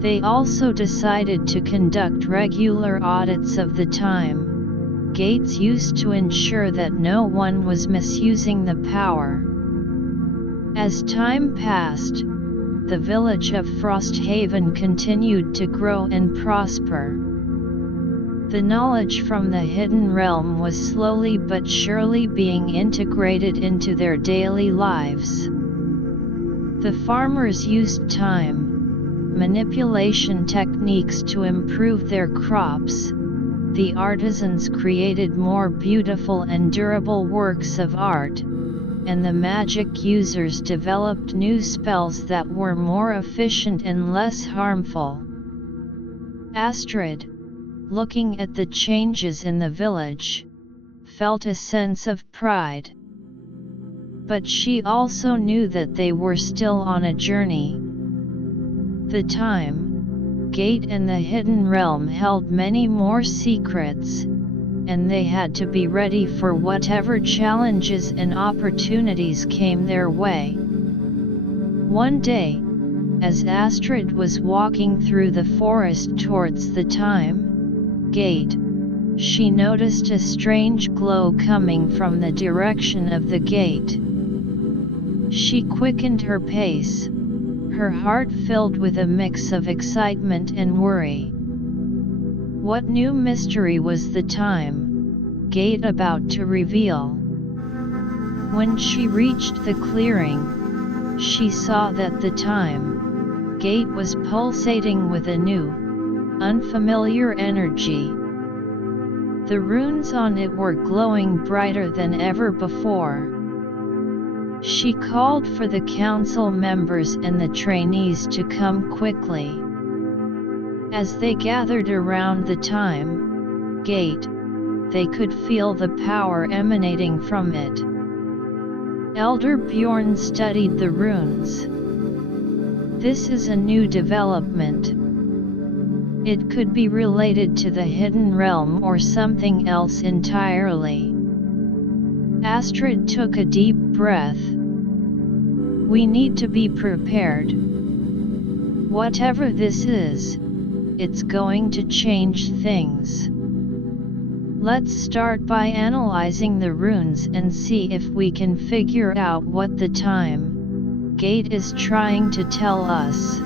They also decided to conduct regular audits of the time gates used to ensure that no one was misusing the power. As time passed, the village of Frosthaven continued to grow and prosper. The knowledge from the hidden realm was slowly but surely being integrated into their daily lives. The farmers used time manipulation techniques to improve their crops. The artisans created more beautiful and durable works of art, and the magic users developed new spells that were more efficient and less harmful. Astrid, looking at the changes in the village, felt a sense of pride. But she also knew that they were still on a journey. The time gate and the hidden realm held many more secrets, and they had to be ready for whatever challenges and opportunities came their way. One day, as Astrid was walking through the forest towards the time gate, she noticed a strange glow coming from the direction of the gate. She quickened her pace, her heart filled with a mix of excitement and worry. What new mystery was the time gate about to reveal? When she reached the clearing, she saw that the time gate was pulsating with a new, unfamiliar energy. The runes on it were glowing brighter than ever before. She called for the council members and the trainees to come quickly. As they gathered around the time gate, they could feel the power emanating from it. Elder Bjorn studied the runes. This is a new development. It could be related to the hidden realm or something else entirely. Astrid took a deep breath. We need to be prepared. Whatever this is, it's going to change things. Let's start by analyzing the runes and see if we can figure out what the time gate is trying to tell us.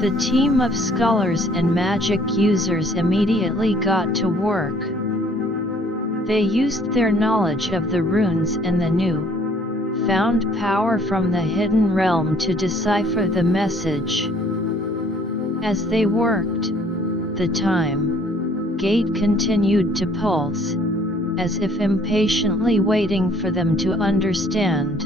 The team of scholars and magic users immediately got to work. They used their knowledge of the runes and the found power from the hidden realm to decipher the message. As they worked, the time gate continued to pulse, as if impatiently waiting for them to understand.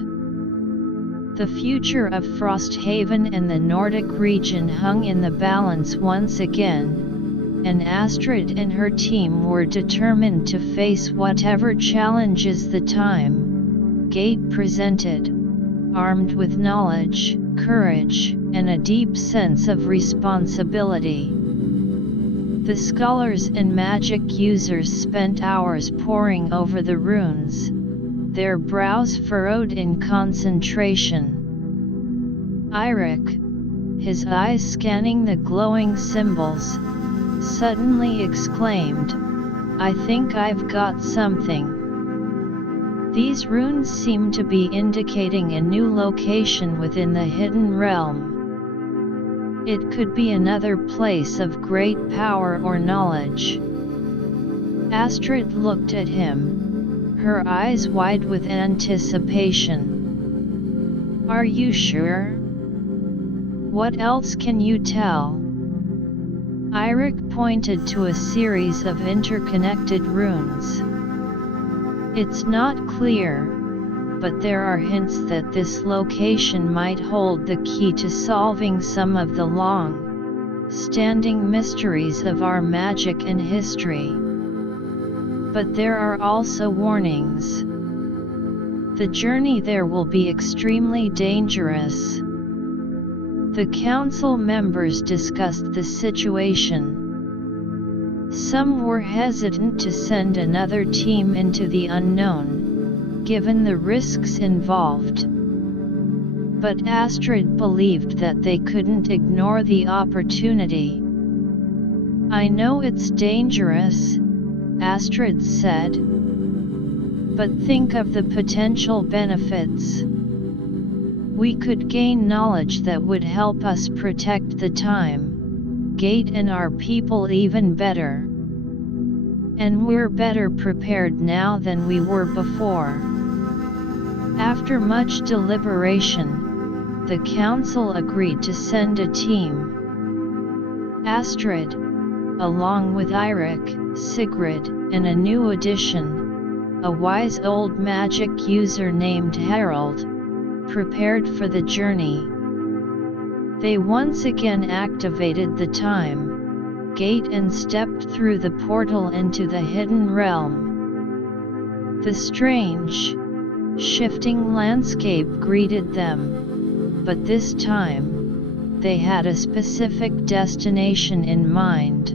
The future of Frosthaven and the Nordic region hung in the balance once again, and Astrid and her team were determined to face whatever challenges the time gate presented, armed with knowledge, courage, and a deep sense of responsibility. The scholars and magic users spent hours poring over the runes, their brows furrowed in concentration. Eirik, his eyes scanning the glowing symbols, suddenly exclaimed, "I think I've got something." These runes seem to be indicating a new location within the hidden realm. It could be another place of great power or knowledge. Astrid looked at him, her eyes wide with anticipation. "Are you sure? What else can you tell?" Eirik pointed to a series of interconnected runes. "It's not clear, but there are hints that this location might hold the key to solving some of the long-standing mysteries of our magic and history. But there are also warnings. The journey there will be extremely dangerous. The council members discussed the situation. Some were hesitant to send another team into the unknown, given the risks involved. But Astrid believed that they couldn't ignore the opportunity. "I know it's dangerous," Astrid said. "But think of the potential benefits. We could gain knowledge that would help us protect the time, Gate and our people even better. And we're better prepared now than we were before." After much deliberation, the council agreed to send a team. Astrid, along with Eirik, Sigrid, and a new addition, a wise old magic user named Harold, prepared for the journey. They once again activated the time gate and stepped through the portal into the hidden realm. The strange, shifting landscape greeted them, but this time, they had a specific destination in mind.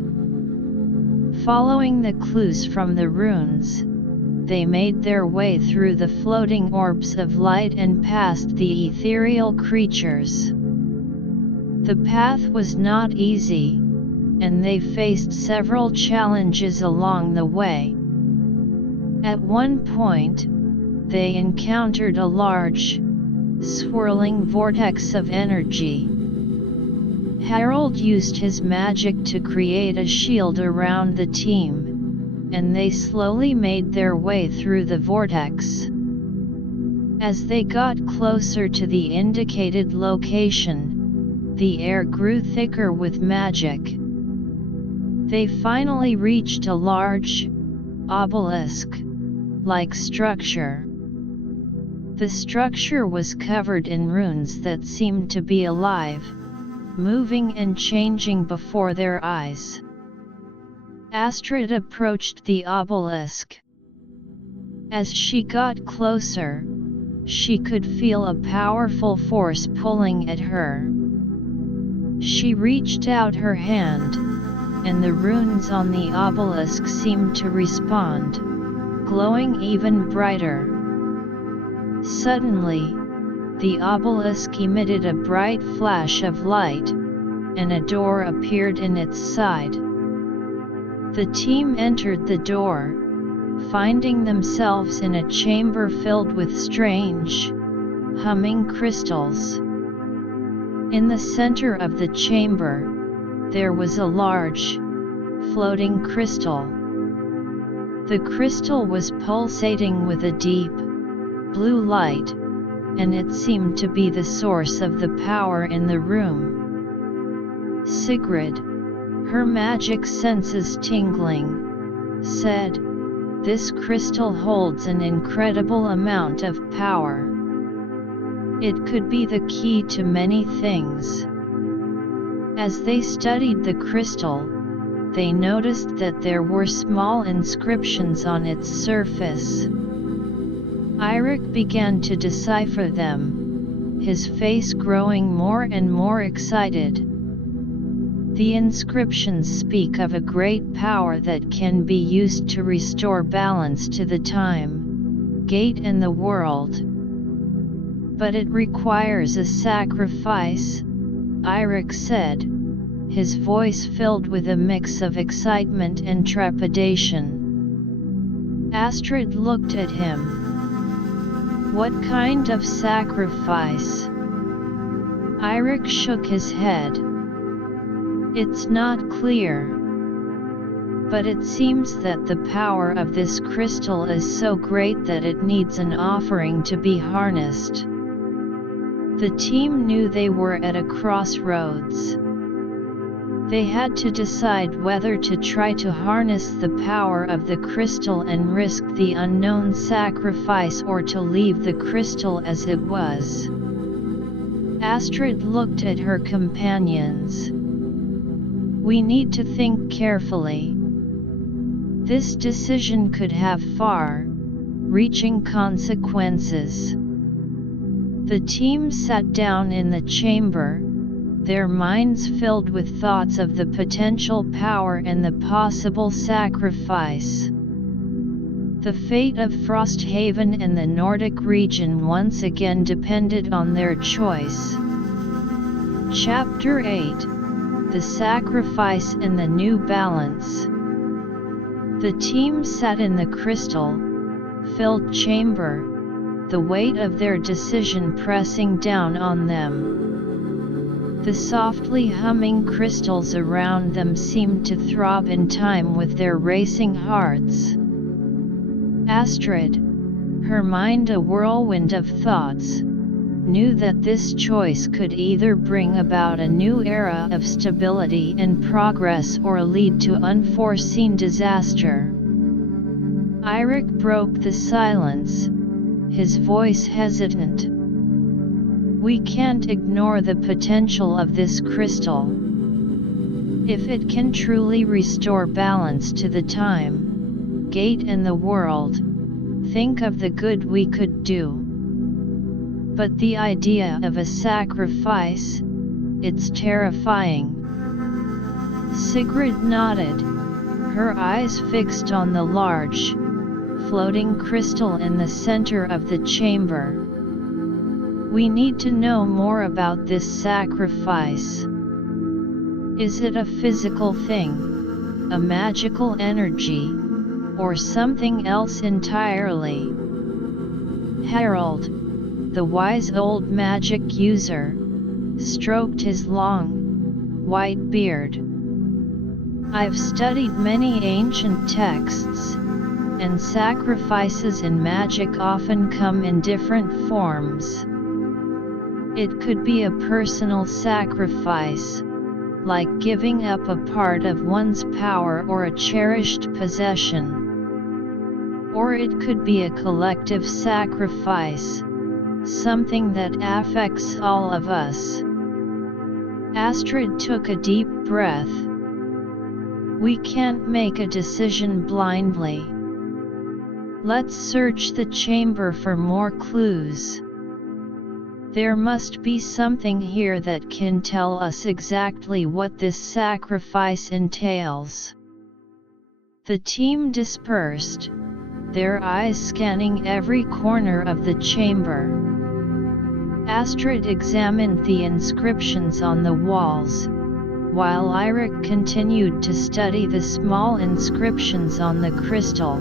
Following the clues from the runes, they made their way through the floating orbs of light and past the ethereal creatures. The path was not easy, and they faced several challenges along the way. At one point, they encountered a large, swirling vortex of energy. Harold used his magic to create a shield around the team, and they slowly made their way through the vortex. As they got closer to the indicated location, the air grew thicker with magic. They finally reached a large, obelisk-like structure. The structure was covered in runes that seemed to be alive, moving and changing before their eyes. Astrid approached the obelisk. As she got closer, she could feel a powerful force pulling at her. She reached out her hand, and the runes on the obelisk seemed to respond, glowing even brighter. Suddenly, the obelisk emitted a bright flash of light, and a door appeared in its side. The team entered the door, finding themselves in a chamber filled with strange, humming crystals. In the center of the chamber, there was a large, floating crystal. The crystal was pulsating with a deep, blue light, and it seemed to be the source of the power in the room. Sigrid, her magic senses tingling, said, "This crystal holds an incredible amount of power. It could be the key to many things." As they studied the crystal, they noticed that there were small inscriptions on its surface. Eirik began to decipher them, his face growing more and more excited. The inscriptions speak of a great power that can be used to restore balance to the time, gate and the world. But it requires a sacrifice, Eirik said, his voice filled with a mix of excitement and trepidation. Astrid looked at him. "What kind of sacrifice?" Eirik shook his head. "It's not clear. But it seems that the power of this crystal is so great that it needs an offering to be harnessed." The team knew they were at a crossroads. They had to decide whether to try to harness the power of the crystal and risk the unknown sacrifice or to leave the crystal as it was. Astrid looked at her companions. "We need to think carefully. This decision could have far-reaching consequences." The team sat down in the chamber, their minds filled with thoughts of the potential power and the possible sacrifice. The fate of Frosthaven and the Nordic region once again depended on their choice. Chapter 8: The Sacrifice and the New Balance. The team sat in the crystal-filled chamber, the weight of their decision pressing down on them. The softly humming crystals around them seemed to throb in time with their racing hearts. Astrid, her mind a whirlwind of thoughts, knew that this choice could either bring about a new era of stability and progress or lead to unforeseen disaster. Eirik broke the silence, his voice hesitant. We can't ignore the potential of this crystal. If it can truly restore balance to the time, gate and the world, think of the good we could do. But the idea of a sacrifice, it's terrifying. Sigrid nodded, her eyes fixed on the large, floating crystal in the center of the chamber. We need to know more about this sacrifice. Is it a physical thing, a magical energy, or something else entirely? Harold, the wise old magic user, stroked his long, white beard. I've studied many ancient texts, and sacrifices in magic often come in different forms. It could be a personal sacrifice, like giving up a part of one's power or a cherished possession. Or it could be a collective sacrifice, something that affects all of us. Astrid took a deep breath. We can't make a decision blindly. Let's search the chamber for more clues. There must be something here that can tell us exactly what this sacrifice entails. The team dispersed, their eyes scanning every corner of the chamber. Astrid examined the inscriptions on the walls, while Eirik continued to study the small inscriptions on the crystal.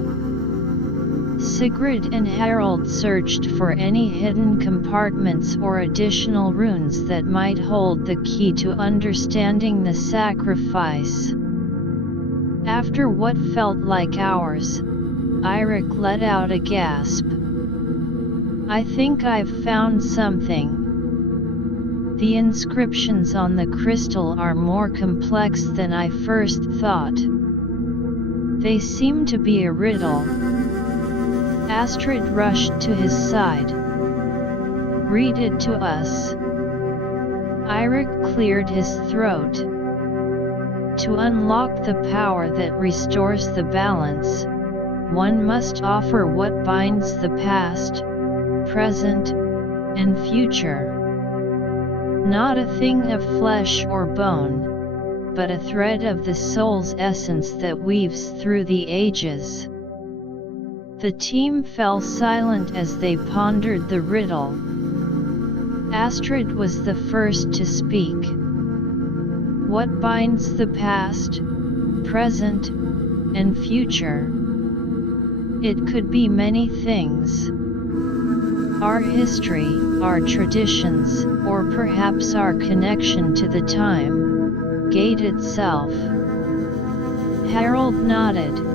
Sigrid and Harold searched for any hidden compartments or additional runes that might hold the key to understanding the sacrifice. After what felt like hours, Eirik let out a gasp. I think I've found something. The inscriptions on the crystal are more complex than I first thought. They seem to be a riddle. Astrid rushed to his side. Read it to us. Eirik cleared his throat. To unlock the power that restores the balance, one must offer what binds the past, present, and future. Not a thing of flesh or bone, but a thread of the soul's essence that weaves through the ages. The team fell silent as they pondered the riddle. Astrid was the first to speak. What binds the past, present, and future? It could be many things. Our history, our traditions, or perhaps our connection to the time, gate itself. Harold nodded.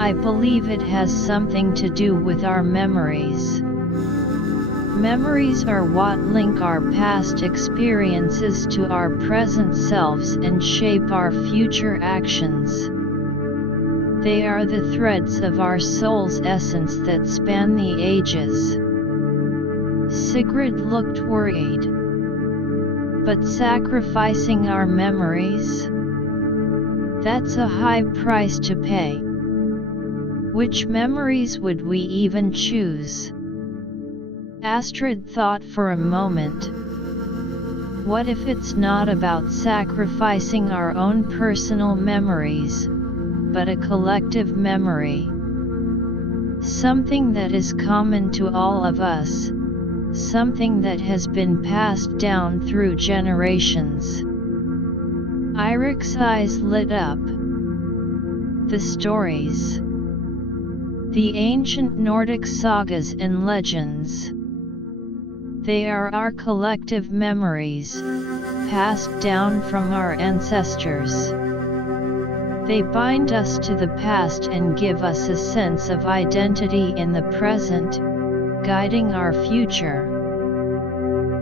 I believe it has something to do with our memories. Memories are what link our past experiences to our present selves and shape our future actions. They are the threads of our soul's essence that span the ages. Sigrid looked worried. But sacrificing our memories? That's a high price to pay. Which memories would we even choose? Astrid thought for a moment. What if it's not about sacrificing our own personal memories, but a collective memory? Something that is common to all of us, something that has been passed down through generations. Eirik's eyes lit up. The stories. The ancient Nordic sagas and legends. They are our collective memories, passed down from our ancestors. They bind us to the past and give us a sense of identity in the present, guiding our future.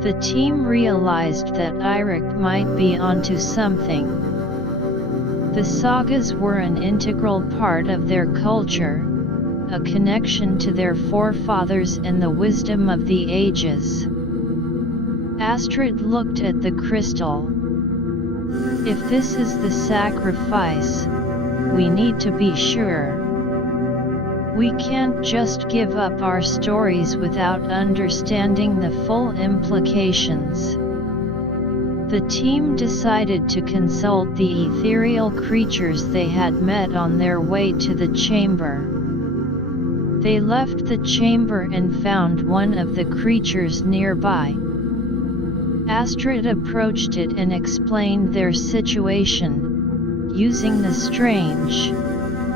The team realized that Eirik might be onto something. The sagas were an integral part of their culture, a connection to their forefathers and the wisdom of the ages. Astrid looked at the crystal. If this is the sacrifice, we need to be sure. We can't just give up our stories without understanding the full implications. The team decided to consult the ethereal creatures they had met on their way to the chamber. They left the chamber and found one of the creatures nearby. Astrid approached it and explained their situation, using the strange,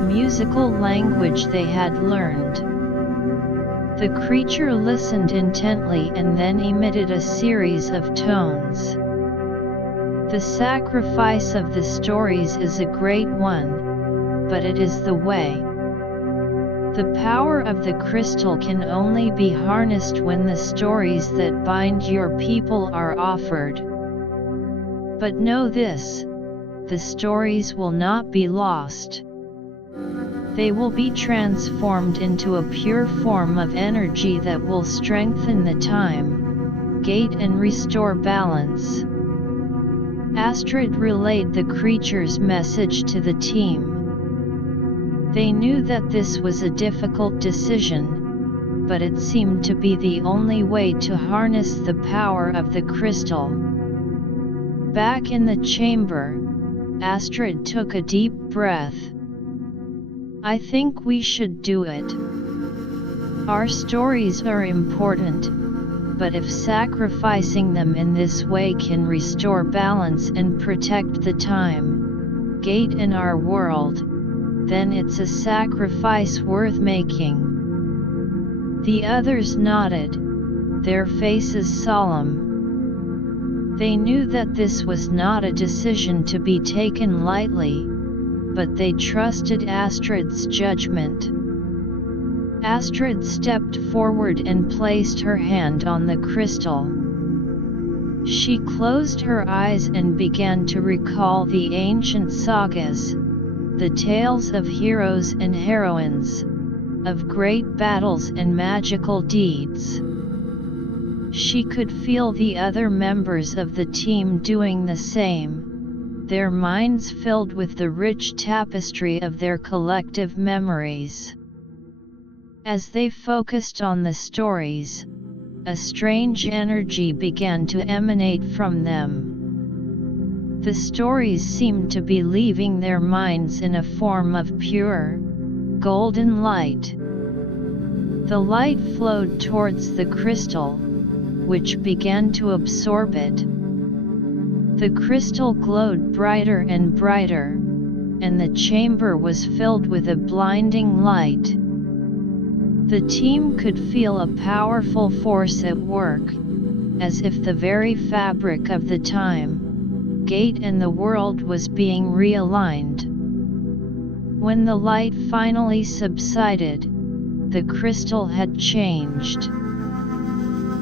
musical language they had learned. The creature listened intently and then emitted a series of tones. The sacrifice of the stories is a great one, but it is the way. The power of the crystal can only be harnessed when the stories that bind your people are offered. But know this, the stories will not be lost. They will be transformed into a pure form of energy that will strengthen the time, gate and restore balance. Astrid relayed the creature's message to the team. They knew that this was a difficult decision, but it seemed to be the only way to harness the power of the crystal. Back in the chamber, Astrid took a deep breath. I think we should do it. Our stories are important, but if sacrificing them in this way can restore balance and protect the time, gate in our world, then it's a sacrifice worth making. The others nodded, their faces solemn. They knew that this was not a decision to be taken lightly, but they trusted Astrid's judgment. Astrid stepped forward and placed her hand on the crystal. She closed her eyes and began to recall the ancient sagas, the tales of heroes and heroines, of great battles and magical deeds. She could feel the other members of the team doing the same, their minds filled with the rich tapestry of their collective memories. As they focused on the stories, a strange energy began to emanate from them. The stories seemed to be leaving their minds in a form of pure, golden light. The light flowed towards the crystal, which began to absorb it. The crystal glowed brighter and brighter, and the chamber was filled with a blinding light. The team could feel a powerful force at work, as if the very fabric of the time, gate and the world was being realigned. When the light finally subsided, the crystal had changed.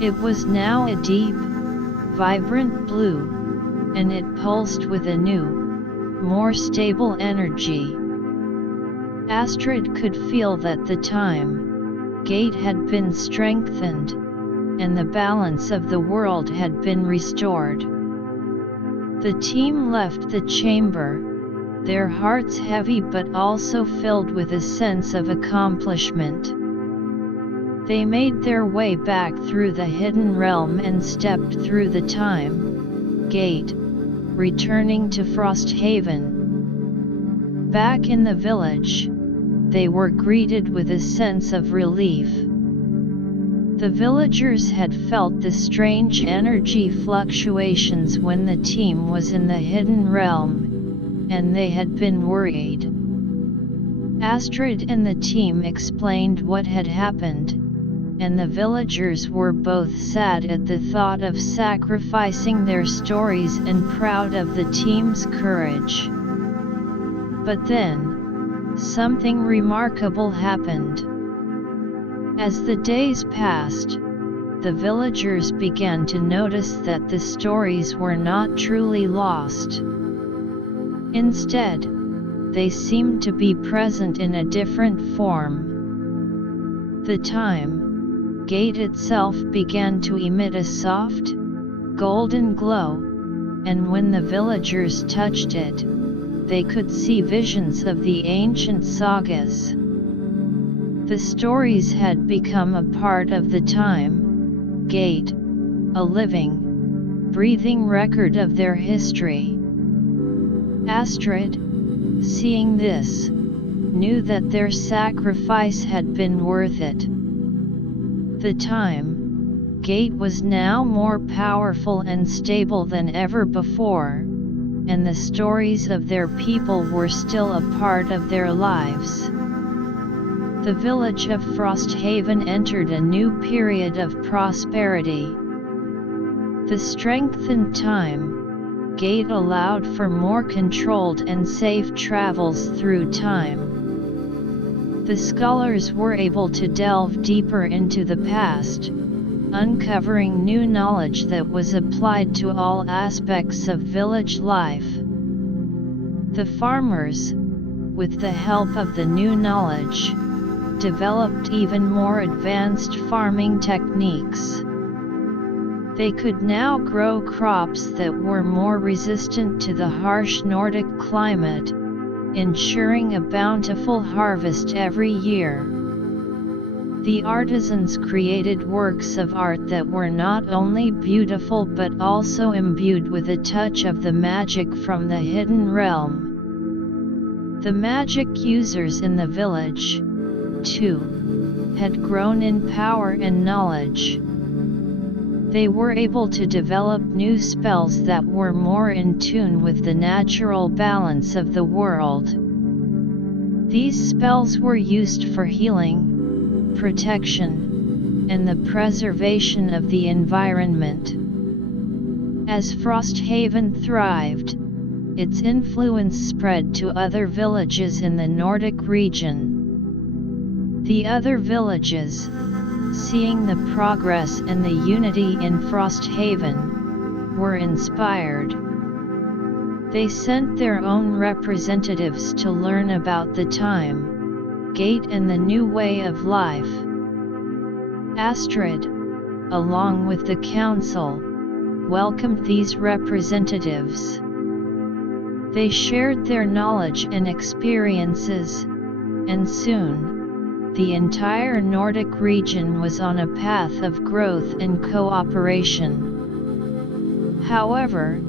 It was now a deep, vibrant blue, and it pulsed with a new, more stable energy. Astrid could feel that the time, gate had been strengthened, and the balance of the world had been restored. The team left the chamber, their hearts heavy but also filled with a sense of accomplishment. They made their way back through the hidden realm and stepped through the time, Gate, returning to Frosthaven. Back in the village, they were greeted with a sense of relief. The villagers had felt the strange energy fluctuations when the team was in the Hidden Realm, and they had been worried. Astrid and the team explained what had happened, and the villagers were both sad at the thought of sacrificing their stories and proud of the team's courage. But then, something remarkable happened. As the days passed, the villagers began to notice that the stories were not truly lost. Instead, they seemed to be present in a different form. The time gate itself began to emit a soft, golden glow, and when the villagers touched it, they could see visions of the ancient sagas. The stories had become a part of the time gate, a living, breathing record of their history. Astrid, seeing this, knew that their sacrifice had been worth it. The time gate was now more powerful and stable than ever before, and the stories of their people were still a part of their lives. The village of Frosthaven entered a new period of prosperity. The strengthened time gate allowed for more controlled and safe travels through time. The scholars were able to delve deeper into the past, uncovering new knowledge that was applied to all aspects of village life. The farmers, with the help of the new knowledge, developed even more advanced farming techniques. They could now grow crops that were more resistant to the harsh Nordic climate, ensuring a bountiful harvest every year. The artisans created works of art that were not only beautiful but also imbued with a touch of the magic from the Hidden Realm. The magic users in the village, too, had grown in power and knowledge. They were able to develop new spells that were more in tune with the natural balance of the world. These spells were used for healing, protection, and the preservation of the environment. As Frosthaven thrived, its influence spread to other villages in the Nordic region. The other villages, seeing the progress and the unity in Frosthaven, were inspired. They sent their own representatives to learn about the time gate and the new way of life. Astrid, along with the council, welcomed these representatives. They shared their knowledge and experiences, and soon, the entire Nordic region was on a path of growth and cooperation. However,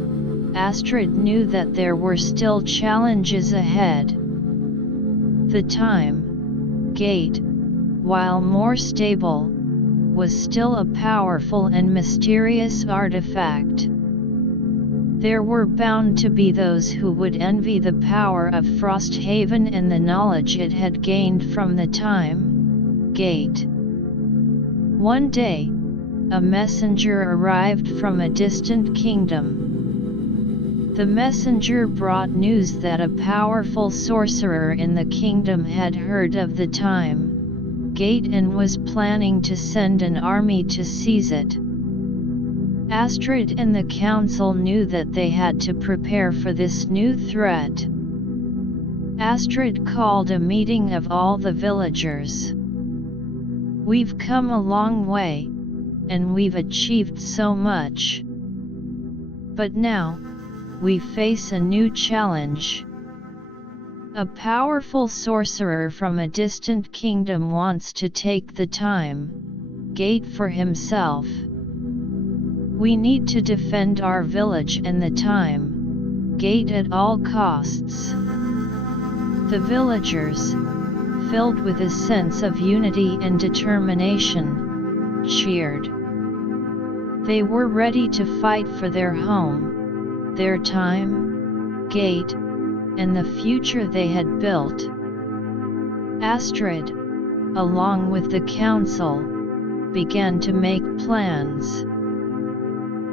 Astrid knew that there were still challenges ahead. The time gate, while more stable, was still a powerful and mysterious artifact. There were bound to be those who would envy the power of Frosthaven and the knowledge it had gained from the time gate. One day, a messenger arrived from a distant kingdom. The messenger brought news that a powerful sorcerer in the kingdom had heard of the time gate and was planning to send an army to seize it. Astrid and the council knew that they had to prepare for this new threat. Astrid called a meeting of all the villagers. "We've come a long way, and we've achieved so much. But now, we face a new challenge. A powerful sorcerer from a distant kingdom wants to take the time gate for himself. We need to defend our village and the time gate at all costs. The villagers, filled with a sense of unity and determination, cheered. They were ready to fight for their home, their time, gate, and the future they had built. Astrid, along with the council, began to make plans.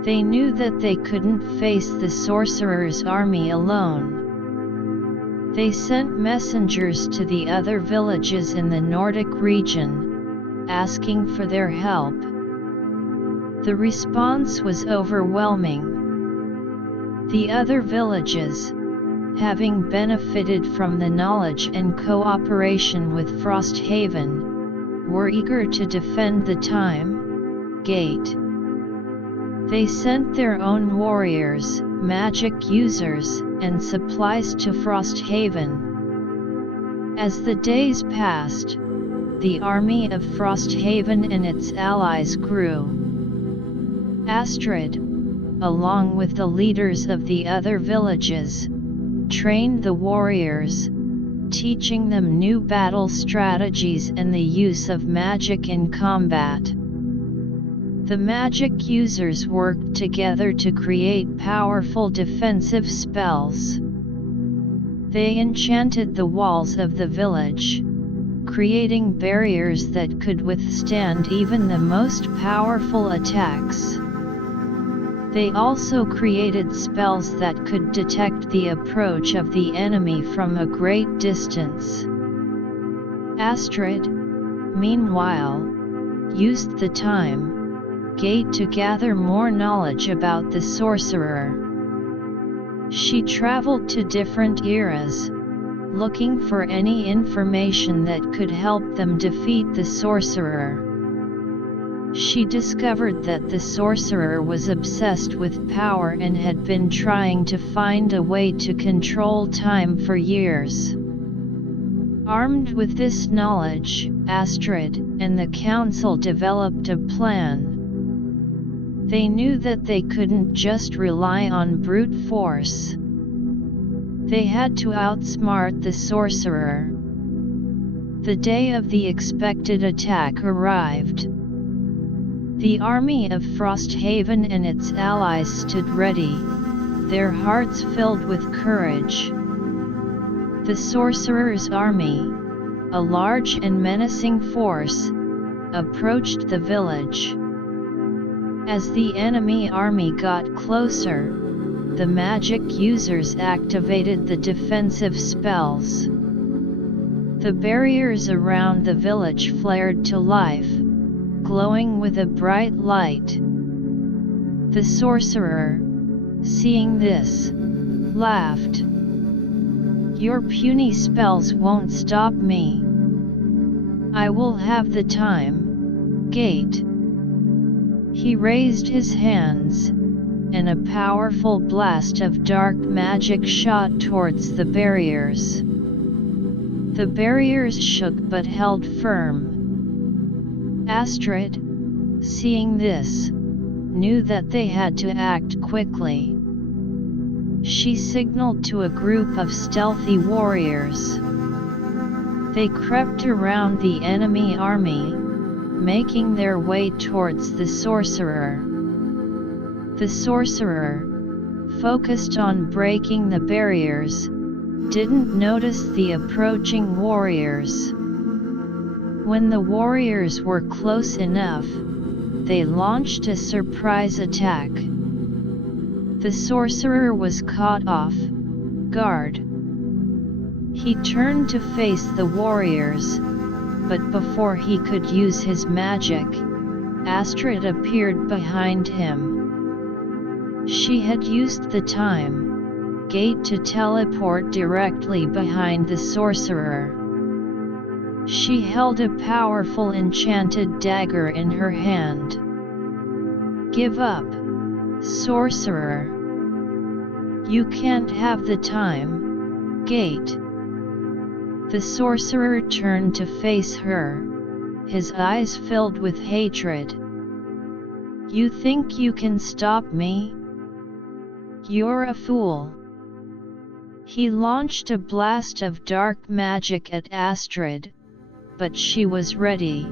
They knew that they couldn't face the sorcerer's army alone. They sent messengers to the other villages in the Nordic region, asking for their help. The response was overwhelming. The other villages, having benefited from the knowledge and cooperation with Frosthaven, were eager to defend the time gate. They sent their own warriors, magic users, and supplies to Frosthaven. As the days passed, the army of Frosthaven and its allies grew. Astrid, along with the leaders of the other villages, trained the warriors, teaching them new battle strategies and the use of magic in combat. The magic users worked together to create powerful defensive spells. They enchanted the walls of the village, creating barriers that could withstand even the most powerful attacks. They also created spells that could detect the approach of the enemy from a great distance. Astrid, meanwhile, used the time gate to gather more knowledge about the sorcerer. She traveled to different eras, looking for any information that could help them defeat the sorcerer. She discovered that the sorcerer was obsessed with power and had been trying to find a way to control time for years. Armed with this knowledge, Astrid and the council developed a plan. They knew that they couldn't just rely on brute force. They had to outsmart the sorcerer. The day of the expected attack arrived. The army of Frosthaven and its allies stood ready, their hearts filled with courage. The sorcerer's army, a large and menacing force, approached the village. As the enemy army got closer, the magic users activated the defensive spells. The barriers around the village flared to life, glowing with a bright light. The sorcerer, seeing this, laughed. "Your puny spells won't stop me. I will have the time gate." He raised his hands, and a powerful blast of dark magic shot towards the barriers. The barriers shook but held firm. Astrid, seeing this, knew that they had to act quickly. She signaled to a group of stealthy warriors. They crept around the enemy army, making their way towards the sorcerer. The sorcerer, focused on breaking the barriers, didn't notice the approaching warriors. When the warriors were close enough, they launched a surprise attack. The sorcerer was caught off guard. He turned to face the warriors, but before he could use his magic, Astrid appeared behind him. She had used the time gate to teleport directly behind the sorcerer. She held a powerful enchanted dagger in her hand. "Give up, sorcerer. You can't have the time gate." The sorcerer turned to face her, his eyes filled with hatred. You think you can stop me? You're a fool. He launched a blast of dark magic at Astrid, but she was ready.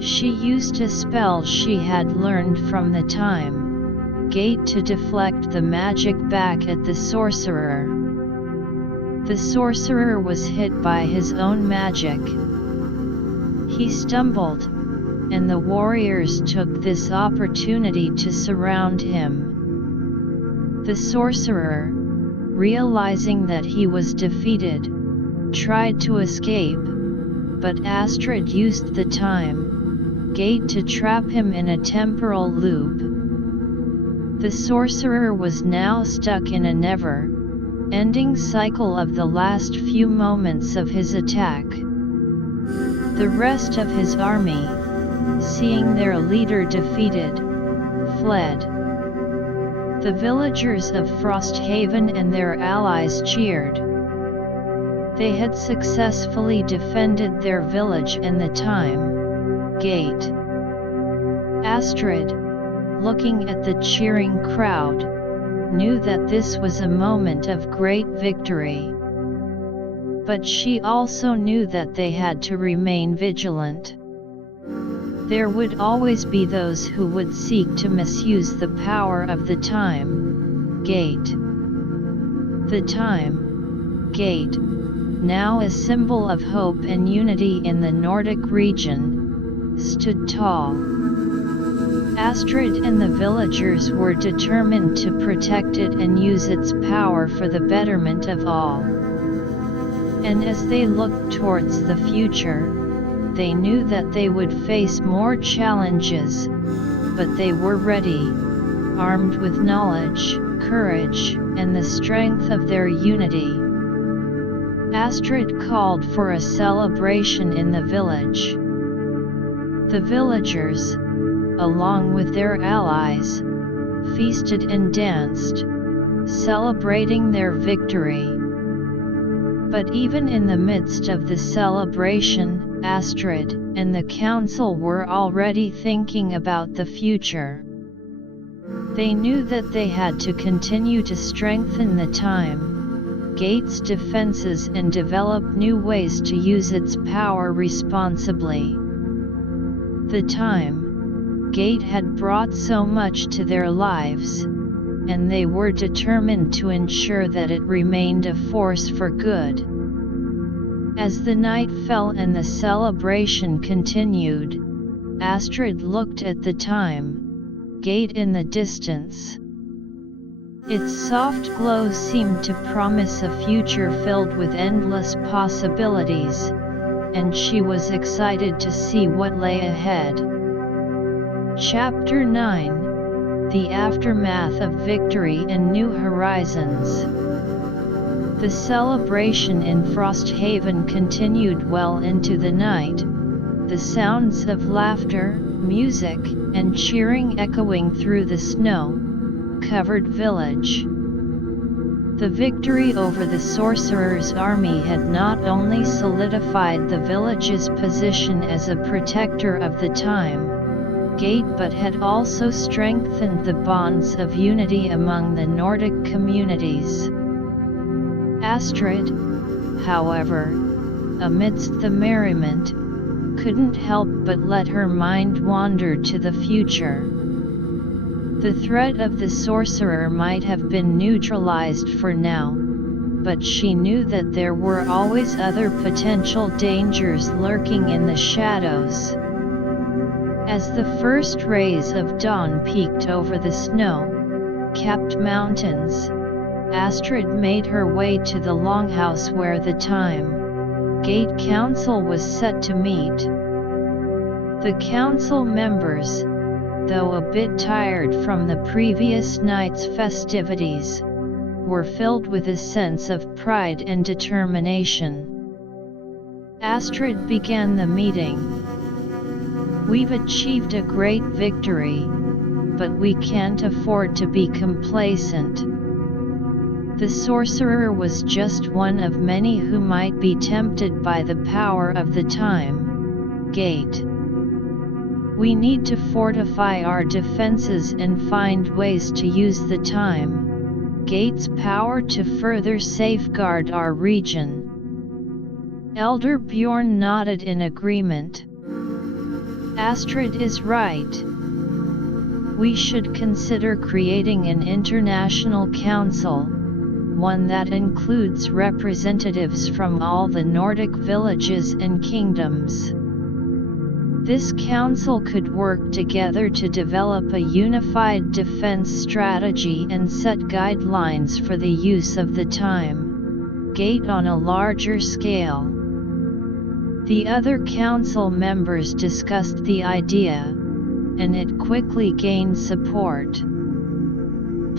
She used a spell she had learned from the time gate to deflect the magic back at the sorcerer. The sorcerer was hit by his own magic. He stumbled, and the warriors took this opportunity to surround him. The sorcerer, realizing that he was defeated, tried to escape, but Astrid used the time gate to trap him in a temporal loop. The sorcerer was now stuck in a never-ending cycle of the last few moments of his attack. The rest of his army, seeing their leader defeated, fled. The villagers of Frosthaven and their allies cheered. They had successfully defended their village and the time gate. Astrid, looking at the cheering crowd, knew that this was a moment of great victory. But she also knew that they had to remain vigilant. There would always be those who would seek to misuse the power of the time gate. The time gate, now a symbol of hope and unity in the Nordic region, stood tall. Astrid and the villagers were determined to protect it and use its power for the betterment of all. And as they looked towards the future, they knew that they would face more challenges, but they were ready, armed with knowledge, courage, and the strength of their unity. Astrid called for a celebration in the village. The villagers, along with their allies, feasted and danced, celebrating their victory. But even in the midst of the celebration, Astrid and the council were already thinking about the future. They knew that they had to continue to strengthen the time gate's defenses and develop new ways to use its power responsibly. The time gate had brought so much to their lives, and they were determined to ensure that it remained a force for good. As the night fell and the celebration continued, Astrid looked at the time gate in the distance. Its soft glow seemed to promise a future filled with endless possibilities, and she was excited to see what lay ahead. Chapter 9: The Aftermath of Victory and New Horizons. The celebration in Frosthaven continued well into the night, the sounds of laughter, music, and cheering echoing through the snow-covered village. The victory over the sorcerer's army had not only solidified the village's position as a protector of the time gate but had also strengthened the bonds of unity among the Nordic communities. Astrid, however, amidst the merriment, couldn't help but let her mind wander to the future. The threat of the sorcerer might have been neutralized for now, but she knew that there were always other potential dangers lurking in the shadows. As the first rays of dawn peeked over the snow-capped mountains, Astrid made her way to the longhouse where the time gate council was set to meet. The council members, though a bit tired from the previous night's festivities, were filled with a sense of pride and determination. Astrid began the meeting. "We've achieved a great victory, but we can't afford to be complacent. The sorcerer was just one of many who might be tempted by the power of the time gate. We need to fortify our defenses and find ways to use the time gate's power to further safeguard our region. Elder Bjorn nodded in agreement. Astrid is right. We should consider creating an international council, one that includes representatives from all the Nordic villages and kingdoms. This council could work together to develop a unified defense strategy and set guidelines for the use of the time gate on a larger scale. The other council members discussed the idea, and it quickly gained support.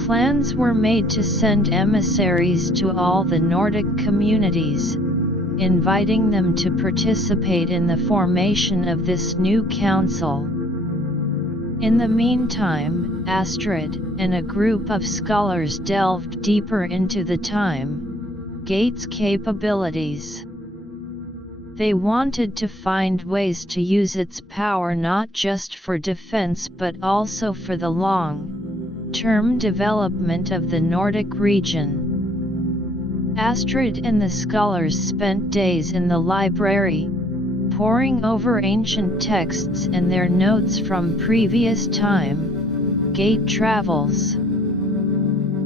Plans were made to send emissaries to all the Nordic communities, inviting them to participate in the formation of this new council. In the meantime, Astrid and a group of scholars delved deeper into the time gate's capabilities. They wanted to find ways to use its power not just for defense but also for the long-term development of the Nordic region. Astrid and the scholars spent days in the library, poring over ancient texts and their notes from previous time gate travels.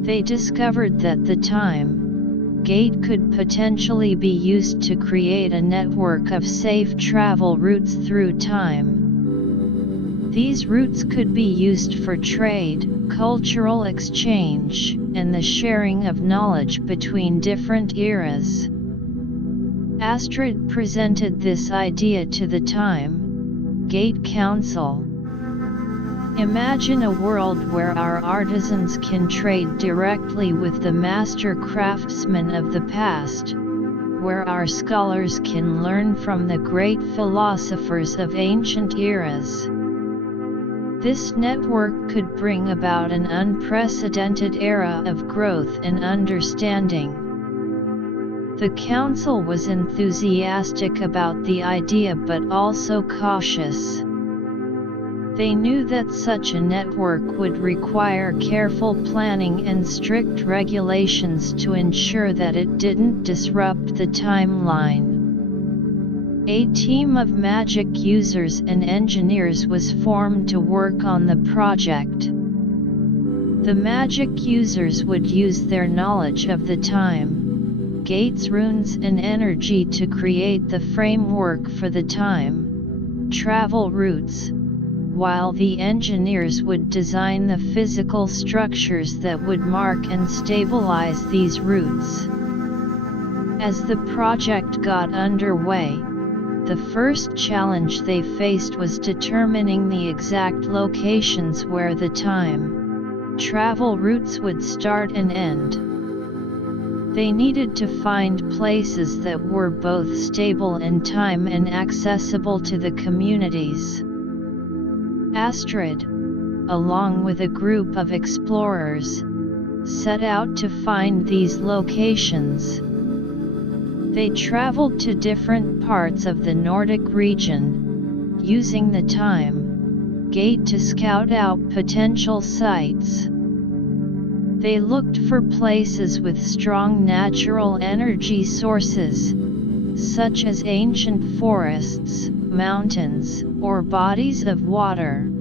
They discovered that the time gate could potentially be used to create a network of safe travel routes through time. These routes could be used for trade, cultural exchange, and the sharing of knowledge between different eras. Astrid presented this idea to the Time Gate Council. Imagine a world where our artisans can trade directly with the master craftsmen of the past, where our scholars can learn from the great philosophers of ancient eras. This network could bring about an unprecedented era of growth and understanding. The council was enthusiastic about the idea but also cautious. They knew that such a network would require careful planning and strict regulations to ensure that it didn't disrupt the timeline. A team of magic users and engineers was formed to work on the project. The magic users would use their knowledge of the time gate's runes and energy to create the framework for the time travel routes, while the engineers would design the physical structures that would mark and stabilize these routes. As the project got underway, the first challenge they faced was determining the exact locations where the time travel routes would start and end. They needed to find places that were both stable in time and accessible to the communities. Astrid, along with a group of explorers, set out to find these locations. They traveled to different parts of the Nordic region, using the time gate to scout out potential sites. They looked for places with strong natural energy sources, such as ancient forests, mountains, or bodies of water.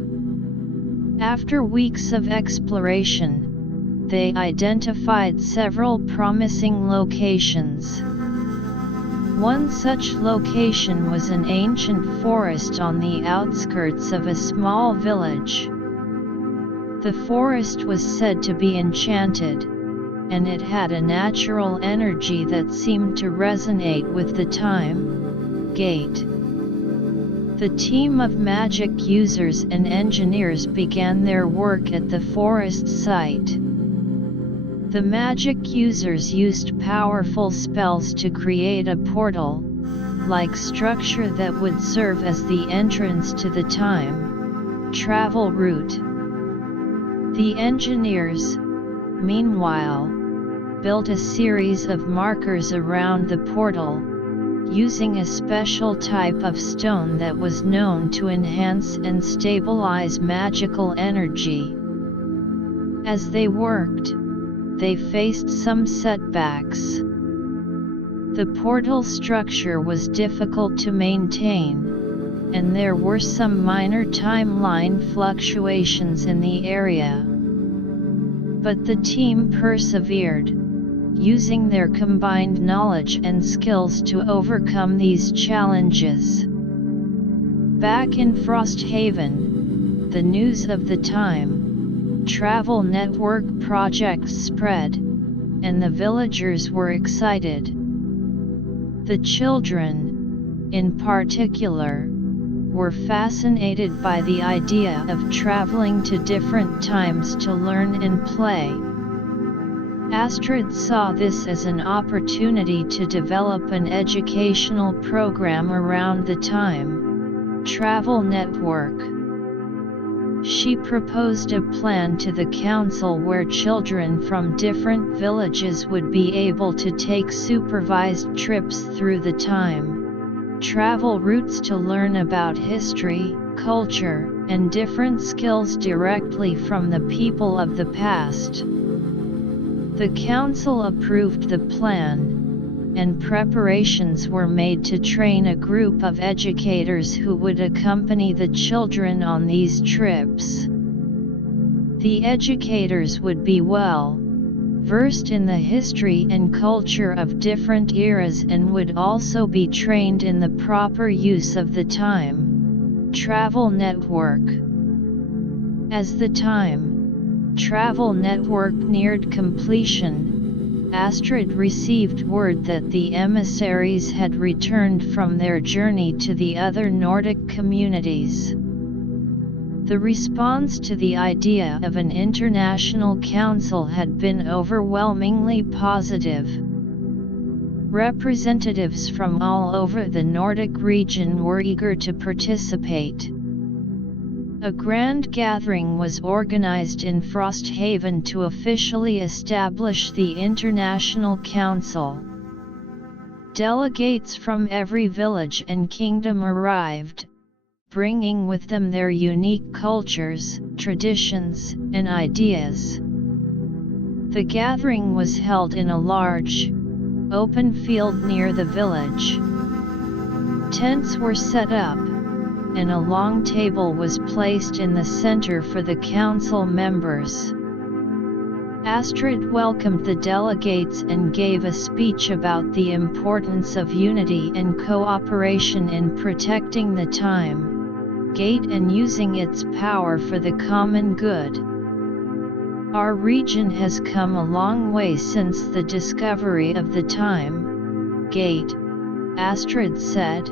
After weeks of exploration, they identified several promising locations. One such location was an ancient forest on the outskirts of a small village. The forest was said to be enchanted, and it had a natural energy that seemed to resonate with the time gate. The team of magic users and engineers began their work at the forest site. The magic users used powerful spells to create a portal-like structure that would serve as the entrance to the time travel route. The engineers, meanwhile, built a series of markers around the portal, using a special type of stone that was known to enhance and stabilize magical energy. As they worked, they faced some setbacks. The portal structure was difficult to maintain, and there were some minor timeline fluctuations in the area. But the team persevered, using their combined knowledge and skills to overcome these challenges. Back in Frosthaven, the news of the time travel network project spread, and the villagers were excited. The children, in particular, were fascinated by the idea of traveling to different times to learn and play. Astrid saw this as an opportunity to develop an educational program around the time travel network. She proposed a plan to the council where children from different villages would be able to take supervised trips through the time travel routes to learn about history, culture, and different skills directly from the people of the past. The council approved the plan, and preparations were made to train a group of educators who would accompany the children on these trips. The educators would be well versed in the history and culture of different eras and would also be trained in the proper use of the time travel network. As the time travel network neared completion, Astrid received word that the emissaries had returned from their journey to the other Nordic communities. The response to the idea of an international council had been overwhelmingly positive. Representatives from all over the Nordic region were eager to participate. A grand gathering was organized in Frosthaven to officially establish the International Council. Delegates from every village and kingdom arrived, bringing with them their unique cultures, traditions, and ideas. The gathering was held in a large, open field near the village. Tents were set up, and a long table was placed in the center for the council members. Astrid welcomed the delegates and gave a speech about the importance of unity and cooperation in protecting the time gate and using its power for the common good. Our region has come a long way since the discovery of the time gate, Astrid said.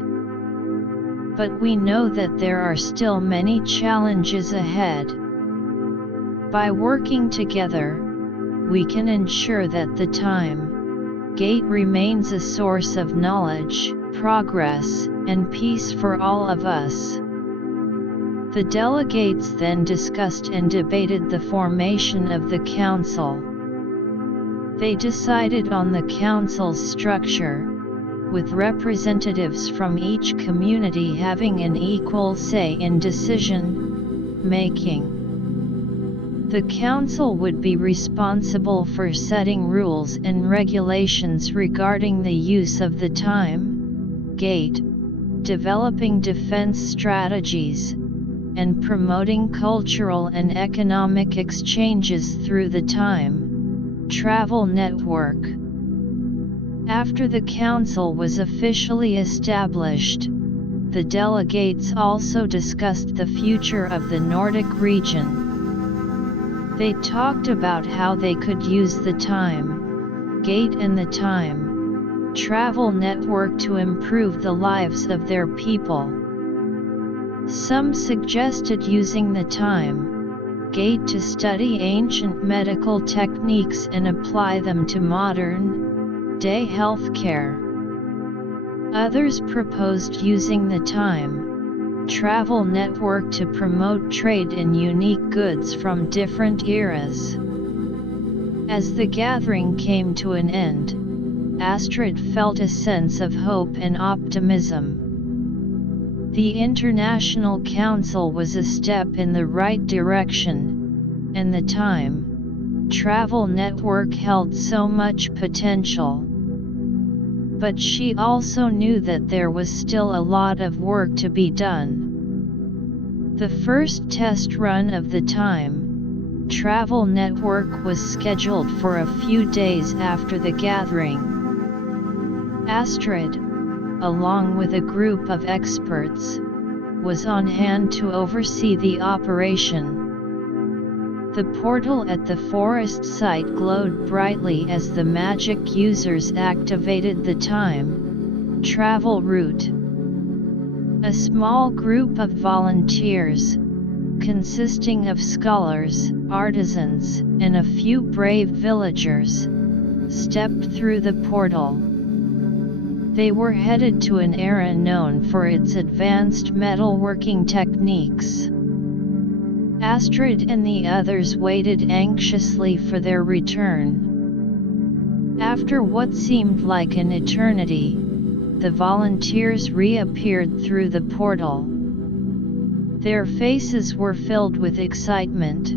But we know that there are still many challenges ahead. By working together, we can ensure that the time gate remains a source of knowledge, progress, and peace for all of us. The delegates then discussed and debated the formation of the council. They decided on the council's structure, with representatives from each community having an equal say in decision-making. The council would be responsible for setting rules and regulations regarding the use of the time gate, developing defense strategies, and promoting cultural and economic exchanges through the time travel network. After the council was officially established, the delegates also discussed the future of the Nordic region. They talked about how they could use the time gate and the time travel network to improve the lives of their people. Some suggested using the time gate to study ancient medical techniques and apply them to modern-day healthcare. Others proposed using the time travel network to promote trade in unique goods from different eras. As the gathering came to an end, Astrid felt a sense of hope and optimism. The International Council was a step in the right direction, and the Time Travel Network held so much potential. But she also knew that there was still a lot of work to be done. The first test run of the Time Travel Network was scheduled for a few days after the gathering. Astrid, along with a group of experts, was on hand to oversee the operation. The portal at the forest site glowed brightly as the magic users activated the time travel route. A small group of volunteers, consisting of scholars, artisans, and a few brave villagers, stepped through the portal. They were headed to an era known for its advanced metalworking techniques. Astrid and the others waited anxiously for their return. After what seemed like an eternity, the volunteers reappeared through the portal. Their faces were filled with excitement.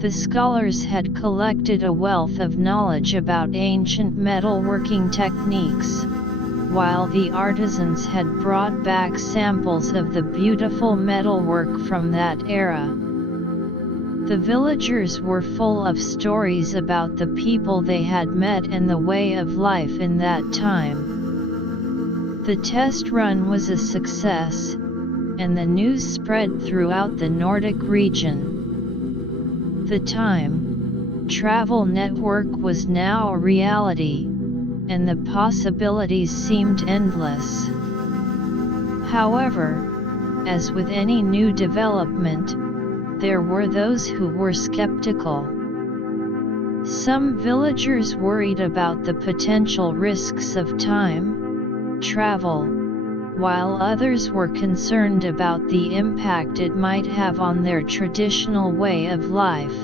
The scholars had collected a wealth of knowledge about ancient metalworking techniques, while the artisans had brought back samples of the beautiful metalwork from that era. The villagers were full of stories about the people they had met and the way of life in that time. The test run was a success, and the news spread throughout the Nordic region. The Time Travel Network was now a reality, and the possibilities seemed endless. However, as with any new development, there were those who were skeptical. Some villagers worried about the potential risks of time travel, while others were concerned about the impact it might have on their traditional way of life.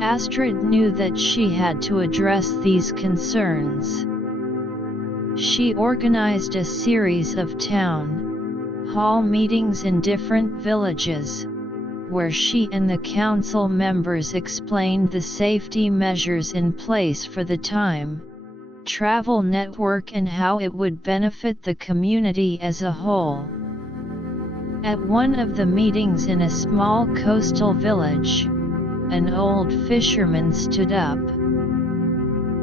Astrid knew that she had to address these concerns. She organized a series of town hall meetings in different villages, where she and the council members explained the safety measures in place for the Time Travel Network and how it would benefit the community as a whole. At one of the meetings in a small coastal village, an old fisherman stood up.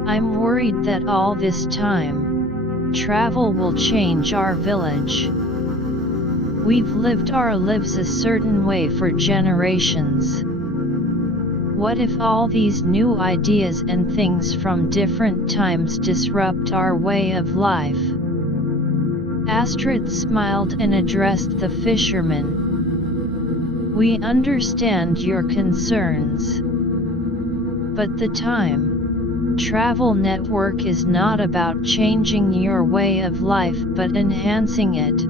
"I'm worried that all this time travel will change our village. We've lived our lives a certain way for generations. What if all these new ideas and things from different times disrupt our way of life?" Astrid smiled and addressed the fisherman. "We understand your concerns. But the Time Travel Network is not about changing your way of life but enhancing it.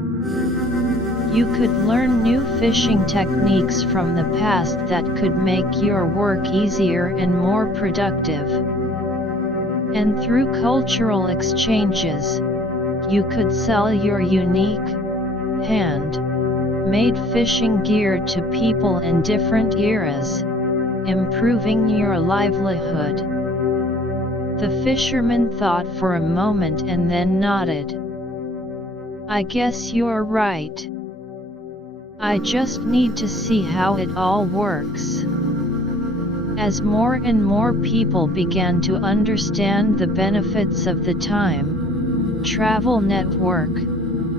You could learn new fishing techniques from the past that could make your work easier and more productive. And through cultural exchanges, you could sell your unique, hand-made fishing gear to people in different eras, improving your livelihood." The fisherman thought for a moment and then nodded. "I guess you're right. I just need to see how it all works." As more and more people began to understand the benefits of the Time Travel Network,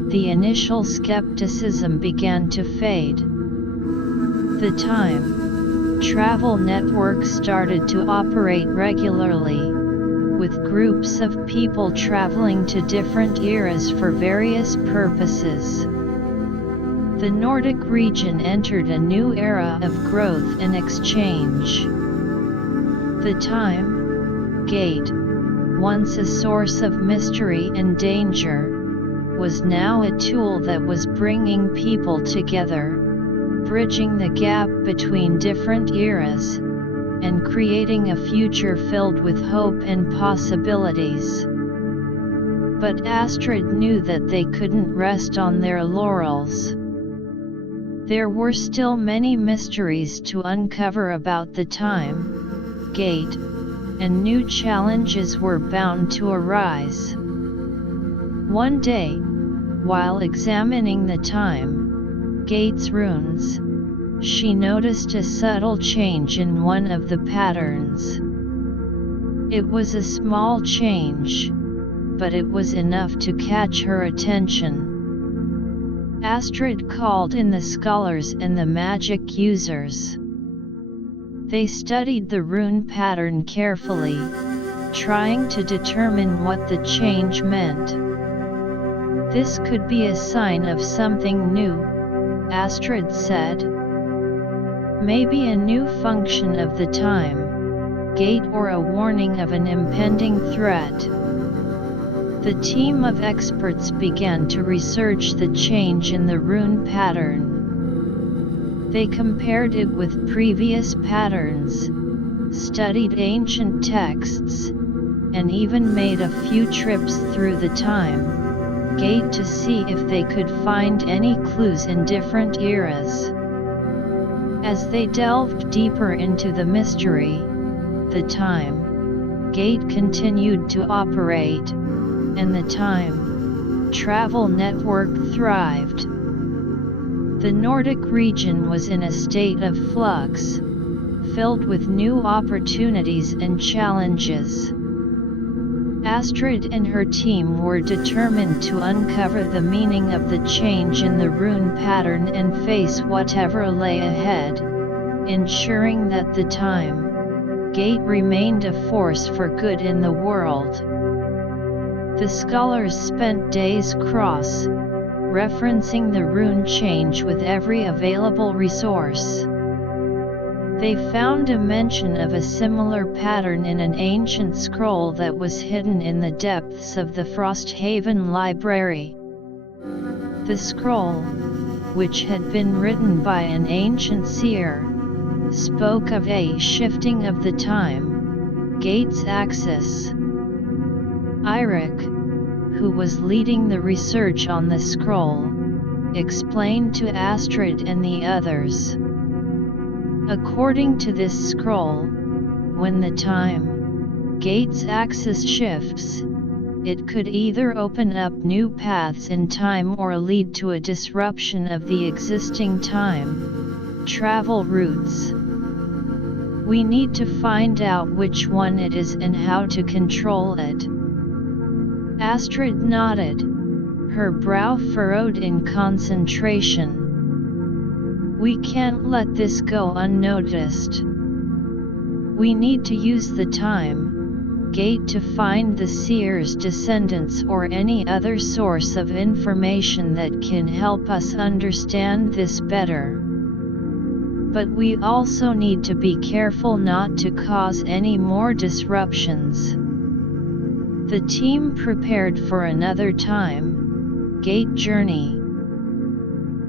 the initial skepticism began to fade. The Time Travel Network started to operate regularly, with groups of people traveling to different eras for various purposes. The Nordic region entered a new era of growth and exchange. The Time Gate, once a source of mystery and danger, was now a tool that was bringing people together, bridging the gap between different eras. and creating a future filled with hope and possibilities. But Astrid knew that they couldn't rest on their laurels. There were still many mysteries to uncover about the time gate, and new challenges were bound to arise. One day, while examining the time gate's runes, she noticed a subtle change in one of the patterns. It was a small change, but it was enough to catch her attention. Astrid called in the scholars and the magic users. They studied the rune pattern carefully, trying to determine what the change meant. This could be a sign of something new, Astrid said. Maybe a new function of the time gate or a warning of an impending threat. The team of experts began to research the change in the rune pattern. They compared it with previous patterns, studied ancient texts, and even made a few trips through the time gate to see if they could find any clues in different eras. As they delved deeper into the mystery, the time gate continued to operate, and the time travel network thrived. The Nordic region was in a state of flux, filled with new opportunities and challenges. Astrid and her team were determined to uncover the meaning of the change in the rune pattern and face whatever lay ahead, ensuring that the time gate remained a force for good in the world. The scholars spent days cross-referencing the rune change with every available resource. They found a mention of a similar pattern in an ancient scroll that was hidden in the depths of the Frosthaven library. The scroll, which had been written by an ancient seer, spoke of a shifting of the time gate's axis. Eirik, who was leading the research on the scroll, explained to Astrid and the others. According to this scroll, when the time gate's axis shifts, it could either open up new paths in time or lead to a disruption of the existing time travel routes. We need to find out which one it is and how to control it. Astrid nodded, her brow furrowed in concentration. We can't let this go unnoticed. We need to use the time gate to find the seer's descendants or any other source of information that can help us understand this better. But we also need to be careful not to cause any more disruptions. The team prepared for another time gate journey.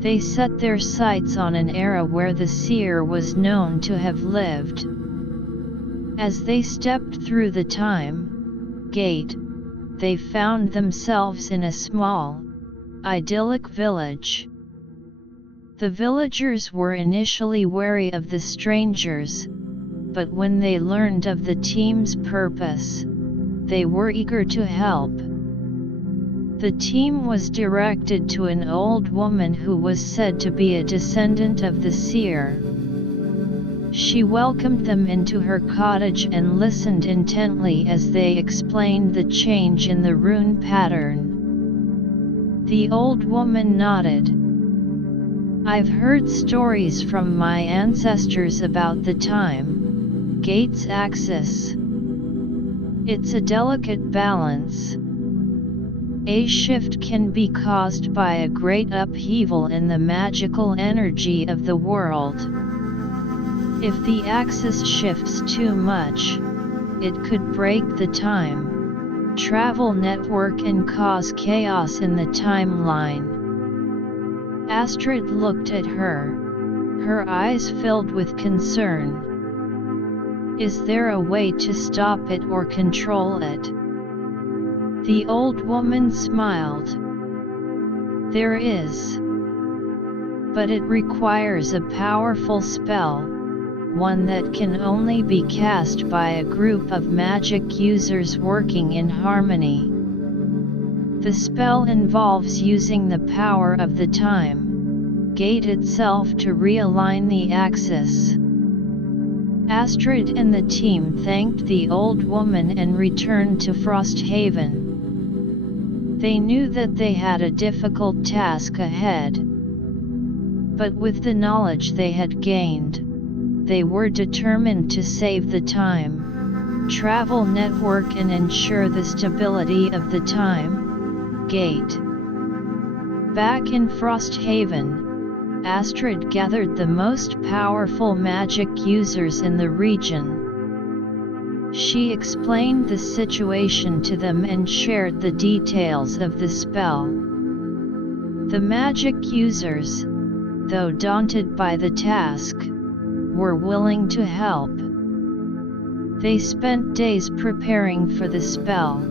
They set their sights on an era where the seer was known to have lived. As they stepped through the time gate, they found themselves in a small, idyllic village. The villagers were initially wary of the strangers, but when they learned of the team's purpose, they were eager to help. The team was directed to an old woman who was said to be a descendant of the seer. She welcomed them into her cottage and listened intently as they explained the change in the rune pattern. The old woman nodded. I've heard stories from my ancestors about the time gate's axis. It's a delicate balance. A shift can be caused by a great upheaval in the magical energy of the world. If the axis shifts too much, it could break the time travel network and cause chaos in the timeline. Astrid looked at her, her eyes filled with concern. Is there a way to stop it or control it? The old woman smiled. There is. But it requires a powerful spell, one that can only be cast by a group of magic users working in harmony. The spell involves using the power of the time gate itself to realign the axis. Astrid and the team thanked the old woman and returned to Frosthaven. They knew that they had a difficult task ahead. But with the knowledge they had gained, they were determined to save the time travel network and ensure the stability of the time gate. Back in Frosthaven, Astrid gathered the most powerful magic users in the region. She explained the situation to them and shared the details of the spell. The magic users, though daunted by the task, were willing to help. They spent days preparing for the spell.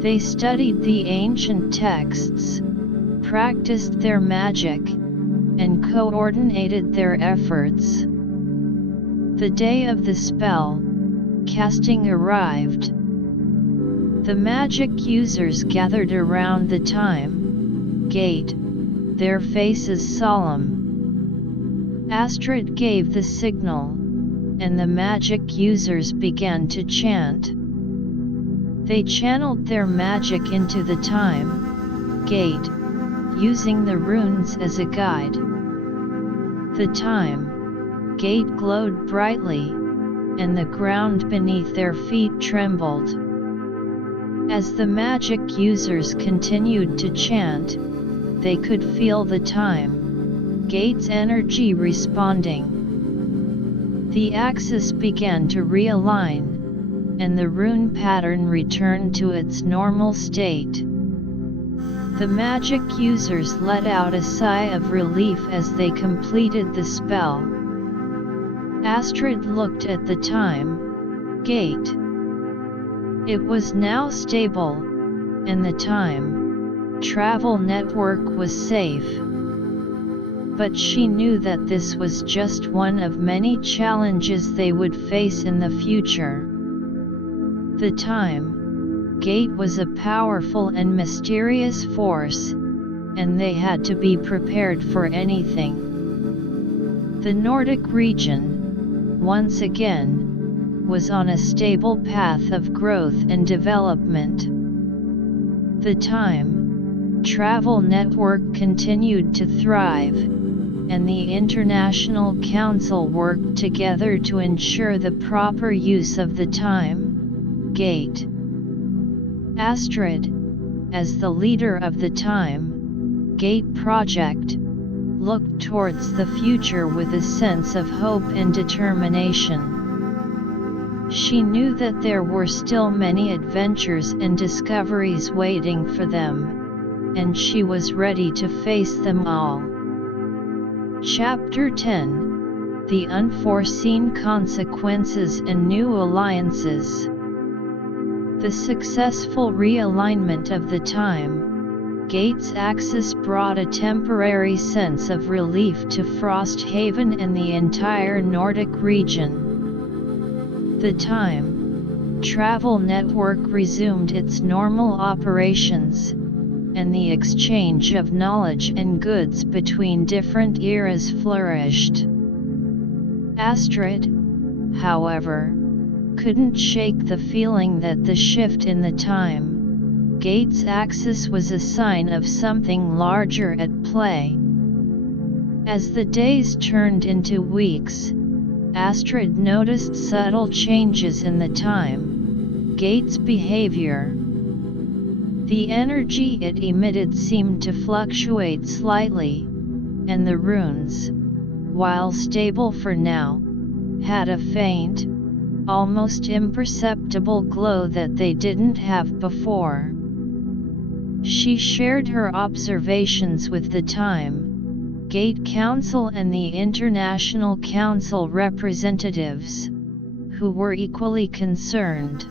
They studied the ancient texts, practiced their magic, and coordinated their efforts. The day of the spell casting arrived. The magic users gathered around the time gate, their faces solemn. Astrid gave the signal, and the magic users began to chant. They channeled their magic into the time gate, using the runes as a guide. The time gate glowed brightly, and the ground beneath their feet trembled. As the magic users continued to chant, they could feel the time gate's energy responding. The axis began to realign, and the rune pattern returned to its normal state. The magic users let out a sigh of relief as they completed the spell. Astrid looked at the time gate. It was now stable, and the time travel network was safe. But she knew that this was just one of many challenges they would face in the future. The time gate was a powerful and mysterious force, and they had to be prepared for anything. The Nordic region, once again, was on a stable path of growth and development. The time travel network continued to thrive, and the International Council worked together to ensure the proper use of the time gate. Astrid, as the leader of the time gate project, looked towards the future with a sense of hope and determination. She knew that there were still many adventures and discoveries waiting for them, and she was ready to face them all. Chapter 10: The Unforeseen Consequences and New Alliances. The successful realignment of the time gate's axis brought a temporary sense of relief to Frosthaven and the entire Nordic region. The time travel network resumed its normal operations, and the exchange of knowledge and goods between different eras flourished. Astrid, however, couldn't shake the feeling that the shift in the time gate's axis was a sign of something larger at play. As the days turned into weeks, Astrid noticed subtle changes in the time gate's behavior. The energy it emitted seemed to fluctuate slightly, and the runes, while stable for now, had a faint, almost imperceptible glow that they didn't have before. She shared her observations with the Time Gate Council and the International Council representatives, who were equally concerned.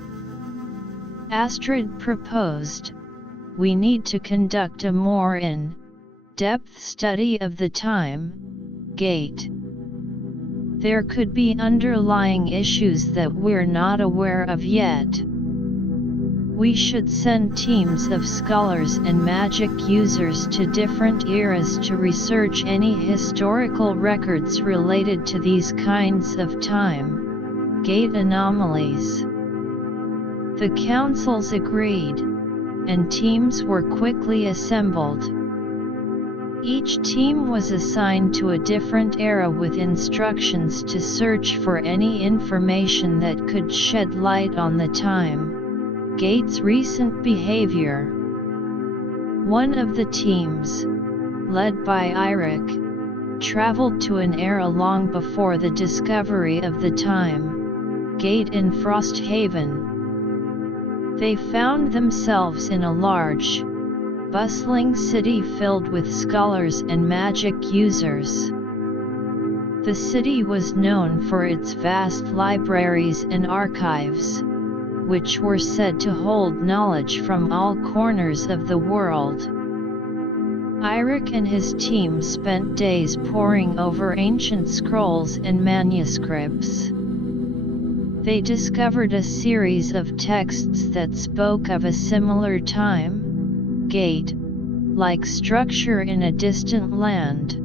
Astrid proposed, "We need to conduct a more in-depth study of the time gate. There could be underlying issues that we're not aware of yet. We should send teams of scholars and magic users to different eras to research any historical records related to these kinds of time gate anomalies." The councils agreed, and teams were quickly assembled. Each team was assigned to a different era with instructions to search for any information that could shed light on the time gate's recent behavior. One of the teams, led by idyllic, traveled to an era long before the discovery of the time gate in Frosthaven. They found themselves in a large, bustling city filled with scholars and magic users. The city was known for its vast libraries and archives, which were said to hold knowledge from all corners of the world. Eirik and his team spent days poring over ancient scrolls and manuscripts. They discovered a series of texts that spoke of a similar time gate-like structure in a distant land.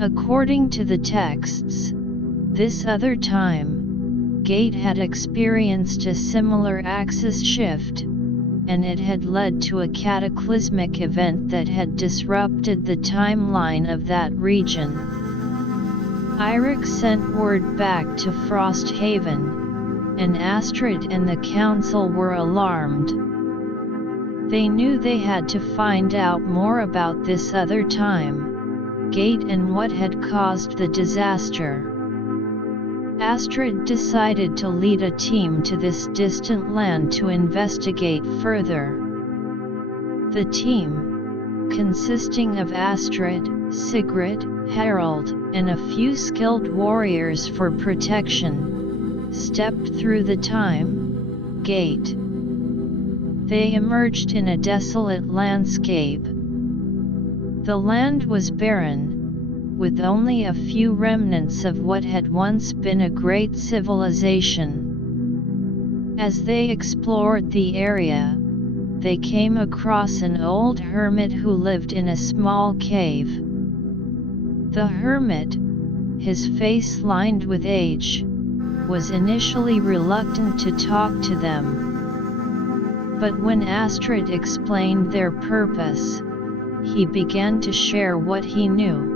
According to the texts, this other time gate had experienced a similar axis shift, and it had led to a cataclysmic event that had disrupted the timeline of that region. Eirik sent word back to Frosthaven, and Astrid and the council were alarmed. They knew they had to find out more about this other time gate and what had caused the disaster. Astrid decided to lead a team to this distant land to investigate further. The team, consisting of Astrid, Sigrid, Harold, and a few skilled warriors for protection, stepped through the time gate. They emerged in a desolate landscape. The land was barren, with only a few remnants of what had once been a great civilization. As they explored the area, they came across an old hermit who lived in a small cave. The hermit, his face lined with age, was initially reluctant to talk to them. But when Astrid explained their purpose, he began to share what he knew.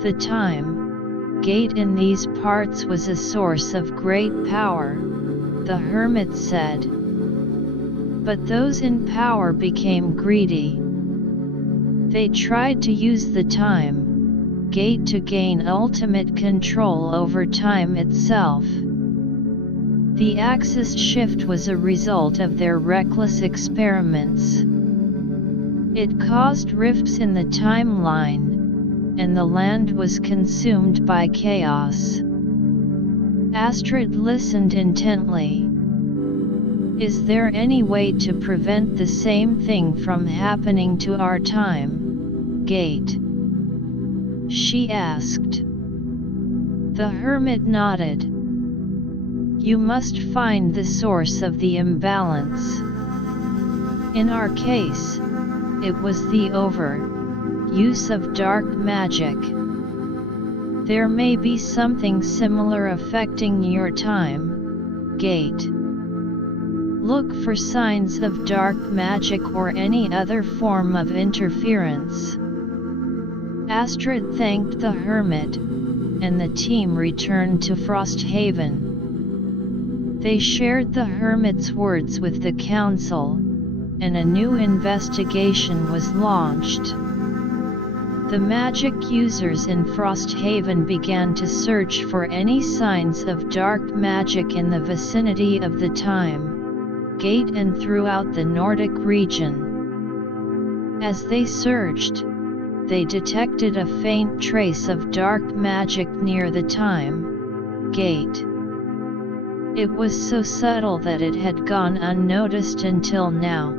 The time gate in these parts was a source of great power, the hermit said. But those in power became greedy. They tried to use the time gate to gain ultimate control over time itself. The axis shift was a result of their reckless experiments. It caused rifts in the timeline, and the land was consumed by chaos. Astrid listened intently. "Is there any way to prevent the same thing from happening to our time gate?" she asked. The hermit nodded. "You must find the source of the imbalance. In our case, it was the use of dark magic. There may be something similar affecting your time gate. Look for signs of dark magic or any other form of interference." Astrid thanked the hermit, and the team returned to Frosthaven. They shared the hermit's words with the council, and a new investigation was launched. The magic users in Frosthaven began to search for any signs of dark magic in the vicinity of the time gate and throughout the Nordic region. As they searched, they detected a faint trace of dark magic near the time gate. It was so subtle that it had gone unnoticed until now.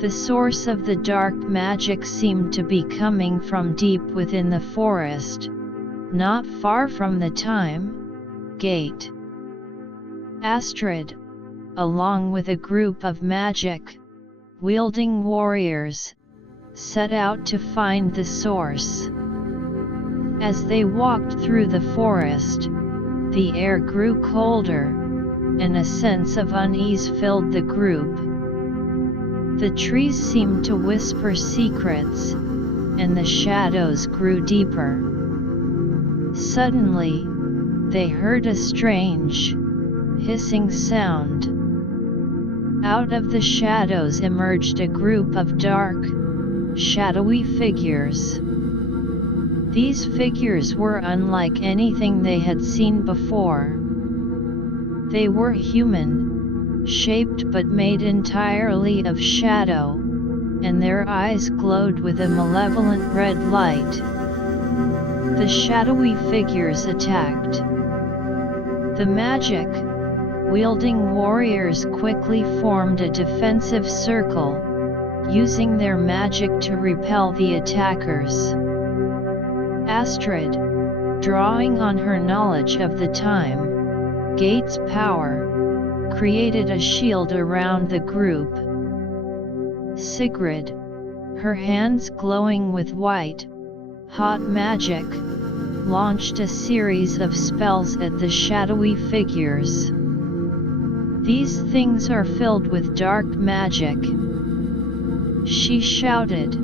The source of the dark magic seemed to be coming from deep within the forest, not far from the time gate. Astrid, along with a group of magic-wielding warriors, set out to find the source. As they walked through the forest, the air grew colder, and a sense of unease filled the group. The trees seemed to whisper secrets, and the shadows grew deeper. Suddenly, they heard a strange, hissing sound. Out of the shadows emerged a group of dark, shadowy figures. These figures were unlike anything they had seen before. They were human, shaped but made entirely of shadow, and their eyes glowed with a malevolent red light. The shadowy figures attacked. The magic-wielding warriors quickly formed a defensive circle, using their magic to repel the attackers. Astrid, drawing on her knowledge of the time gate's power, created a shield around the group. Sigrid, her hands glowing with white, hot magic, launched a series of spells at the shadowy figures. "These things are filled with dark magic," she shouted.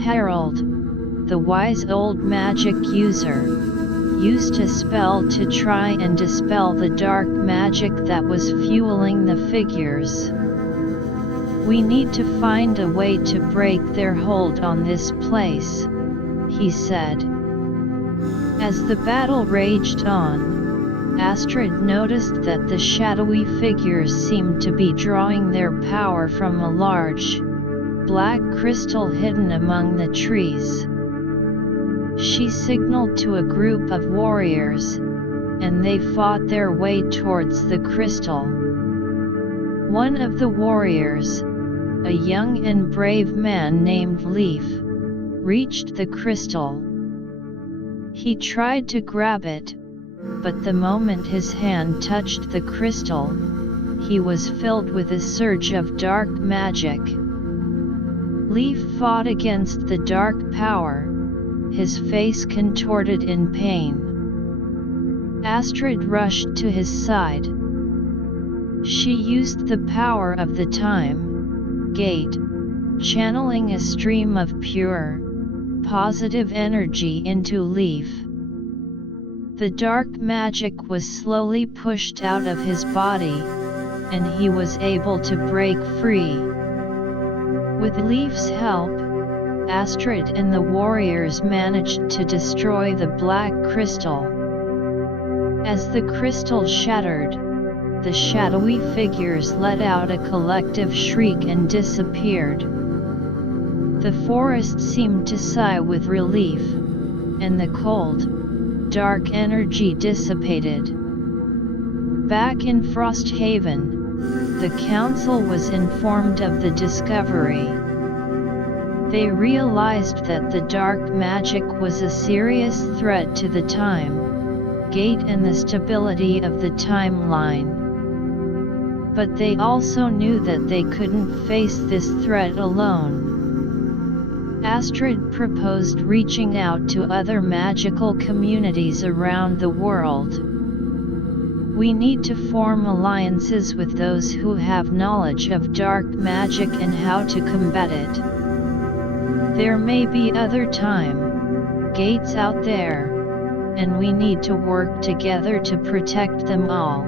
Harold, the wise old magic user, used a spell to try and dispel the dark magic that was fueling the figures. "We need to find a way to break their hold on this place," he said. As the battle raged on, Astrid noticed that the shadowy figures seemed to be drawing their power from a large, black crystal hidden among the trees. She signaled to a group of warriors, and they fought their way towards the crystal. One of the warriors, a young and brave man named Leaf, reached the crystal. He tried to grab it, but the moment his hand touched the crystal, he was filled with a surge of dark magic. Leaf fought against the dark power, his face contorted in pain. Astrid rushed to his side. She used the power of the time gate, channeling a stream of pure, positive energy into Leaf. The dark magic was slowly pushed out of his body, and he was able to break free. With Leaf's help, Astrid and the warriors managed to destroy the black crystal. As the crystal shattered, the shadowy figures let out a collective shriek and disappeared. The forest seemed to sigh with relief, and the cold, dark energy dissipated. Back in Frosthaven, the council was informed of the discovery. They realized that the dark magic was a serious threat to the time gate and the stability of the timeline. But they also knew that they couldn't face this threat alone. Astrid proposed reaching out to other magical communities around the world. "We need to form alliances with those who have knowledge of dark magic and how to combat it. There may be other time gates out there, and we need to work together to protect them all."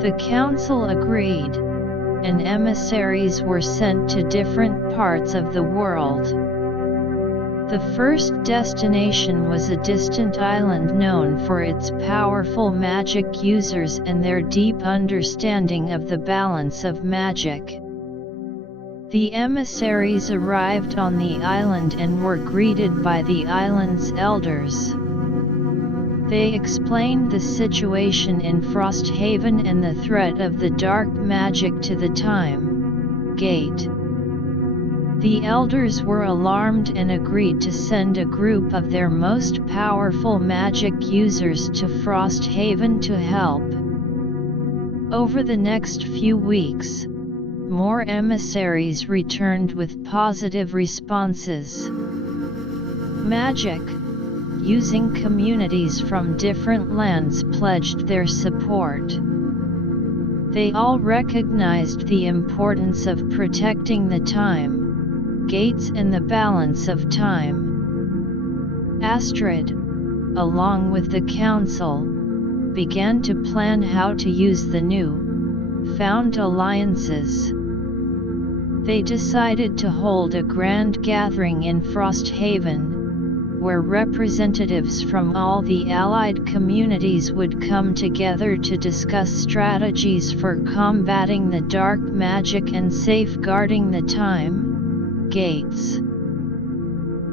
The council agreed, and emissaries were sent to different parts of the world. The first destination was a distant island known for its powerful magic users and their deep understanding of the balance of magic. The emissaries arrived on the island and were greeted by the island's elders. They explained the situation in Frosthaven and the threat of the dark magic to the time gate. The elders were alarmed and agreed to send a group of their most powerful magic users to Frosthaven to help. Over the next few weeks, more emissaries returned with positive responses. Magic, using communities from different lands, pledged their support. They all recognized the importance of protecting the time gates and the balance of time. Astrid, along with the council, began to plan how to use the new found alliances. They decided to hold a grand gathering in Frosthaven, where representatives from all the allied communities would come together to discuss strategies for combating the dark magic and safeguarding the time gates.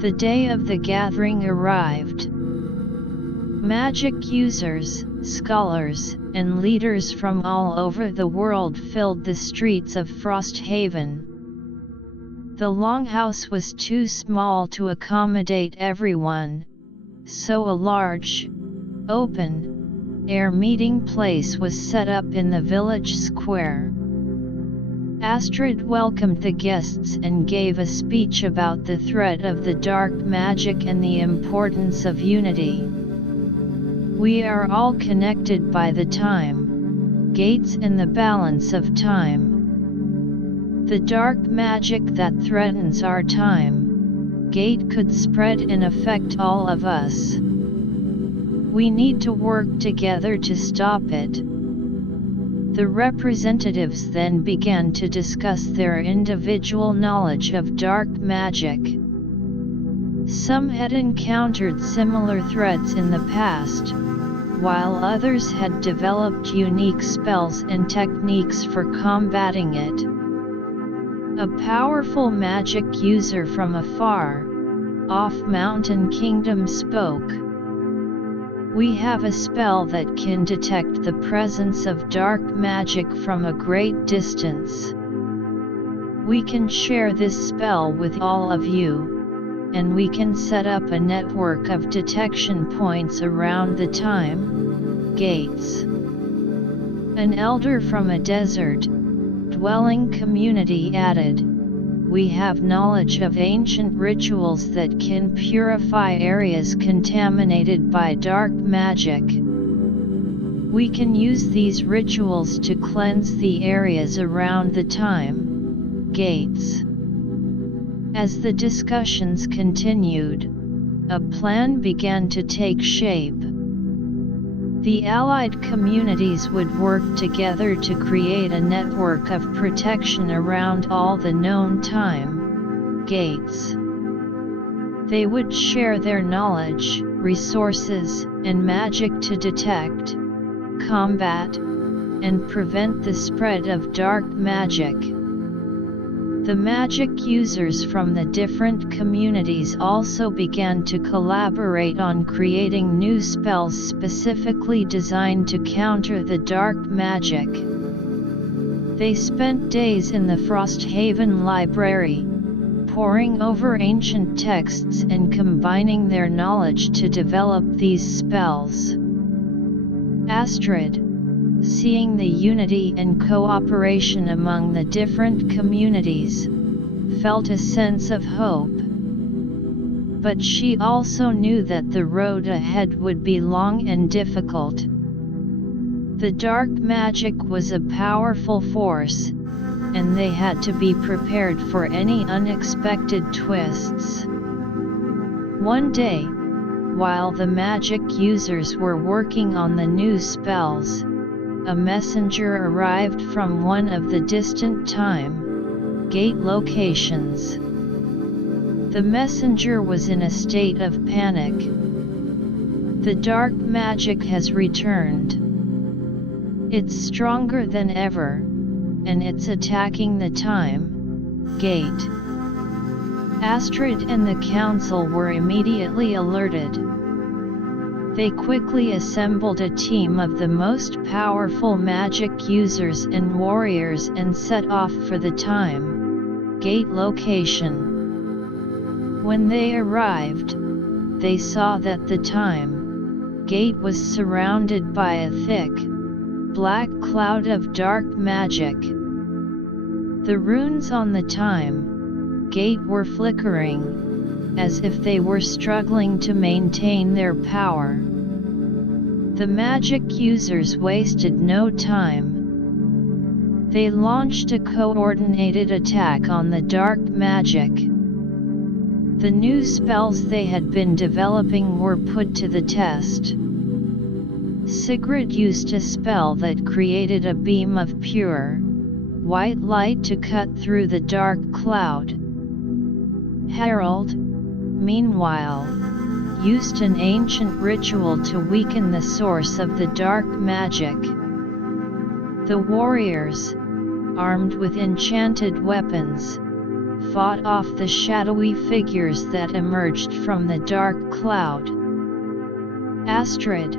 The day of the gathering arrived. Magic users, scholars, and leaders from all over the world filled the streets of Frosthaven. The longhouse was too small to accommodate everyone, so a large, open-air meeting place was set up in the village square. Astrid welcomed the guests and gave a speech about the threat of the dark magic and the importance of unity. We are all connected by the time gates and the balance of time. The dark magic that threatens our time gate could spread and affect all of us. We need to work together to stop it. The representatives then began to discuss their individual knowledge of dark magic. Some had encountered similar threats in the past, while others had developed unique spells and techniques for combating it. A powerful magic user from a far-off mountain kingdom spoke. We have a spell that can detect the presence of dark magic from a great distance. We can share this spell with all of you, and we can set up a network of detection points around the time gates. An elder from a desert-dwelling community added, "We have knowledge of ancient rituals that can purify areas contaminated by dark magic. We can use these rituals to cleanse the areas around the time gates." As the discussions continued, a plan began to take shape. The allied communities would work together to create a network of protection around all the known time gates. They would share their knowledge, resources, and magic to detect, combat, and prevent the spread of dark magic. The magic users from the different communities also began to collaborate on creating new spells specifically designed to counter the dark magic. They spent days in the Frosthaven library, poring over ancient texts and combining their knowledge to develop these spells. Astrid, seeing the unity and cooperation among the different communities, felt a sense of hope. But she also knew that the road ahead would be long and difficult. The dark magic was a powerful force, and they had to be prepared for any unexpected twists. One day, while the magic users were working on the new spells, a messenger arrived from one of the distant time gate locations. The messenger was in a state of panic. The dark magic has returned. It's stronger than ever, and it's attacking the time gate. Astrid and the council were immediately alerted. They quickly assembled a team of the most powerful magic users and warriors and set off for the Time Gate location. When they arrived, they saw that the Time Gate was surrounded by a thick, black cloud of dark magic. The runes on the Time Gate were flickering, as if they were struggling to maintain their power. The magic users wasted no time. They launched a coordinated attack on the dark magic. The new spells they had been developing were put to the test. Sigrid used a spell that created a beam of pure, white light to cut through the dark cloud. Harold, meanwhile, used an ancient ritual to weaken the source of the dark magic. The warriors, armed with enchanted weapons, fought off the shadowy figures that emerged from the dark cloud. Astrid,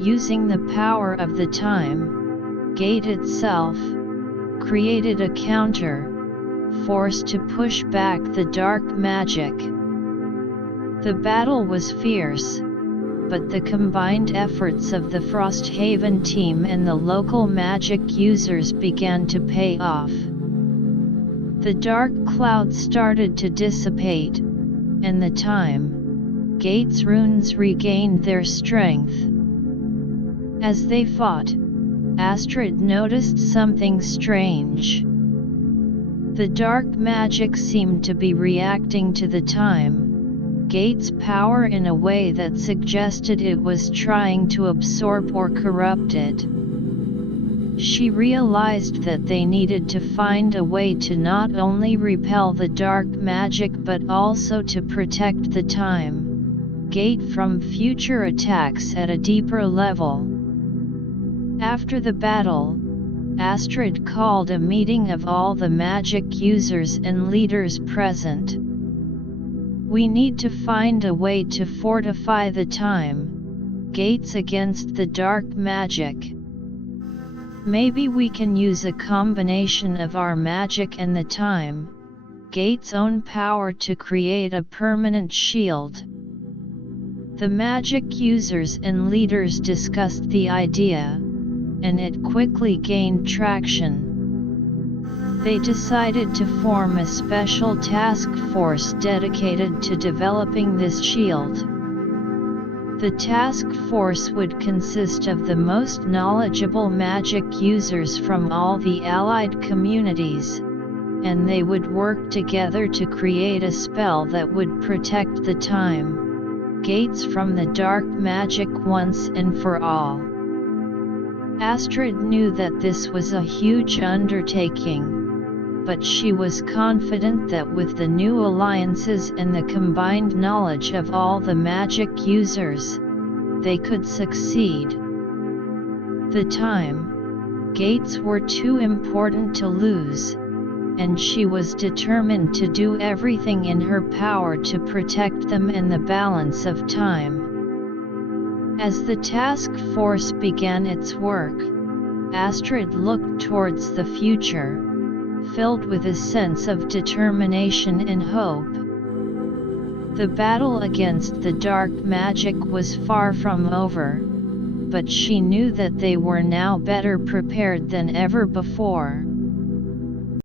using the power of the Time Gate itself, created a counter force to push back the dark magic. The battle was fierce, but the combined efforts of the Frosthaven team and the local magic users began to pay off. The dark cloud started to dissipate, and the Time Gate's runes regained their strength. As they fought, Astrid noticed something strange. The dark magic seemed to be reacting to the Time Gate's power in a way that suggested it was trying to absorb or corrupt it. She realized that they needed to find a way to not only repel the dark magic but also to protect the Time Gate from future attacks at a deeper level. After the battle, Astrid called a meeting of all the magic users and leaders present. "We need to find a way to fortify the Time Gates against the dark magic. Maybe we can use a combination of our magic and the Time Gate's own power to create a permanent shield." The magic users and leaders discussed the idea, and it quickly gained traction. They decided to form a special task force dedicated to developing this shield. The task force would consist of the most knowledgeable magic users from all the allied communities, and they would work together to create a spell that would protect the Time Gates from the dark magic once and for all. Astrid knew that this was a huge undertaking, but she was confident that with the new alliances and the combined knowledge of all the magic users, they could succeed. The Time Gates were too important to lose, and she was determined to do everything in her power to protect them and the balance of time. As the task force began its work, Astrid looked towards the future, filled with a sense of determination and hope. The battle against the dark magic was far from over, but she knew that they were now better prepared than ever before.